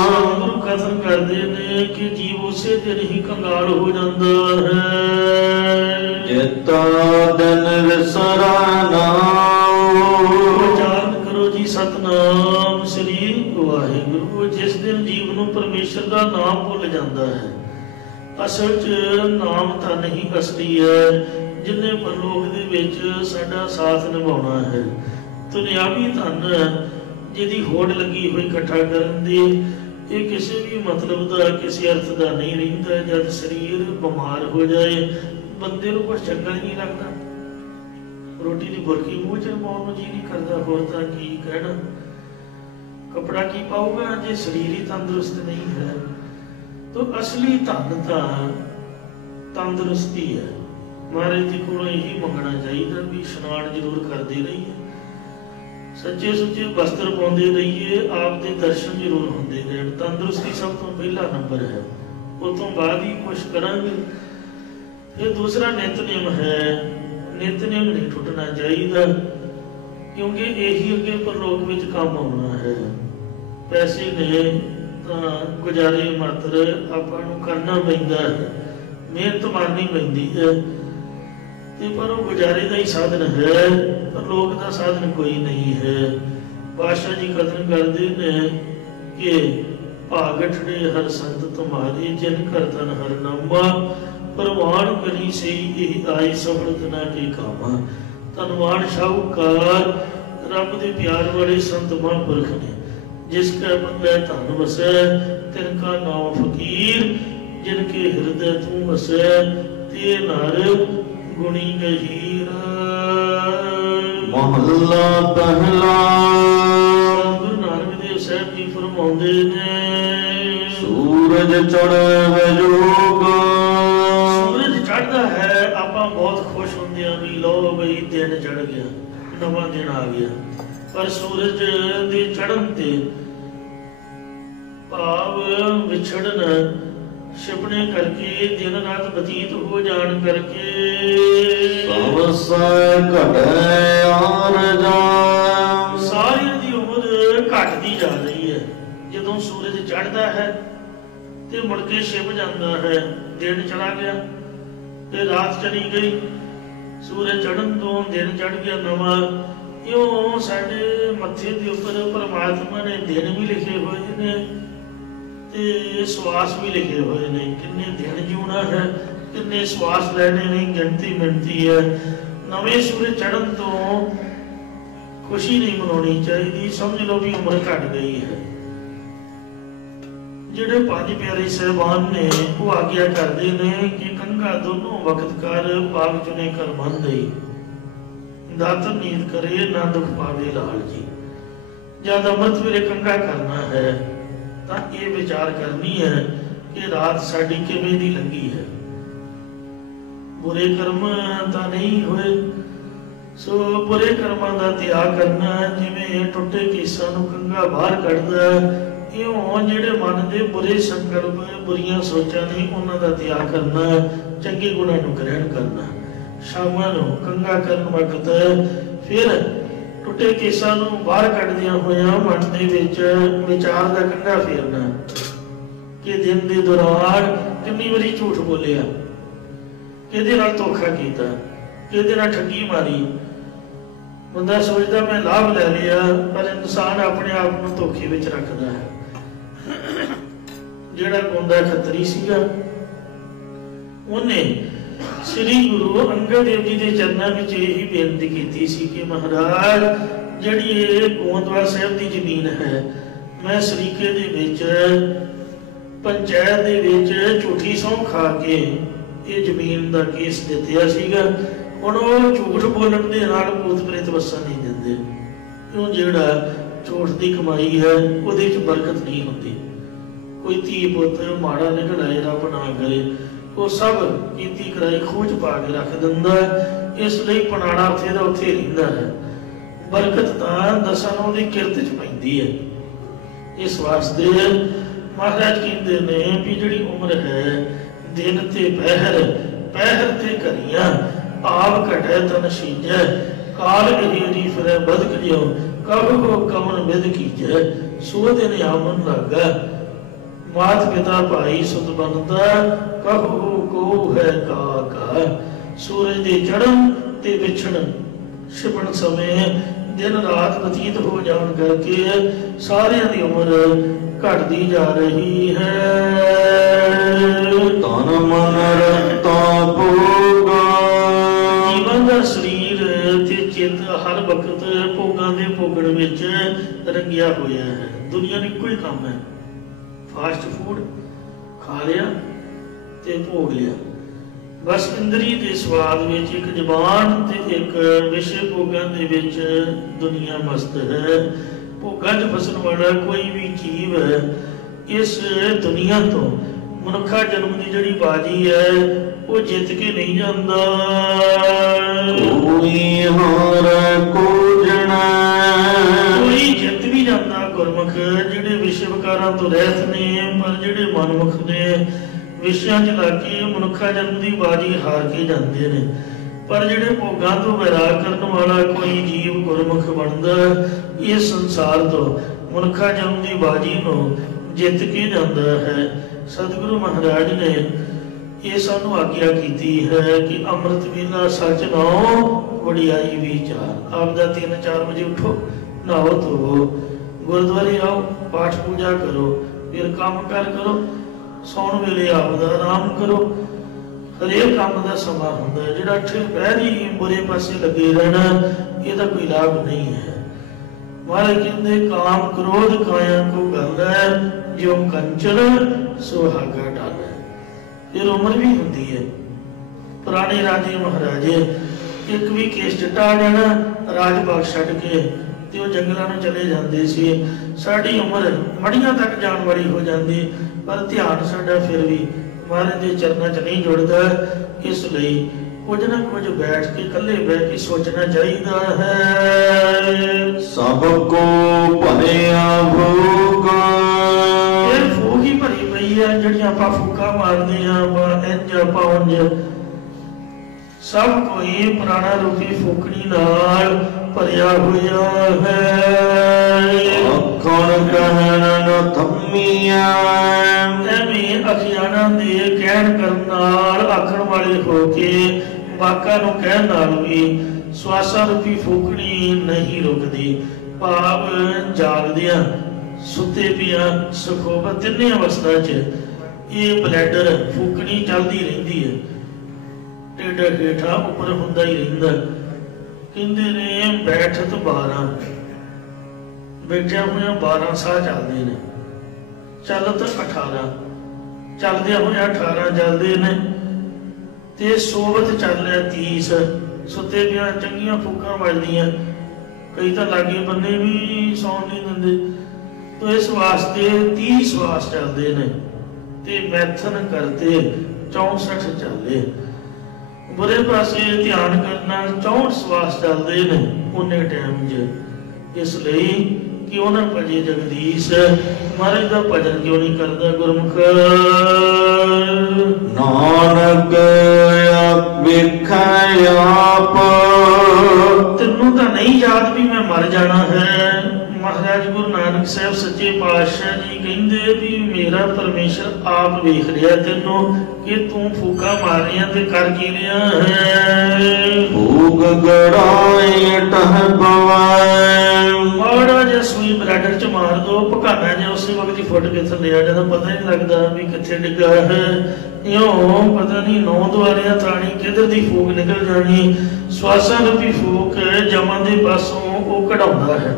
ਸਤਿਗੁਰੂ ਕਥਨ ਕਰਦੇ ਨੇ ਕਿ ਜੀਵ ਉਸੇ ਦਿਨ ਹੀ ਕੰਗਾਲ ਹੋ ਜਾਂਦਾ ਹੈ। ਚੇਤਾ ਦਿਨ ਵਿਸਰਾ ਨਾਉ, ਉਚਾਰਨ ਕਰੋ ਜੀ ਸਤਨਾਮ ਸ੍ਰੀ ਵਾਹਿਗੁਰੂ। ਜਿਸ ਦਿਨ ਜੀਵ ਨੂੰ ਪਰਮੇਸ਼ਰ ਦਾ ਨਾਮ ਭੁੱਲ ਜਾਂਦਾ ਹੈ। ਅਸਲ 'ਚ ਨਾਮ ਤਾਂ ਨਹੀਂ ਅਸਲੀ ਹੈ, ਜਿੰਨੇ ਪਰਲੋਕ ਦੇ ਵਿੱਚ ਸਾਡਾ ਸਾਥ ਨਿਭਾਉਣਾ ਹੈ। ਦੁਨਿਆਵੀ ਧਨ ਜਿਹਦੀ ਹੋੜ ਲੱਗੀ ਹੋਈ ਇਕੱਠਾ ਕਰਨ ਦੀ, ਇਹ ਕਿਸੇ ਵੀ ਮਤਲਬ ਦਾ ਕਿਸੇ ਅਰਥ ਦਾ ਨਹੀਂ ਰਹਿੰਦਾ। ਜਦ ਸਰੀਰ ਬਿਮਾਰ ਹੋ ਜਾਏ ਬੰਦੇ ਨੂੰ ਕੁਛ ਚੰਗਾ ਹੀ ਨਹੀਂ ਲੱਗਦਾ, ਰੋਟੀ ਦੀ ਬੁਰਕੀ ਮੂੰਹ 'ਚ ਪਾਉਣ ਨੂੰ ਜੀ ਨਹੀਂ ਕਰਦਾ, ਹੋਰ ਤਾਂ ਕੀ ਕਹਿਣਾ। ਕੱਪੜਾ ਕੀ ਪਾਊਗਾ ਜੇ ਸਰੀਰ ਹੀ ਤੰਦਰੁਸਤ ਨਹੀਂ ਹੈ। ਤਾਂ ਅਸਲੀ ਧਨ ਤਾਂ ਤੰਦਰੁਸਤੀ ਹੈ। ਮਹਾਰਾਜ ਜੀ ਕੋਲੋਂ ਇਹੀ ਮੰਗਣਾ ਚਾਹੀਦਾ ਵੀ ਇਸ਼ਨਾਨ ਜ਼ਰੂਰ ਕਰਦੇ ਰਹੀਏ, ਸੱਚੇ ਸੁੱਚੇ ਵਸਤਰ ਪਾਉਂਦੇ ਰਹੀਏ, ਆਪ ਦੇ ਦਰਸ਼ਨ ਜ਼ਰੂਰ ਹੁੰਦੇ ਰਹਿਣ। ਤੰਦਰੁਸਤੀ ਸਭ ਤੋਂ ਪਹਿਲਾ ਨੰਬਰ ਹੈ, ਉਹ ਤੋਂ ਬਾਅਦ ਹੀ ਕੁਛ ਕਰਾਂਗੇ। ਇਹ ਦੂਸਰਾ ਨਿਤਨੇਮ ਹੈ। ਨਿਤਨੇਮ ਨਹੀਂ ਟੁੱਟਣਾ ਚਾਹੀਦਾ, ਕਿਉਂਕਿ ਇਹੀ ਅੱਗੇ ਪਰਲੋਕ ਵਿੱਚ ਕੰਮ ਆਉਣਾ ਹੈ। ਪੈਸੇ ਨੇ ਤਾਂ ਗੁਜ਼ਾਰੇ ਮਾਤਰ ਆਪਾਂ ਨੂੰ ਕਰਨਾ ਪੈਂਦਾ ਹੈ, ਮਿਹਨਤ ਮਾਰਨੀ ਪੈਂਦੀ ਹੈ, ਤੇ ਪਰ ਉਹ ਗੁਜ਼ਾਰੇ ਦਾ ਹੀ ਸਾਧਨ ਹੈ, ਪਰਲੋਕ ਦਾ ਸਾਧਨ ਕੋਈ ਨਹੀਂ ਹੈ। ਪਾਤਸ਼ਾਹ ਜੀ ਕਥਨ ਕਰਦੇ ਨੇ ਕਿ ਭਾਗਠੜੇ ਹਰ ਸੰਤ ਤੁਮਾਰੇ, ਜਿਨ ਕਰਤਨ ਹਰ ਨਾਮਾ, ਪ੍ਰਵਾਨ ਕਰੀ ਸਹੀ ਇਹ ਆਈ ਸਫਲਤ ਨਾ ਕੇ ਕਾਮਾ। ਧਨਵਾਨ ਸ਼ਾਹੂਕਾਰ ਰੱਬ ਦੇ ਪਿਆਰ ਵਾਲੇ ਸੰਤ ਮਹਾਂਪੁਰਖ ਨੇ, ਜਿਸ ਕੈ ਬੰਦੇ ਧਨ ਵਸੈ, ਤਿਨ ਕਾ ਨਾਮ ਫਕੀਰ, ਜਿਨ ਕੇ ਹਿਰਦੈ ਤੂੰ ਵਸੈ, ਤੇ ਨਰ ਗੁਣੀ ਗਹੀਰ। ਮਹੱਲਾ ਪਹਿਲਾ। ਗੁਰੂ ਨਾਨਕ ਦੇਵ ਸਾਹਿਬ ਜੀ ਫਰਮਾਉਂਦੇ ਨੇ, ਸੂਰਜ ਚੜ੍ਹੇ ਵਜੋਗ, ਸੂਰਜ ਚੜ੍ਹਦਾ ਹੈ ਆਪਾਂ ਬਹੁਤ ਖੁਸ਼ ਹੁੰਦੇ ਹਾਂ ਵੀ ਲੋ ਬਈ ਦਿਨ ਚੜ ਗਿਆ, ਨਵਾਂ ਦਿਨ ਆ ਗਿਆ। ਪਰ ਸੂਰਜ ਦੇ ਚੜ੍ਹਨ ਤੇ ਭਾਵ ਵਿਛੜਨ ਸੁਪਨੇ ਕਰਕੇ, ਦਿਨ ਰਾਤ ਬਤੀਤ ਹੋ ਜਾਣ ਕਰਕੇ, ਸਵਸੈ ਘਟੈ ਆਰਜਾ, ਸਾਰਿਆਂ ਦੀ ਉਮਰ ਘਟਦੀ ਜਾ ਰਹੀ ਹੈ। ਜਦੋਂ ਸੂਰਜ ਚੜ੍ਹਦਾ ਹੈ ਤੇ ਮੁੜ ਕੇ ਛਿਪ ਜਾਂਦਾ ਹੈ, ਦਿਨ ਚੜਾ ਗਿਆ ਤੇ ਰਾਤ ਚਲੀ ਗਈ। ਸੂਰਜ ਚੜ੍ਹਨ ਤੋਂ ਦਿਨ ਚੜ੍ਹ ਗਿਆ ਨਵਾਂ। ਇਉਂ ਸਾਡੇ ਮੱਥੇ ਦੇ ਉੱਪਰ ਪਰਮਾਤਮਾ ਨੇ ਦਿਨ ਵੀ ਲਿਖੇ ਹੋਏ ਨੇ ਤੇ ਸਵਾਸ ਵੀ ਲਿਖੇ ਹੋਏ ਨੇ। ਕਿੰਨੇ ਦਿਨ ਜਿਉਣਾ ਹੈ, ਕਿੰਨੇ ਸਵਾਸ ਲੈਣੇ ਨੇ, ਗਿਣਤੀ ਮਿਣਤੀ ਹੈ। ਨਵੇਂ ਸੂਰਜ ਚੜ੍ਹਨ ਤੋਂ ਖੁਸ਼ੀ ਨਹੀਂ ਮਨਾਉਣੀ ਚਾਹੀਦੀ, ਸਮਝ ਲਓ ਵੀ ਉਮਰ ਘਟ ਗਈ ਹੈ। ਜਿਹੜੇ ਪੰਜ ਪਿਆਰੇ ਸਾਹਿਬਾਨ ਨੇ ਉਹ ਆਗਿਆ ਕਰਦੇ ਨੇ ਕਿ ਕੰਘਾ ਦੋਨੋਂ ਵਕਤ ਕਰ, ਪਾਗ ਚੁਨੇ ਕਰ ਮਨ ਦੇਈ, ਦਾਤਰ ਨੀਂਦ ਕਰੇ ਨਾ ਦੁੱਖ ਪਾਵੇ ਲਾਲ ਜੀ। ਜਦ ਅੰਮ੍ਰਿਤ ਵੇਲੇ ਕੰਘਾ ਕਰਨਾ ਹੈ ਤਾਂ ਇਹ ਵਿਚਾਰ ਕਰਨੀ ਹੈ ਕਿ ਰਾਤ ਸਾਡੀ ਕਿਵੇਂ ਦੀ ਲੰਘੀ ਹੈ। ਬੁਰੇ ਕਰਮ ਤਾਂ ਨਹੀਂ ਹੋਏ, ਸੋ ਬੁਰੇ ਕਰਮਾਂ ਦਾ ਤਿਆਗ ਕਰਨਾ। ਜਿਵੇਂ ਟੁੱਟੇ ਕੇਸਾਂ ਨੂੰ ਕੰਘਾ ਬਾਹਰ ਕੱਢਦਾ, ਇਉਂ ਜਿਹੜੇ ਮਨ ਦੇ ਬੁਰੇ ਸੰਕਲਪ, ਬੁਰੀਆਂ ਸੋਚਾਂ ਨੇ ਉਹਨਾਂ ਦਾ ਤਿਆਗ ਕਰਨਾ, ਚੰਗੇ ਗੁਣਾਂ ਨੂੰ ਗ੍ਰਹਿਣ ਕਰਨਾ। ਸ਼ਾਮਾਂ ਨੂੰ ਕੰਘਾ ਕਰਨ ਵਕਤ ਫਿਰ टुटे केसां नूं बाहर कढदियां होइयां मन दे विच विचार दा कंढा फेरना कि दिन दे दौरान कितनी बारी झूठ बोलिया, किहदे नाल धोखा कीता, किहदे नाल ठगी मारी। बंदा सोचदा मैं लाभ लै लिया, पर इंसान अपने आप नूं धोखे विच रखदा है। जिहड़ा गोंदा खत्तरी सीगा उन्हें श्री गुरु अंगद देव जी के चरणों में यही बेनती की सी कि महाराज जिहड़ी ये गोंदवाल साहिब की जमीन है, मैं सरीके दे विच पंचायत दे विच झूठी सौं खा के ये जमीन का केस दित्या सीगा। हुण ओह झूठ बोलण दे नाल भूत प्रेत वसन नहीं दिंदे, क्यों जिहड़ा झूठ की कमाई है उहदे विच बरकत नहीं होती। कोई धी पुत माड़ा निकल आए रब ना करे, वो सब कीती कराई खोज पा के रख दिंदा है। इसलिए पनाड़ा उत्थे दा उत्थे रहिंदा है, बरकत तां दसां नूं दी किरत च पैंदी है। इस वास्ते महाराज कहते ने भी जिहड़ी उम्र है दिन ते पहर, पहर ते घरियां आप घटै तन सीजै, काल घेरी फिरै बदक जियो, कब को कवन विद कीजै, सो दिन आमन लागा, मात पिता भाई सुत बनता, कहू को है काका। सूरज दे चढ़न ते विछड़न छिपण समय दिन रात बतीत हो जाने करके सारियां दी उम्र घटती जा रही है। तन मन रता भोगा, जीवन का शरीर ते चित हर वक्त भोगां दे भोगण विच रंगिया होया है। दुनिया ने कोई काम है, फास्ट फूड खा लिया ते भोग लिया, बस इंद्री दे स्वाद विच एक जबान ते एक विषय भोगां दे विच दुनिया मस्त है। भोगां च फसन वाला कोई भी जीव इस दुनिया तो मनुखा जन्म की जिहड़ी बाजी है वो जित के नहीं जाता। कोई हार को जना, कोई जित भी जाता गुरमुख जिहड़े विषय विकारां तो रहत ने, पर जिहड़े मनमुख ने विषयां च लग के मनुखा जन्म की बाजी हार के जाते हैं। पर जिहड़े भोगां तो वैराग करने वाला कोई जीव गुरमुख बनता इस संसार तो मनुखा जन्म की बाजी को जित के जाता है। सतगुरु महाराज ने ये सानू आग्या की है कि अमृत वेला सच नाओ वडियाई विचार। आपदा 3-4 बजे उठो, नहाओ धोवो, गुरुद्वारे आओ, पाठ पूजा करो, फिर काम कर करो, सौण वेले आपदा आराम करो। हरेक काम का समा हुंदा है। जिहड़ा ठहरी बुरे पासे लगे रहना इहदा कोई लाभ नहीं है। महाराज कहते काम क्रोध काया को गल है, जो कंचन सुहागा डाल है। फिर उम्र भी होंदी है। पुराने राजे महाराजे एक भी केस चिट्टा आ जाना राज बाग छड्ड के ते वो जंगलों में चले जाते सी। साडी उम्र मड़ियां तक जान वाली हो जाती, पर ध्यान साडा फिर भी महाराज के चरणों च नहीं जुड़ता। इसलिए कुछ ना कुछ बैठ के कल्ले बैठ के सोचना चाहिए है। सबको भरिया भोग, फिर फूक ही भरी पई है जिहड़ियां आपां फूका मारदे हैं इंज आपां उंज। सब कोई पुराना रूपी फूकनी नाल भरिया हुआ है। अखण कहण न थम्मिया, एवें अखियाना दे कहण करन नाल आखण वाले हो के वाका नूं कहण नाल भी श्वासा रूपी फूकनी नहीं रुकदी। भाव जागदियां सुते पिया सुखोबा तिन्ने अवस्था च ये ब्लैडर फूकनी चलदी रहिंदी है। टेढ़ा हेठा उपर हुंदा ही रहिंदा। कहंदे ने बैठत 12 बैठिया हुए 12 साह चलते हैं, चलत 18 चलदे हुए 18 चलते हैं ते सोवत चल रहा 30। सुते पिया चंगियां फूकां वजदियां, कई तो लागे बन्ने भी सौण नहीं दिंदे। तो इस वास्ते 30 श्वास चलते हैं ते मैथन करते 64 चलते। बुरे पासे ध्यान करना 64 श्वास चलते हैं उन्ने टाइम च। इसलिए क्यों ना भजे जगदीश, महाराज का भजन क्यों नहीं करता गुरमुख। नानक वेखै आप, तेनू तो नहीं याद भी मैं मर जाना है। महाराज गुरु नानक साहब सच्चे पातशाह जी कहते भी मेरा परमेश्वर आप वेख रहा तेनों कि तू फूका मार रहा ते कर की रहा है। फूक गड़ाए टह पवाए माड़ा जिहा सूई ब्लैडर च मार दो भकाना जिहा उस वक्त ही फुट के थले आ जाता, पता नहीं लगता भी कित्थे डिग्गा है। इयों पता नहीं 9 दुआरियां ताणी किधर दी फूक निकल जानी। श्वासां रूपी फूक जमां दे पासों वो कढाउंदा है,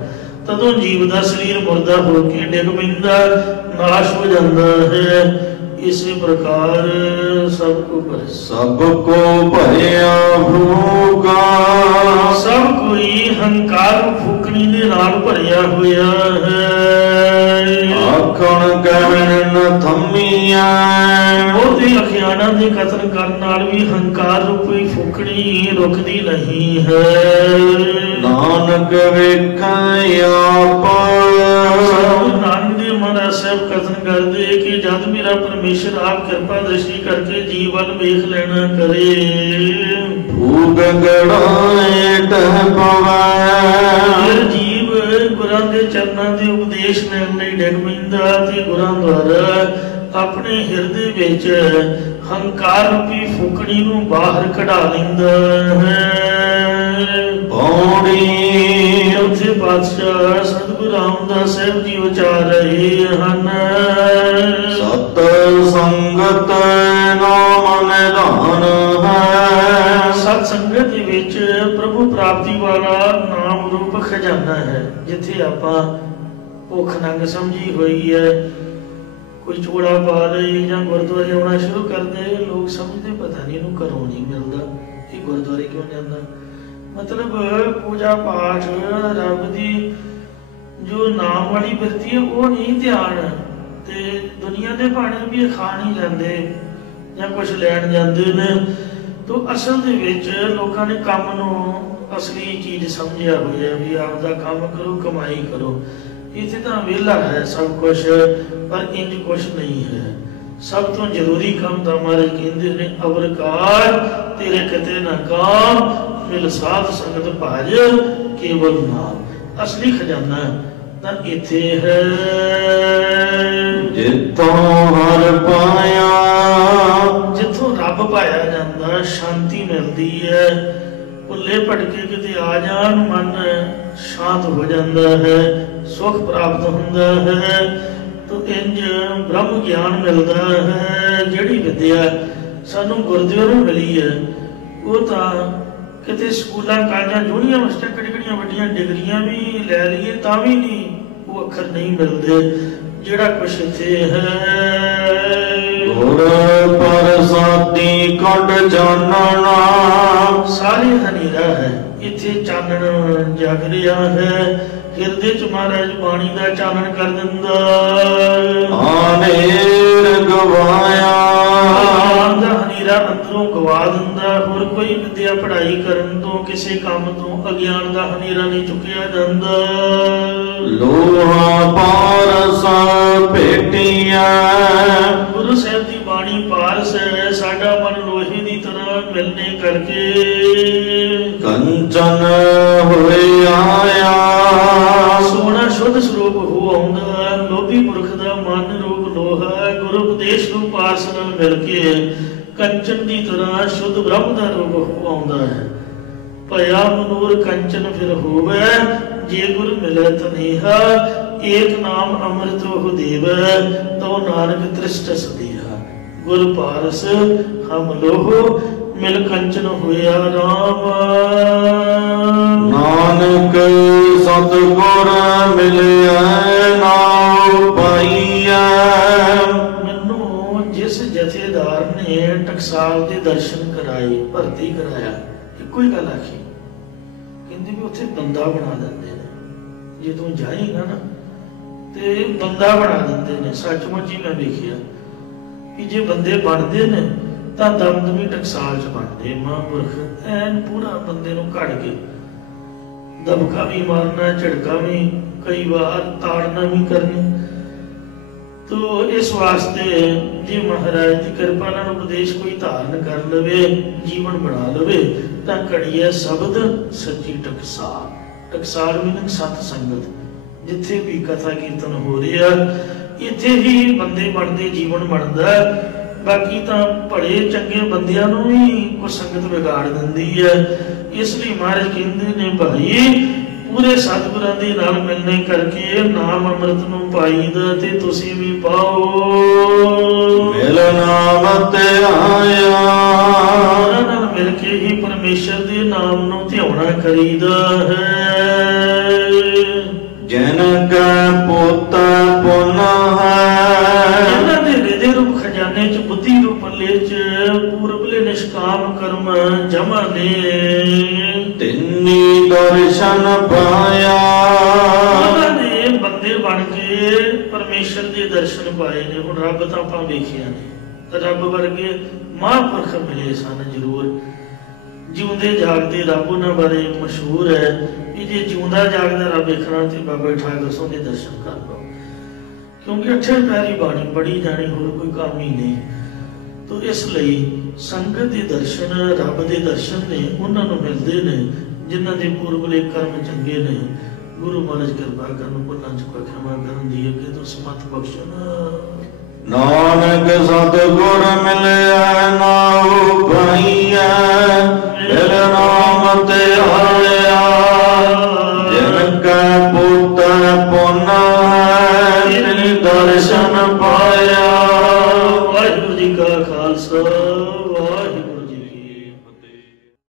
तदों जीव दा शरीर मुर्दा होके डिग पैंदा, नाश हो जाता है। इसी प्रकार सबको भरिया फूका सब कोई हंकार फूकनी दे नाल भरिया होया है। आखण कहण न थमिया ਉਹਦੇ ਅਖਿਆਨਾਂ ਦੇ ਕਤਲ ਕਰਨ ਨਾਲ ਵੀ ਹੰਕਾਰ ਰੂਪੀ ਫੂਕਣੀ ਰੁਕਦੀ ਨਹੀਂ ਹੈ। ਨਾਨਕ ਵੇਖੈ ਆਪ ਨਾਨਕ ਦੇਵ ਮਹਾਰਾਜ ਸਾਹਿਬ ਕਥਨ ਕਰਦੇ ਕਿ ਜਦ ਮੇਰਾ ਪਰਮੇਸ਼ਰ ਆਪ ਕਿਰਪਾ ਦ੍ਰਿਸ਼ਟੀ ਕਰਕੇ ਜੀਵ ਵੱਲ ਵੇਖ ਲੈਣਾ ਕਰੇ। ਫੂਕ ਗੜਾਏ ਟਹ ਪਵੈ ਜੀਵ ਗੁਰਾਂ ਦੇ ਚਰਨਾਂ ਦੇ ਉਪਦੇਸ਼ ਲੈਣ ਲਈ ਡਿੱਗ ਪੈਂਦਾ ਤੇ ਗੁਰਾਂ ਦੁਆਰਾ ਆਪਣੇ ਹਿਰਦੇ ਵਿੱਚ ਹੰਕਾਰ ਰੂਪੀ ਫੂਕਣੀ ਨੂੰ ਬਾਹਰ ਕਢਾ ਲੈਂਦਾ ਹੈ। ਪੌੜੀ ਉੱਥੇ ਪਾਤਸ਼ਾਹ ਸਤਿਗੁਰੂ ਰਾਮਦਾਸ ਸਾਹਿਬ ਜੀ ਉਚਾਰ ਰਹੇ ਹਨ। ਸਤ ਸੰਗਤ ਨਾਮ ਨਿਧਾਨ ਹੈ। ਸਤ ਸੰਗਤ ਦੇ ਵਿੱਚ ਪ੍ਰਭੂ ਪ੍ਰਾਪਤੀ ਵਾਲਾ ਨਾਮ ਰੂਪ ਖਜ਼ਾਨਾ ਹੈ। ਜਿੱਥੇ ਆਪਾਂ ਭੁੱਖ ਨੰਗ ਸਮਝੀ ਹੋਈ ਹੈ, कोई चूड़ा पा ले या गुरुद्वारे आना शुरू कर दे, लोग समझते पता नहीं इन्हू घरों नहीं मिलता, ये गुरुद्वारे क्यों जाता। मतलब पूजा पाठ रब की जो नाम वाली बिरती है वो नहीं ध्यान, ते दुनिया के भाने भी खा नहीं जाते या कुछ लैन जाते ने। तो असल दे विच लोगों ने काम नूं असली चीज समझिया होया भी आपदा काम करो कमाई करो। इत्थे तां वेला है सब कुछ, पर इंज कुछ नहीं है। सब तो जरूरी काम तां महाराज कहंदे ने अवरकार तेरे किते ना काम मिल साध संगत भाज केवल नाम। असली खजाना तां इत्थे है। जिथों हर पाया जिथों रब पाया जांदा शांति मिलती है। भुले भटके किते आ जान मन शांत हो जाता है, सुख प्राप्त होता है। तो इंज ब्रह्म ज्ञान मिलता है। जिहड़ी विद्या सानू गुरुद्वारों मिली है वो तां किते स्कूलों कालजां यूनिवर्सिटियां किहड़ियां वड्डियां डिग्रियां भी लै लईए तां भी नहीं वो अखर नहीं मिलते जिहड़ा कुछ इत्थे है। गुर प्रसादी कड जानना सारे हनेरा है, इत्थे चानण जग रहा है। हिरदे च महाराज बाणी का चानण कर दिंदा, आनेर गवाया हनेरा अंदरों गवा दिंदा। होर कोई विद्या पढ़ाई करन तो किसी काम तो अज्ञान का हनेरा नहीं चुकिया जाता। लोहा पारस भेटिया गुरु साहब की बाणी पारस है। साडा मन लोहे की तरह मिलने करके कंचन होए आया सोना शुद्ध स्वरूप हो आउंदा। लोभी पुरख दा मन रूप लोहा गुरु उपदेश रूप पारस नाल मिल के कंचन की तरह शुद्ध ब्रह्म का रूप हो आउंदा है। भया मनूर कंचन फिर होवे जे गुरु मिले तनेहा। एक नाम अमृत हो देवै तो नानक तृष्ट सदेहा। गुर पारस हम लोहो मिल कंचन होया राम। नानक सतगुर मिलिया नाम पाइया। मैनू जिस जथेदार ने टकसाल के दर्शन कराए भर्ती कराया एको ही गल आखी, कहते भी उत्थे बंदा बना देंगे ने। जे तू जाएगा ना ते बंदा बना देंगे ने। सचमुच ही मैं देखिया कि जे बंदे बनते ने तां दमदमी टकसाल च बनते। महापुरख ऐन पूरा बंदे नूं घड़ के दबका भी मारना, झड़का भी कई बार ताड़ना भी करनी। तो इस वास्ते जे महाराज की कृपा नाल उपदेश कोई धारण कर लवे, जीवन बना लवे, तां घड़िए शब्द सच्ची टकसाल। ਟਕਸਾਲ ਮੀਨਿੰਗ ਸਤ ਸੰਗਤ, ਜਿੱਥੇ ਵੀ ਕਥਾ ਕੀਰਤਨ ਹੋ ਰਿਹਾ ਇੱਥੇ ਹੀ ਬੰਦੇ ਬਣਦੇ, ਜੀਵਨ ਬਣਦਾ। ਬਾਕੀ ਤਾਂ ਬੜੇ ਚੰਗੇ ਬੰਦਿਆਂ ਨੂੰ ਵੀ ਕੁਝ ਸੰਗਤ ਵਿਗਾੜ ਦਿੰਦੀ ਹੈ। ਇਸ ਲਈ ਮਹਾਰਾਜ ਕਹਿੰਦੇ ਨੇ ਭਾਈ ਪੂਰੇ ਸਤਿਗੁਰਾਂ ਦੇ ਨਾਲ ਮਿਲਣੇ ਕਰਕੇ ਨਾਮ ਅੰਮ੍ਰਿਤ ਨੂੰ ਪਾਈਦਾ, ਤੇ ਤੁਸੀਂ ਵੀ ਪਾਓ। ਮਿਲ ਨਾਮ ਤੇ ਆਇਆ, ਉਹਨਾਂ ਨਾਲ ਮਿਲ ਕੇ ਹੀ ਪਰਮੇਸ਼ਰ ਦੇ ਨਾਮ ਨੂੰ ਧਿਆਉਣਾ ਕਰੀਦਾ ਹੈ। ਜਿਨ ਕੈ ਪੁੱਤ ਪੁਨ ਹੈ, ਇਹਨਾਂ ਦੇ ਹਿਰਦੇ ਰੂਪ ਖਜ਼ਾਨੇ ਚ, ਬੁੱਧੀ ਰੂਪ ਪੱਲੇ ਚ ਪੂਰਬਲੇ ਨਿਸ਼ਕਾਮ ਕਰਮ ਜਮਾ ਨੇ। ਤਿੰਨੀ ਦਰਸ਼ਨ ਪਾਇਆ, ਉਹਨਾਂ ਨੇ ਬੰਦੇ ਬਣ ਕੇ ਪਰਮੇਸ਼ਰ ਦੇ ਦਰਸ਼ਨ ਪਾਏ ਨੇ। ਹੁਣ ਰੱਬ ਤਾਂ ਆਪਾਂ ਵੇਖਿਆ ਨੇ, ਰੱਬ ਵਰਗੇ ਮਹਾਂਪੁਰਖ ਮਿਲੇ ਸਨ ਜ਼ਰੂਰ। ਜਿਉਂਦੇ ਜਾਗਦੇ ਰੱਬ ਉਹਨਾਂ ਬਾਰੇ ਮਸ਼ਹੂਰ ਹੈ ਕਿ ਜੇ ਜਿਉਂਦਾ ਜਾਗਦਾ ਰੱਬ ਵੇਖਣਾ ਤੇ ਬਾਬਾ ਠਾਕੁਰ ਸਿੰਘ ਦੇ ਦਰਸ਼ਨ ਕਰ ਲਓ, ਕਿਉਂਕਿ ਅੱਠੇ ਪੈਰੀ ਬਾਣੀ ਪੜੀ ਜਾਣੀ, ਹੋਰ ਕੋਈ ਕੰਮ ਹੀ ਨਹੀਂ। ਤੋ ਇਸ ਲਈ ਸੰਗਤ ਦੇ ਦਰਸ਼ਨ, ਰੱਬ ਦੇ ਦਰਸ਼ਨ ਨੇ ਉਹਨਾਂ ਨੂੰ ਮਿਲਦੇ ਨੇ ਜਿਨ੍ਹਾਂ ਦੇ ਪੂਰਬਲੇ ਕਰਮ ਚੰਗੇ ਨੇ। ਗੁਰੂ ਮਹਾਰਾਜ ਕਿਰਪਾ ਕਰਨ, ਭੁੱਲਾਂ ਚੁੱਕਾ ਖਿਮਾ ਕਰਨ ਦੀ ਅੱਗੇ ਤੋਂ ਸਮਤ ਬਖਸ਼ਣ। ਨਾਨਕ ਸਤਿਗੁਰ ਮਿਲਿਆ